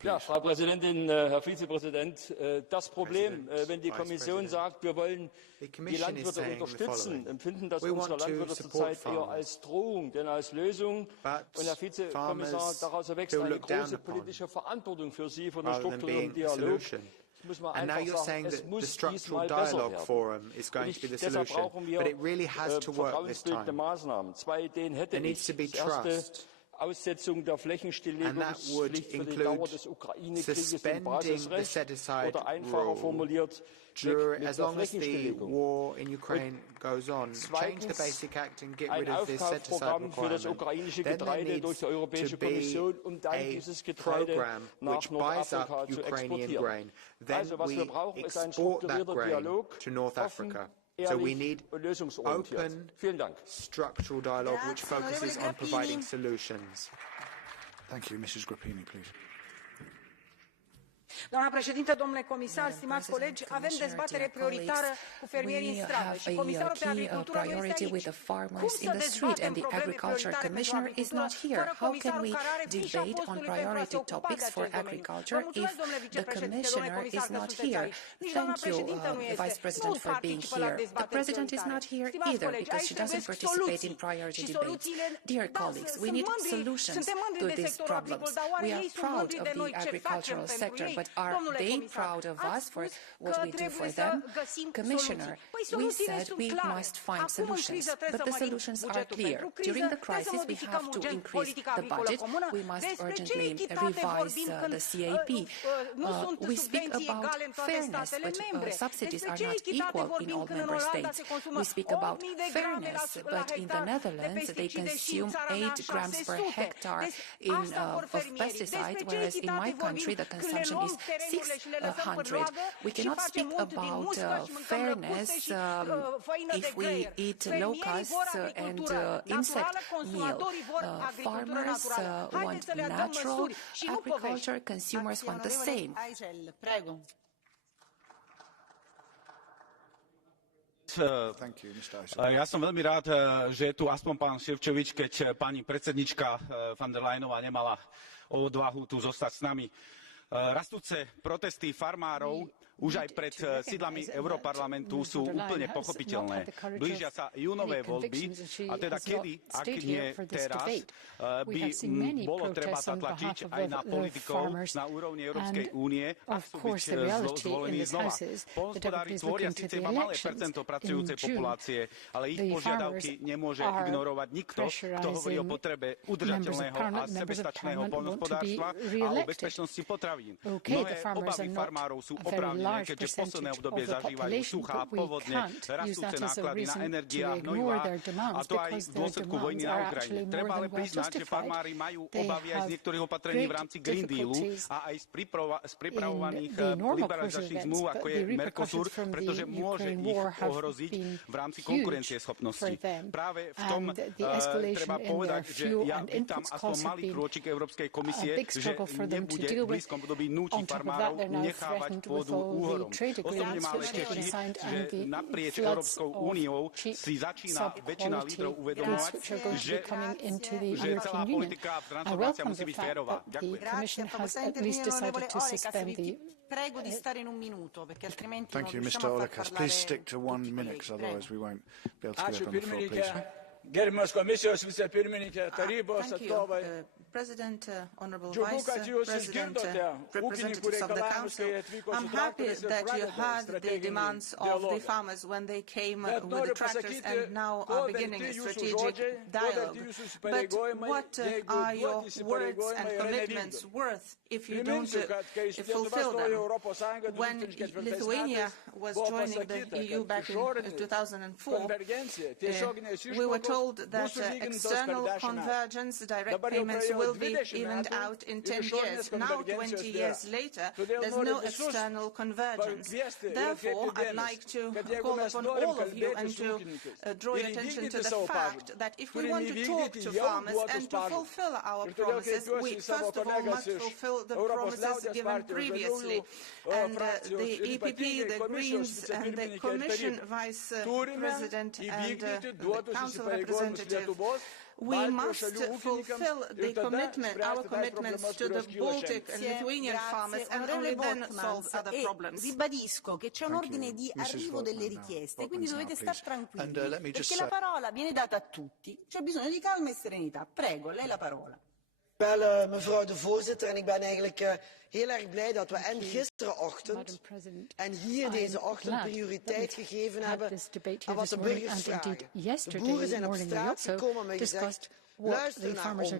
Ja, Frau Präsidentin, Herr Vizepräsident, das Problem, wenn die Kommission sagt, wir wollen die Landwirte unterstützen, empfinden das unsere Landwirte zurzeit eher als Drohung, denn als Lösung. Und Herr Vizekommissar, daraus erwächst eine große politische Verantwortung für Sie, von der strukturellen Dialog. And now you're saying that the structural dialogue forum is going to be the solution, but it really has to work this time. There needs to be trust. Aussetzung der Flächenstilllegungspflicht für die Dauer des Ukraine-Krieges im Basisrecht oder einfacher formuliert, as long as the war in Ukraine goes on, change the Basic Act and get rid of this set-aside requirement. Then there needs to be a program which buys up Ukrainian grain. Then we export that grain to North Africa. So we need open structural dialogue which focuses on providing solutions. Thank you. Mrs. Grappini, please. Doamna președintă, domnule comisar, stimați colegi, avem dezbatere prioritară cu fermierii în stradă și comisarul pe agricultură nu este aici. Cum să dezbatem probleme prioritare pentru agricultură fără comisarul care are fișa postului pentru a se ocupa de acest domeniu? Vă mulțumesc, domnule vicepreședinte, domnule comisar, că sunteți aici. Nici doamna președintă nu este. Nu participă la dezbatere prioritare. Stimați colegi, aici trebuie soluții și soluțiile, da, suntem mândri de sectorul agricol, dar oare ei sunt mândri de noi ce facem pentru ei? But are they proud of us for what we do for them? Commissioner, we said we must find solutions, but the solutions are clear. During the crisis, we have to increase the budget. We must urgently revise the CAP. We speak about fairness, but subsidies are not equal in all member states. We speak about fairness, but in the Netherlands, they consume 8 grams per hectare of pesticides, whereas in my country, the consumption is 600. We cannot speak about fairness if we eat locusts and insect meal. Farmers want natural agriculture, consumers want the same. Ja som veľmi rád, že je tu aspoň pán Šefčovič, keď pani predsednička von der Leyenová nemala odvahu tu zostať s nami. Rastúce protesty farmárov už aj pred sídlami Europarlamentu sú úplne pochopiteľné. Blížia sa júnové voľby a teda kedy, ak nie teraz, by bolo treba zatlačiť aj na politikov na úrovni Európskej únie a chcú byť zvolení znova. Poľnohospodári tvoria síce iba malé percento pracujúcej populácie, ale ich požiadavky nemôže ignorovať nikto, kto hovorí o potrebe udržateľného a sebestačného poľnohospodárstva a o bezpečnosti potravín. Mnohé obavy farmárov sú oprávnené, keďže v posledné obdobie zažívajú suchá, povodne, rastúce náklady na energie a hnojivá, a to aj v dôsledku vojny na Ukrajine. Treba ale priznať, že farmári majú obavy aj z niektorých opatrení v rámci Green Dealu a aj z pripravovaných liberalizačných zmluv, ako je Mercosur, pretože môže ich ohroziť v rámci konkurencieschopnosti. Práve v tom treba povedať, že ja vítam aspoň malý krôčik Európskej komisie, že nebude v blízkom období nútiť farmárov nechávať pôdu úhorom. Osobne ma ale teší, že naprieč Európskou úniou si začína väčšina lídrov uvedomovať, že celá politika a transformácia musí byť férová. Ďakujem. Prego di stare in un minuto, perché altrimenti Thank you, Mr. Olekas. Please stick to 1 minute, because otherwise we won't be able to get up on the floor, please. Gerbiamas komisijos vicepirmininkė, tarybos atstovai. President, Honorable Vice President, representatives of the Council, I'm happy that you heard the demands of the farmers when they came with the tractors and now are beginning a strategic dialogue. But what are your words and commitments worth if you don't fulfill them? When Lithuania was joining the EU back in 2004, we were told that external convergence, direct payments will be evened out in 10 years. Now, 20 years later, there's no external convergence. Therefore, I'd like to call upon all of you and to draw your attention to the fact that if we want to talk to farmers and to fulfill our promises, we first of all must fulfill the promises given previously. And the EPP, the Greens, and the Commission Vice President and the Council representative, we must fulfill the commitment, our commitments to the Baltic and Lithuanian farmers, and only then solve other problems. Ribadisco che c'è un ordine di arrivo delle richieste, quindi dovete stare tranquilli, perché la parola viene data a tutti. C'è bisogno di calma e serenità. Prego, lei la parola. Wel, mevrouw de voorzitter, en ik ben eigenlijk heel erg blij dat we en gisterenochtend en hier deze ochtend prioriteit gegeven hebben aan wat de burgers vragen. De boeren zijn op straat gekomen met gezegd, luister naar ons.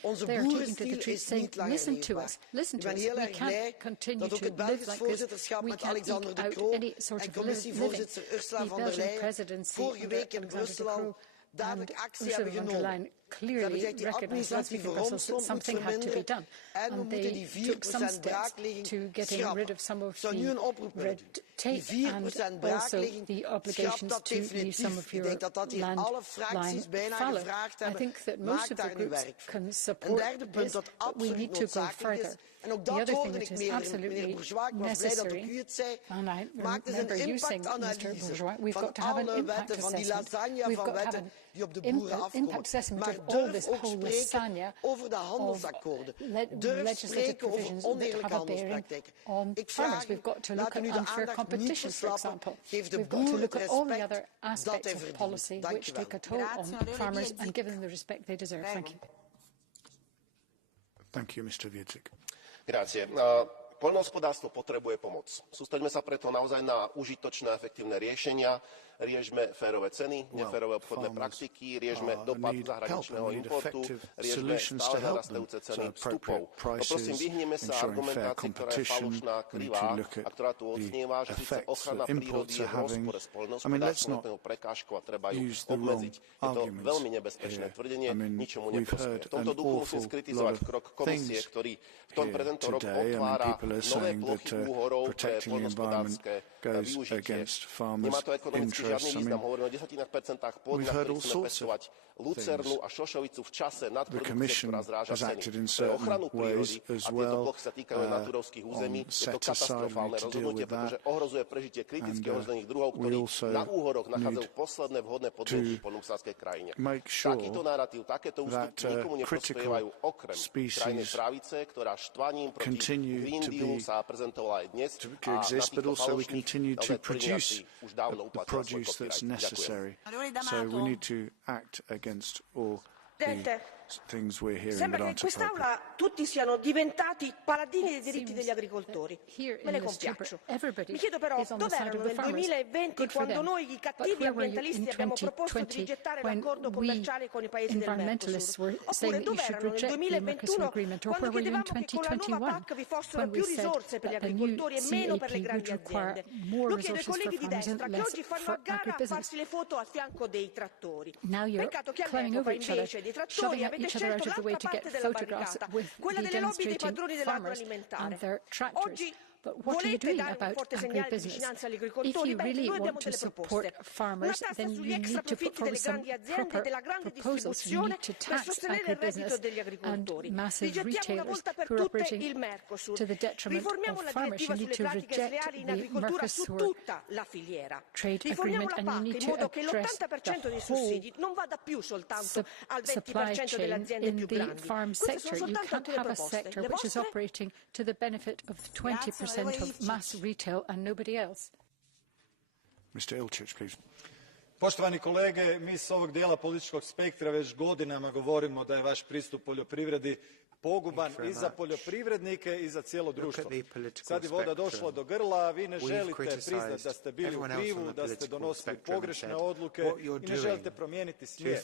Onze boerenstiel is niet langer leefbaar. Ik ben heel erg blij dat ook het Belgisch voorzitterschap met Alexander De Croo en commissievoorzitter Ursula von der Leyen vorige week in Brussel dadelijk actie hebben genomen. Clearly recognized in Brussels that something had to be done, and they took some steps to getting rid of some of the red tape and also the obligations to leave some of your landline fallow. I think that most of the groups can support this, but we need to go further. The other thing that is absolutely necessary, and I remember you saying, Mr. Bourgeois, we've got to have an impact assessment. We've got to have an impact assessment of all this whole lasagna of legislative provisions that have a bearing on farmers. We've got to look at unfair competition, for example. We've got to look at all the other aspects of policy which take a toll on farmers and give them the respect they deserve. Thank you. Thank you, Mr. Wiedzik. Grazie. Poľnohospodárstvo potrebuje pomoc. Sústreďme sa preto naozaj na užitočné a efektívne riešenia, riešme férové ceny, neférové obchodné praktiky, riešme dopad zahraničného importu, riešme stále narastajúce ceny vstupov. Prosím, vyhneme sa argumentácii, ktorá je falošná, krivá a ktorá tu odznieva, že síce ochrana prírody je v rozpore s poľnohospodárstvom, prekážkou a treba ju obmedziť. Je to veľmi nebezpečné tvrdenie, ničomu neprospeje. V tomto duchu musím skritizovať krok komisie, ktorý v tom pre tento rok otvára nové plochy úhorov pre poľnohospodárske využitie. Nemá to ekonomicky žiadny význam, hovoríme o 10% pôdy, na ktorých chceme pestovať lucernu a šošovicu v čase nadprodukcie, ktorá zráža ceny. Pre ochranu prírody, a tieto plochy sa týkajú naturovských území, je to katastrofálne rozhodnutie, pretože ohrozuje prežitie kriticky ohrozených druhov, ktorí na úhoroch nachádzajú posledné vhodné podmienky v poľnohospodárskej krajine. Takýto narratív, takéto ústupky nikomu neprospievajú okrem krajnej pravice, ktorá štvaním proti Green Dealu sa prezentovala aj dnes a na týchto falošných už dávno uplatnila svoj copyright. Ďakujem. So we need to act against all the things we're hearing that Sembra aren't che in quest'Aula tutti siano diventati paladini dei diritti degli agricoltori. Me ne compiaccio. Mi chiedo però dove erano nel 2020 quando noi, i cattivi ambientalisti, abbiamo proposto di rigettare l'accordo commerciale con i paesi del Mercosur? Oppure dove erano nel 2021 quando chiedevamo che con la nuova PAC vi fossero più risorse per gli agricoltori e meno per le grandi aziende? Lo chiedo ai colleghi di destra che oggi fanno a gara a farsi le foto al fianco dei trattori. Peccato che all'epoca invece dei trattori avete scelto l'altra parte della barricata, quella delle lobby dei padroni dell'agroalimentare. Oggi volete dare un forte segnale di vicinanza agli agricoltori? Beh, noi abbiamo delle proposte. Una tassa sugli extra profitti delle grandi aziende e della grande distribuzione per sostenere il reddito degli agricoltori. Rigettiamo una volta per tutte il Mercosur. Riformiamo la direttiva sulle pratiche sleali in agricoltura su tutta la filiera. Riformiamo la PAC in modo che l'80% dei sussidi non vada più soltanto al 20% delle aziende più grandi. Queste sono soltanto alcune proposte. Le vostre? Of mass retail and nobody else. Mr. Ilčić, please. Poštovani kolege, mi s ovog dijela političkog spektra već godinama govorimo da je vaš pristup poljoprivredi poguban i za poljoprivrednike i za cijelo društvo. Sad je voda došla do grla, a vi ne želite priznati da ste bili u krivu, da ste donosili pogrešne odluke i ne želite promijeniti smjer.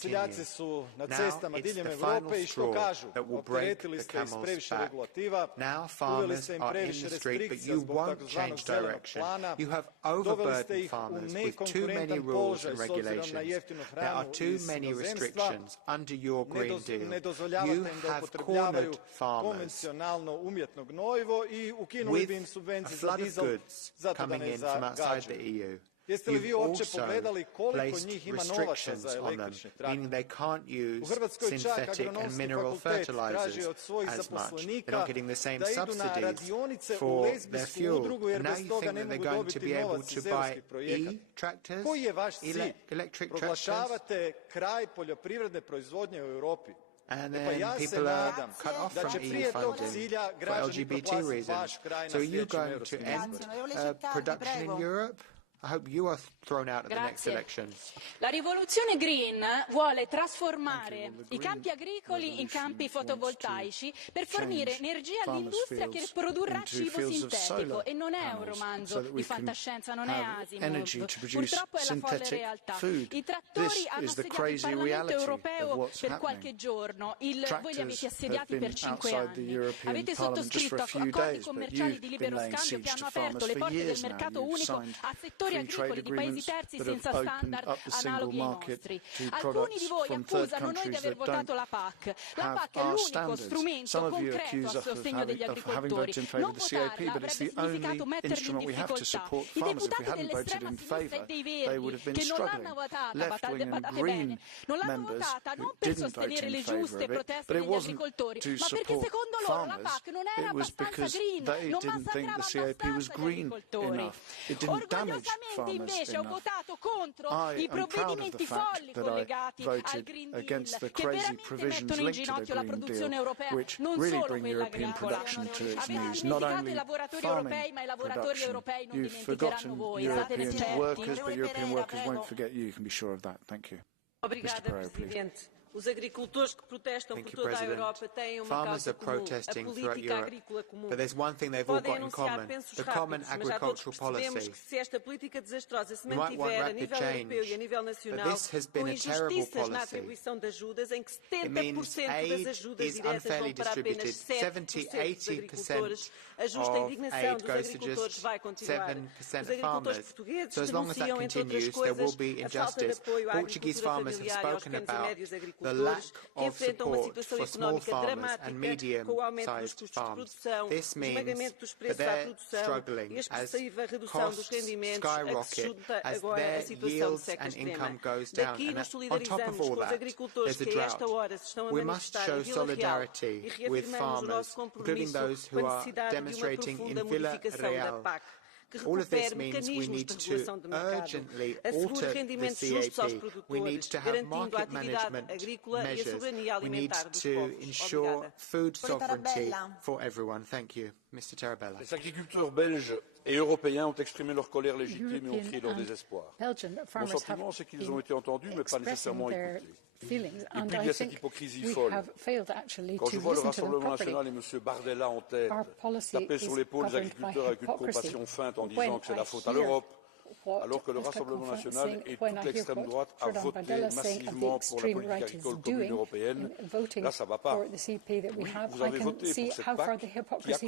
Seljaci su na cestama diljem Europe i što kažu? Opteretili ste ih s previše regulativa, uveli ste im previše restrikcija zbog takozvanog zelenog plana, doveli ste ih u nekonkurentan položaj s obzirom na jeftinu hranu iz inozemstva, ne dozvoljavate im da upotrebljavaju konvencionalno umjetno gnojivo i ukinuli bi im subvencije za dizel zato da ne zagađaju. Jeste li vi uopće pogledali koliko njih ima novaca za električne traktore? U Hrvatskoj čak Agronomski fakultet traži od svojih zaposlenika da idu na radionice u lezbijsku udrugu jer bez toga ne mogu dobiti novac iz europskih projekata. Koji je vaš cilj? Proglašavate kraj poljoprivredne proizvodnje u Europi? Pa ja se nadam da će prije tog cilja građani proglasiti vaš kraj na sljedećim europskim izborima. I hope you are thrown out at the next elections. La rivoluzione green vuole trasformare i campi agricoli in campi fotovoltaici per fornire energia all'industria che produrrà cibo sintetico e non è un romanzo di fantascienza, non è Asimov. Purtroppo è la folle realtà. I trattori hanno assediato il Parlamento europeo per qualche giorno, voi li avete assediati per 5 anni. Avete sottoscritto accordi commerciali di libero scambio che hanno aperto le porte del mercato unico a settori agricoli di paesi terzi senza standard analoghi ai nostri. Alcuni di voi accusano noi di aver votato la PAC. La PAC è l'unico strumento concreto a sostegno degli agricoltori. Non votarla avrebbe significato metterli in difficoltà. I deputati dell'estrema sinistra e dei Verdi che non l'hanno votata, badate bene, non l'hanno votata non per sostenere le giuste proteste degli agricoltori, ma perché secondo loro la PAC non era abbastanza green, non massacrava abbastanza gli agricoltori. Orgogliosamente invece ho votato contro i provvedimenti folli collegati al Green Deal che veramente mettono in ginocchio la produzione europea, non solo quella agricola. Avete dimenticato i lavoratori europei, ma i lavoratori europei non dimenticheranno voi, state certi. But European workers won't forget you can be sure of that. Thank you. Obrigada, Presidente. Os agricultores que protestam por toda a Europa têm uma causa comum, a política agrícola comum. Podem anunciar pensos rápidos, mas já todos percebemos que se esta política desastrosa se mantiver a nível europeu e a nível nacional, com injustiças na atribuição de ajudas, em que 70% das ajudas diretas vão para apenas 7% dos agricultores, a justa indignação dos agricultores vai continuar. Os agricultores portugueses denunciam, entre outras coisas, a falta de apoio à agricultura familiar e aos pequenos e médios agricultores, que enfrentam uma situação económica dramática com o aumento dos custos de produção, o esmagamento dos preços à produção e a expressiva redução dos rendimentos, a que se junta agora a situação de seca extrema. Daqui nos solidarizamos com os agricultores que a esta hora se estão a manifestar em Vila Real e reafirmamos o nosso compromisso com a necessidade de uma profunda modificação da PAC, que recupere mecanismos de regulação de mercado, assegure rendimentos justos aos produtores, garantindo a atividade agrícola e a soberania alimentar dos povos. Les agriculteurs belges et européens ont exprimé leur colère légitime et ont crié leur désespoir. Mon sentiment, c'est qu'ils ont été entendus, mais pas nécessairement écoutés. Et puis il y a cette hypocrisie folle. Quand je vois le Rassemblement national et M. Bardella en tête taper sur l'épaule des agriculteurs avec une compassion feinte en disant que c'est la faute à l'Europe, alors que le Rassemblement national et toute l'extrême droite a voté massivement pour la politique agricole commune européenne, là ça ne va pas. Oui, vous avez voté pour cette PAC qui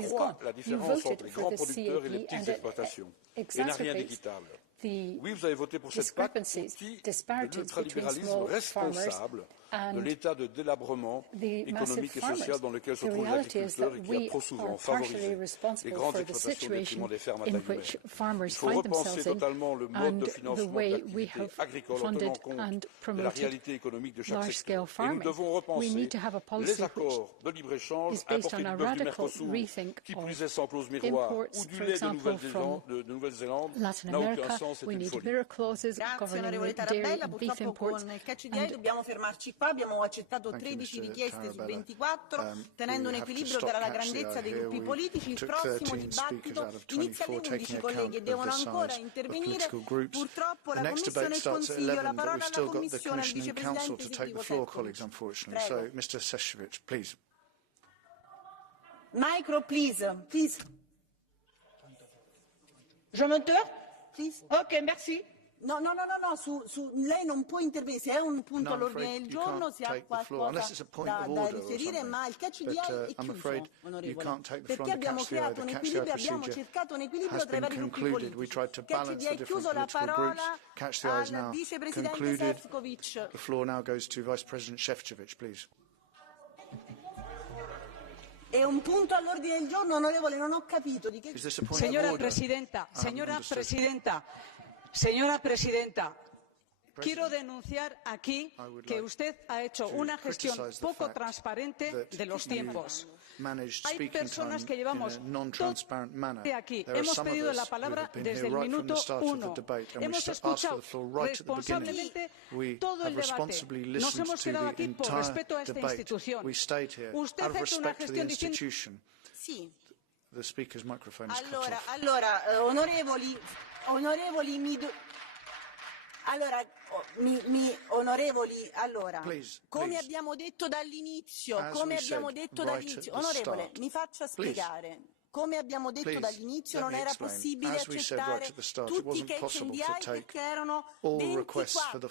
accroît la différence entre les grands producteurs et les petites exploitations et n'a rien d'équitable. Oui, vous avez voté pour cette PAC outil de l'ultralibéralisme responsable de l'état de délabrement économique et social dans lequel se trouvent les agriculteurs et qui a trop souvent favorisé les grandes exploitations au détriment des fermes à taille humaine. Il faut repenser totalement le mode de financement de l'activité agricole en tenant compte de la réalité économique de chaque secteur. Et nous devons repenser les accords de libre-échange importés du bœuf du Mercosur, qui plus est sans clause miroir, ou du lait de Nouvelle-Zélande, n'a aucun sens, c'est une folie. Grazie onorevole Tarabella, purtroppo con il catch DI dobbiamo fermarci qua, abbiamo accettato 13 richieste su 24, tenendo un equilibrio che era la grandezza dei gruppi politici. Il prossimo dibattito inizia alle 11, colleghi, e devono ancora intervenire purtroppo la Commissione e il Consiglio. La parola alla Commissione, al Vicepresidente Sefcovic. Micro, please. Je m'entends? Please. Ok, merci. No, lei non può intervenire, se è un punto all'ordine del giorno, si ha qualcosa da riferire, ma il catch DI è chiuso, onorevole, perché abbiamo creato un equilibrio, abbiamo cercato un equilibrio tra i vari gruppi politici. Catch DI è chiuso, la parola al Vicepresidente Sefcovic. The floor now goes to Vice President Šefčovič, please. È un punto all'ordine del giorno, onorevole, non ho capito di che... Señora Presidenta, quiero denunciar aquí que usted ha hecho una gestión poco transparente de los tiempos. Hay personas que llevamos todo aquí. Hemos pedido la palabra desde el minuto 1. Hemos escuchado responsablemente todo el debate. Nos hemos quedado aquí por respeto a esta institución. Usted ha hecho una gestión diciendo... Sì. The speaker's microphone is cut off. Allora, onorevoli, come abbiamo detto dall'inizio, onorevole, mi faccia spiegare. Come abbiamo detto dall'inizio, non era possibile accettare tutti i catch DI perché erano 24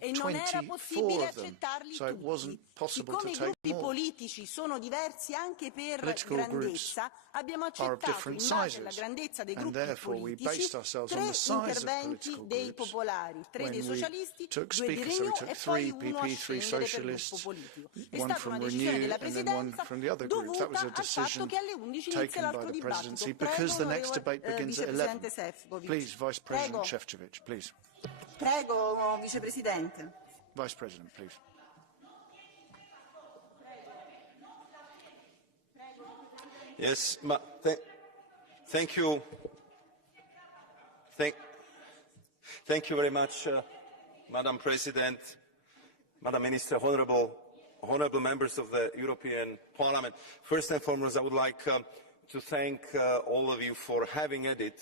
e non era possibile accettarli tutti. Siccome i gruppi politici sono diversi anche per grandezza, abbiamo accettato in base alla grandezza dei gruppi politici 3 interventi dei popolari, 3 dei socialisti, 2 di Renew e poi uno a scendere per gruppo politico. È stata una decisione della Presidenza dovuta al fatto che alle 11 inizia l'altro dibattito. Prego, Vicepresidente Sefcovic. Please, Vice President Šefčovič, please. Prego, Vicepresidente. Vice President, please. Yes, thank you. Thank you very much, Madam President, Madam Minister, honourable members of the European Parliament. First and foremost, I would like to thank all of you for having added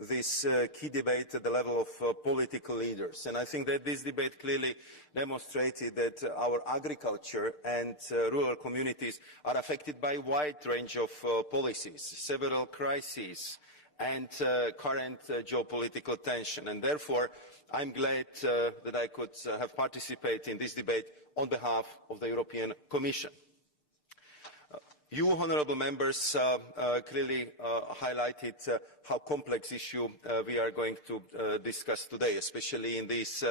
this key debate at the level of political leaders. And I think that this debate clearly demonstrated that our agriculture and rural communities are affected by a wide range of policies, several crises, and current geopolitical tension. And therefore, I'm glad that I could have participated in this debate on behalf of the European Commission. You, honourable members, clearly highlighted how complex issue we are going to discuss today, especially in these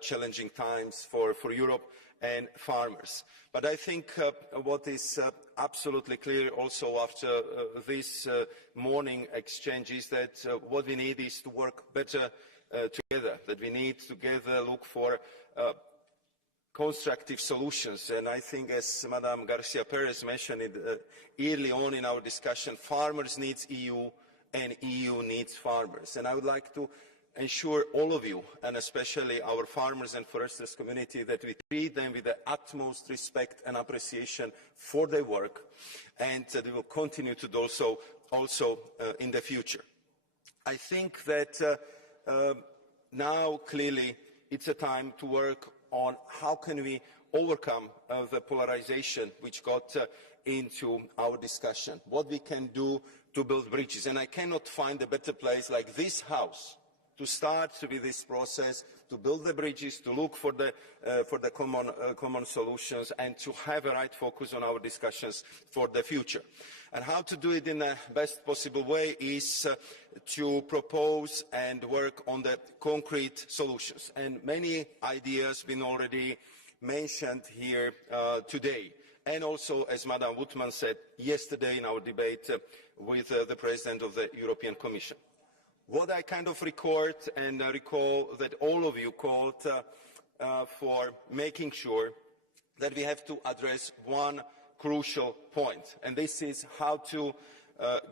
challenging times for Europe and farmers. But I think what is absolutely clear also after this morning exchange is that what we need is to work better together, that we need together look for constructive solutions. And I think, as Madame Garcia Perez mentioned it early on in our discussion, farmers need EU and EU needs farmers. And I would like to ensure all of you, and especially our farmers and foresters community, that we treat them with the utmost respect and appreciation for their work, and that we will continue to do so also in the future. I think that now clearly it's a time to work on how can we overcome the polarization which got into our discussion, what we can do to build bridges. And I cannot find a better place like this House to start with this process, to build the bridges, to look for the common solutions, and to have a right focus on our discussions for the future. And how to do it in the best possible way is to propose and work on the concrete solutions. And many ideas have been already mentioned here today. And also, as Madam Woodman said yesterday in our debate with the President of the European Commission. What I kind of record and recall that all of you called for making sure that we have to address one crucial point, and this is how to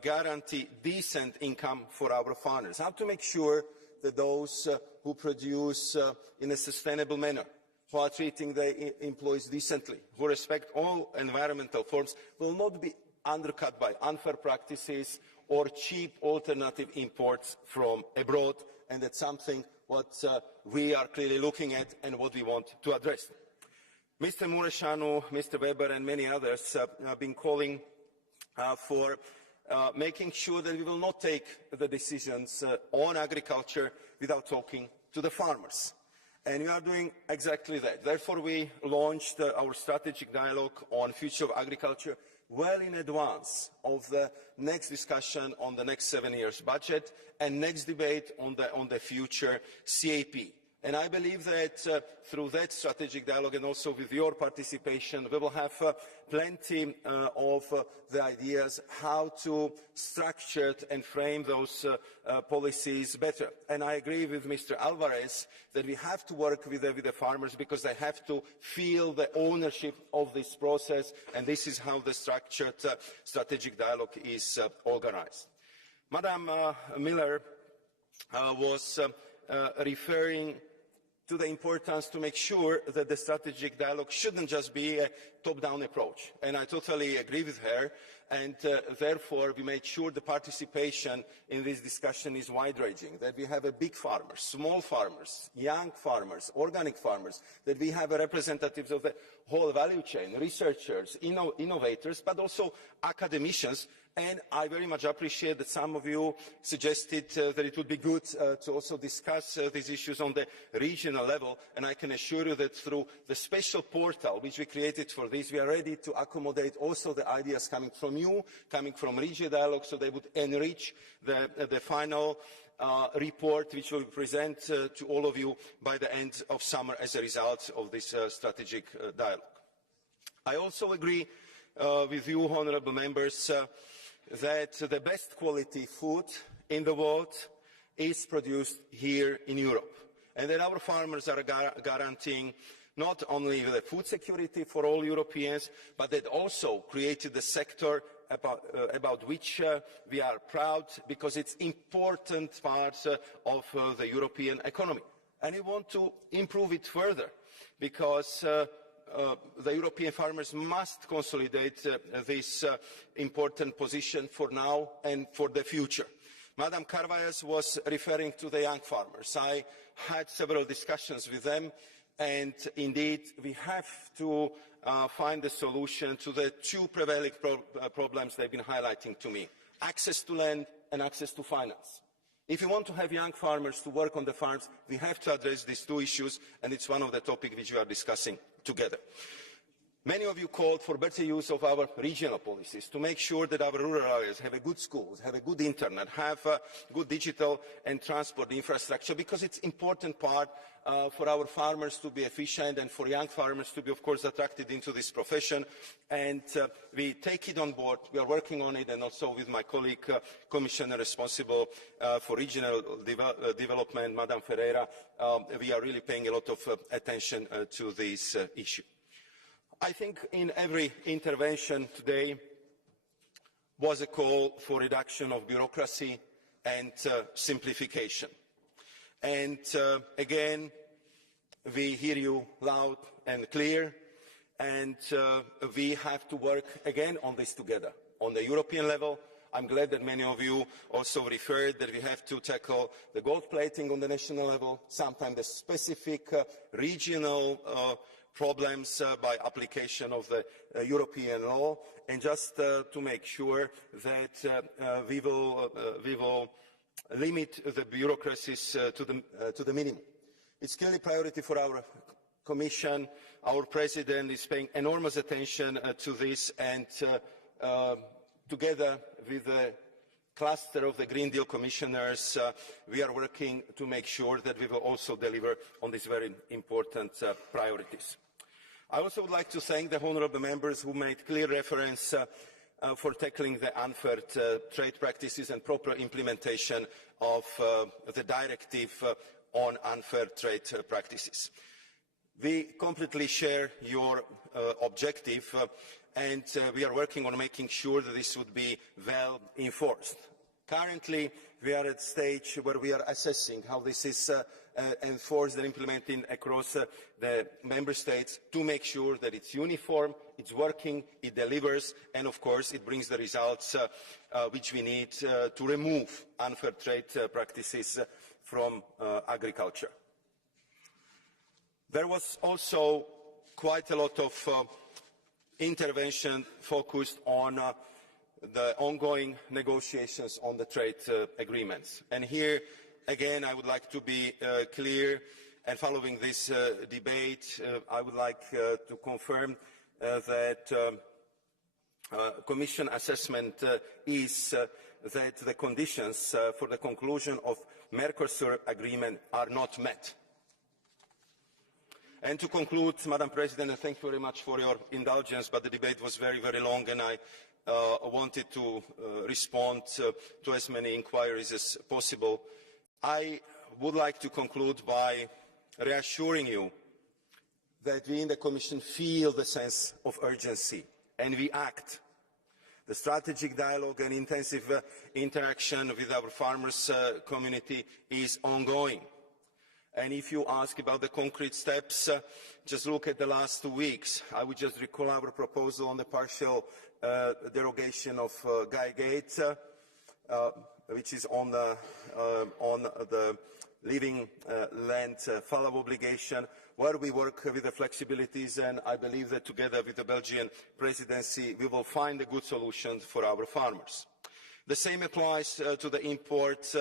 guarantee decent income for our farmers, how to make sure that those who produce in a sustainable manner, who are treating their employees decently, who respect all environmental forms, will not be undercut by unfair practices or cheap alternative imports from abroad, and that's something what we are clearly looking at and what we want to address. Mr. Mureșanu, Mr. Weber and many others have been calling for making sure that we will not take the decisions on agriculture without talking to the farmers. And we are doing exactly that. Therefore, we launched our strategic dialogue on future of agriculture well in advance of the next discussion on the next 7 years budget and next debate on the future CAP. And I believe that through that strategic dialogue and also with your participation, we will have plenty of the ideas how to structure and frame those policies better. And I agree with Mr. Alvarez that we have to work with the farmers because they have to feel the ownership of this process, and this is how the structured strategic dialogue is organized. Madam Miller was referring to the importance to make sure that the strategic dialogue shouldn't just be a top-down approach. And I totally agree with her, and therefore we made sure the participation in this discussion is wide-ranging, that we have big farmers, small farmers, young farmers, organic farmers, that we have representatives of the whole value chain, researchers, innovators, but also academicians. And I very much appreciate that some of you suggested that it would be good to also discuss these issues on the regional level, and I can assure you that through the special portal which we created for this, we are ready to accommodate also the ideas coming from you, coming from regional dialogue, so they would enrich the final report which we will present to all of you by the end of summer as a result of this strategic dialogue. I also agree with you, honourable members, that the best quality food in the world is produced here in Europe, and that our farmers are guaranteeing not only the food security for all Europeans, but that also created a sector about which we are proud because it's an important part of the European economy. And we want to improve it further because the European farmers must consolidate this important position for now and for the future. Madam Carvalhas was referring to the young farmers. I had several discussions with them, and indeed we have to find a solution to the two prevailing problems they've been highlighting to me: access to land and access to finance. If you want to have young farmers to work on the farms, we have to address these two issues, and it's one of the topics which we are discussing together. Many of you called for better use of our regional policies to make sure that our rural areas have a good schools, have a good internet, have a good digital and transport infrastructure, because it's an important part for our farmers to be efficient and for young farmers to be, of course, attracted into this profession. And we take it on board. We are working on it, and also with my colleague, Commissioner responsible for regional development, Madam Ferreira, we are really paying a lot of attention to this issue. I think in every intervention today was a call for reduction of bureaucracy and simplification. And again, we hear you loud and clear, and we have to work again on this together. On the European level, I'm glad that many of you also referred that we have to tackle the gold plating on the national level, sometimes the specific regional problems by application of the European law, and just to make sure that we will limit the bureaucracies to the minimum. It's clearly a priority for our Commission. Our President is paying enormous attention to this, and together with the cluster of the Green Deal Commissioners, we are working to make sure that we will also deliver on these very important priorities. I also would like to thank the honourable members who made clear reference for tackling the unfair trade practices and proper implementation of the directive on unfair trade practices. We completely share your objective, and we are working on making sure that this would be well enforced. Currently, we are at a stage where we are assessing how this is enforced and implemented across the member states to make sure that it's uniform, it's working, it delivers, and of course it brings the results which we need to remove unfair trade practices from agriculture. There was also quite a lot of intervention focused on the ongoing negotiations on the trade agreements. And here, again, I would like to be clear, and following this debate, I would like to confirm that Commission assessment is that the conditions for the conclusion of Mercosur agreement are not met. And to conclude, Madam President, and thank you very much for your indulgence, but the debate was very, very long, and I wanted to respond to as many inquiries as possible. I would like to conclude by reassuring you that we in the Commission feel the sense of urgency, and we act. The strategic dialogue and intensive interaction with our farmers' community is ongoing. And if you ask about the concrete steps, just look at the last 2 weeks. I would just recall our proposal on the partial derogation of Guy Gate, which is on the living land fallow obligation, where we work with the flexibilities, and I believe that together with the Belgian presidency we will find a good solution for our farmers. The same applies to the imports,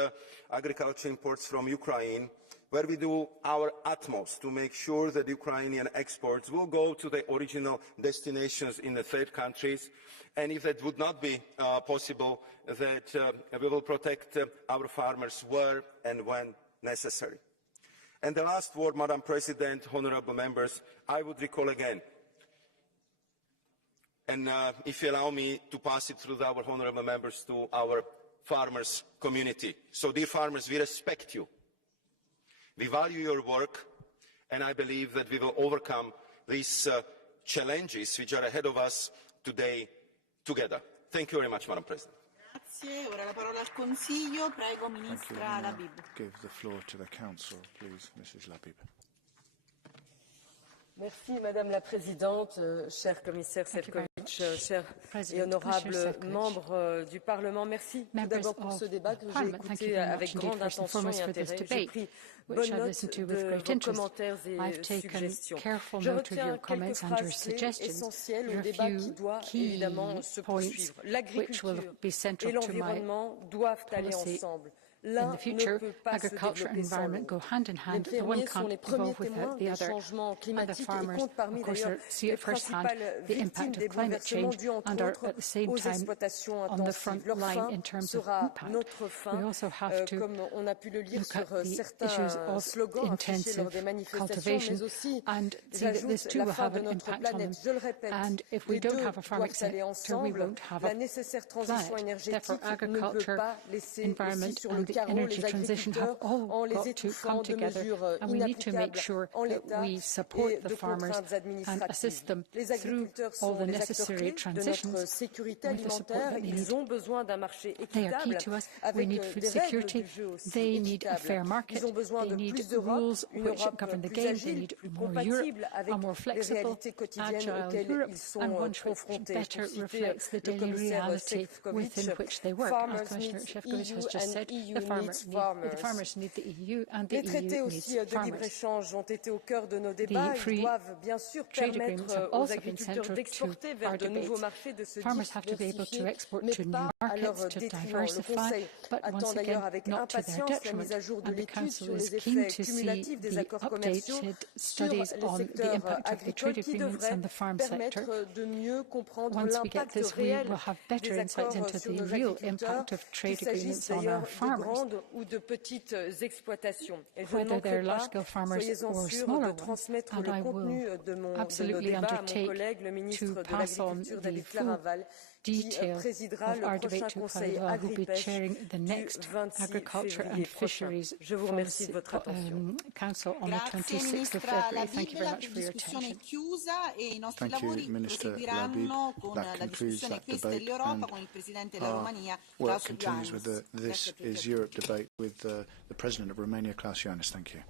agriculture imports from Ukraine, where we do our utmost to make sure that Ukrainian exports will go to the original destinations in the third countries, and if that would not be possible, that we will protect our farmers where and when necessary. And the last word, Madam President, honourable members, I would recall again, and if you allow me to pass it through our honourable members to our farmers' community. So, dear farmers, we respect you. We value your work, and I believe that we will overcome these challenges which are ahead of us today together. Thank you very much, Madam President. Grazie. Ora la parola al Consiglio. Prego, Ministra Labib. Give the floor to the Council, please, Mrs. Labib. Merci, Madame la Présidente, cher commissaire Šefčovič. chers et honorables membres du Parlement, merci tout d'abord pour ce débat que j'ai écouté avec grande attention et intérêt. J'ai pris bonne note de vos commentaires et suggestions. Je retiens quelques phrases clés essentielles au débat qui doit évidemment se poursuivre. L'agriculture et l'environnement doivent aller ensemble. L'un ne peut pas se développer sans l'autre. Les fermiers sont les premiers témoins des changements climatiques et comptent parmi d'ailleurs les principales victimes des bouleversements dus entre autres aux exploitations intensives. Leur fin sera notre fin, comme on a pu le lire sur certains slogans affichés lors des manifestations, mais aussi, j'ajoute, la fin de notre planète. Je le répète, les deux doivent aller ensemble. La nécessaire transition énergétique ne peut pas laisser aussi sur le carreau les agriculteurs en les étouffant de mesures inapplicables en l'état et de contraintes administratives. Les agriculteurs sont les acteurs clés de notre sécurité alimentaire. Ils ont besoin d'un marché équitable avec des règles du jeu aussi équitables. Ils ont besoin de plus d'Europe, une Europe plus agile, plus compatible avec les réalités quotidiennes auxquelles ils sont confrontés. Pour citer le commissaire Šefčovič, farmers need EU and EU needs farmers. Les traités aussi de libre-échange ont été au cœur de nos débats. Ils doivent bien sûr permettre aux agriculteurs d'exporter vers de nouveaux marchés, de se diversifier, mais pas à leur détriment. Le Conseil attend d'ailleurs avec impatience la mise à jour de l'étude sur les effets cumulatifs des accords commerciaux sur les secteurs agricoles qui devrait permettre de mieux comprendre l'impact réel des accords sur nos agriculteurs, qu'il s'agisse d'ailleurs de grandes ou de petites exploitations. Et je ne manquerai pas, soyez-en sûrs, de transmettre le contenu de nos débats à mon collègue, le ministre de l'Agriculture, David Clarinval, qui présidera le prochain Conseil Agri-Pêche du 26 février prochain. Je vous remercie de votre attention. Grazie Ministra Labib, la discussione è chiusa e i nostri lavori proseguiranno con la discussione Questa è l'Europa con il Presidente della Romania, Klaus Iohannis. This is Europe debate with the President of Romania, Klaus Iohannis. Thank you.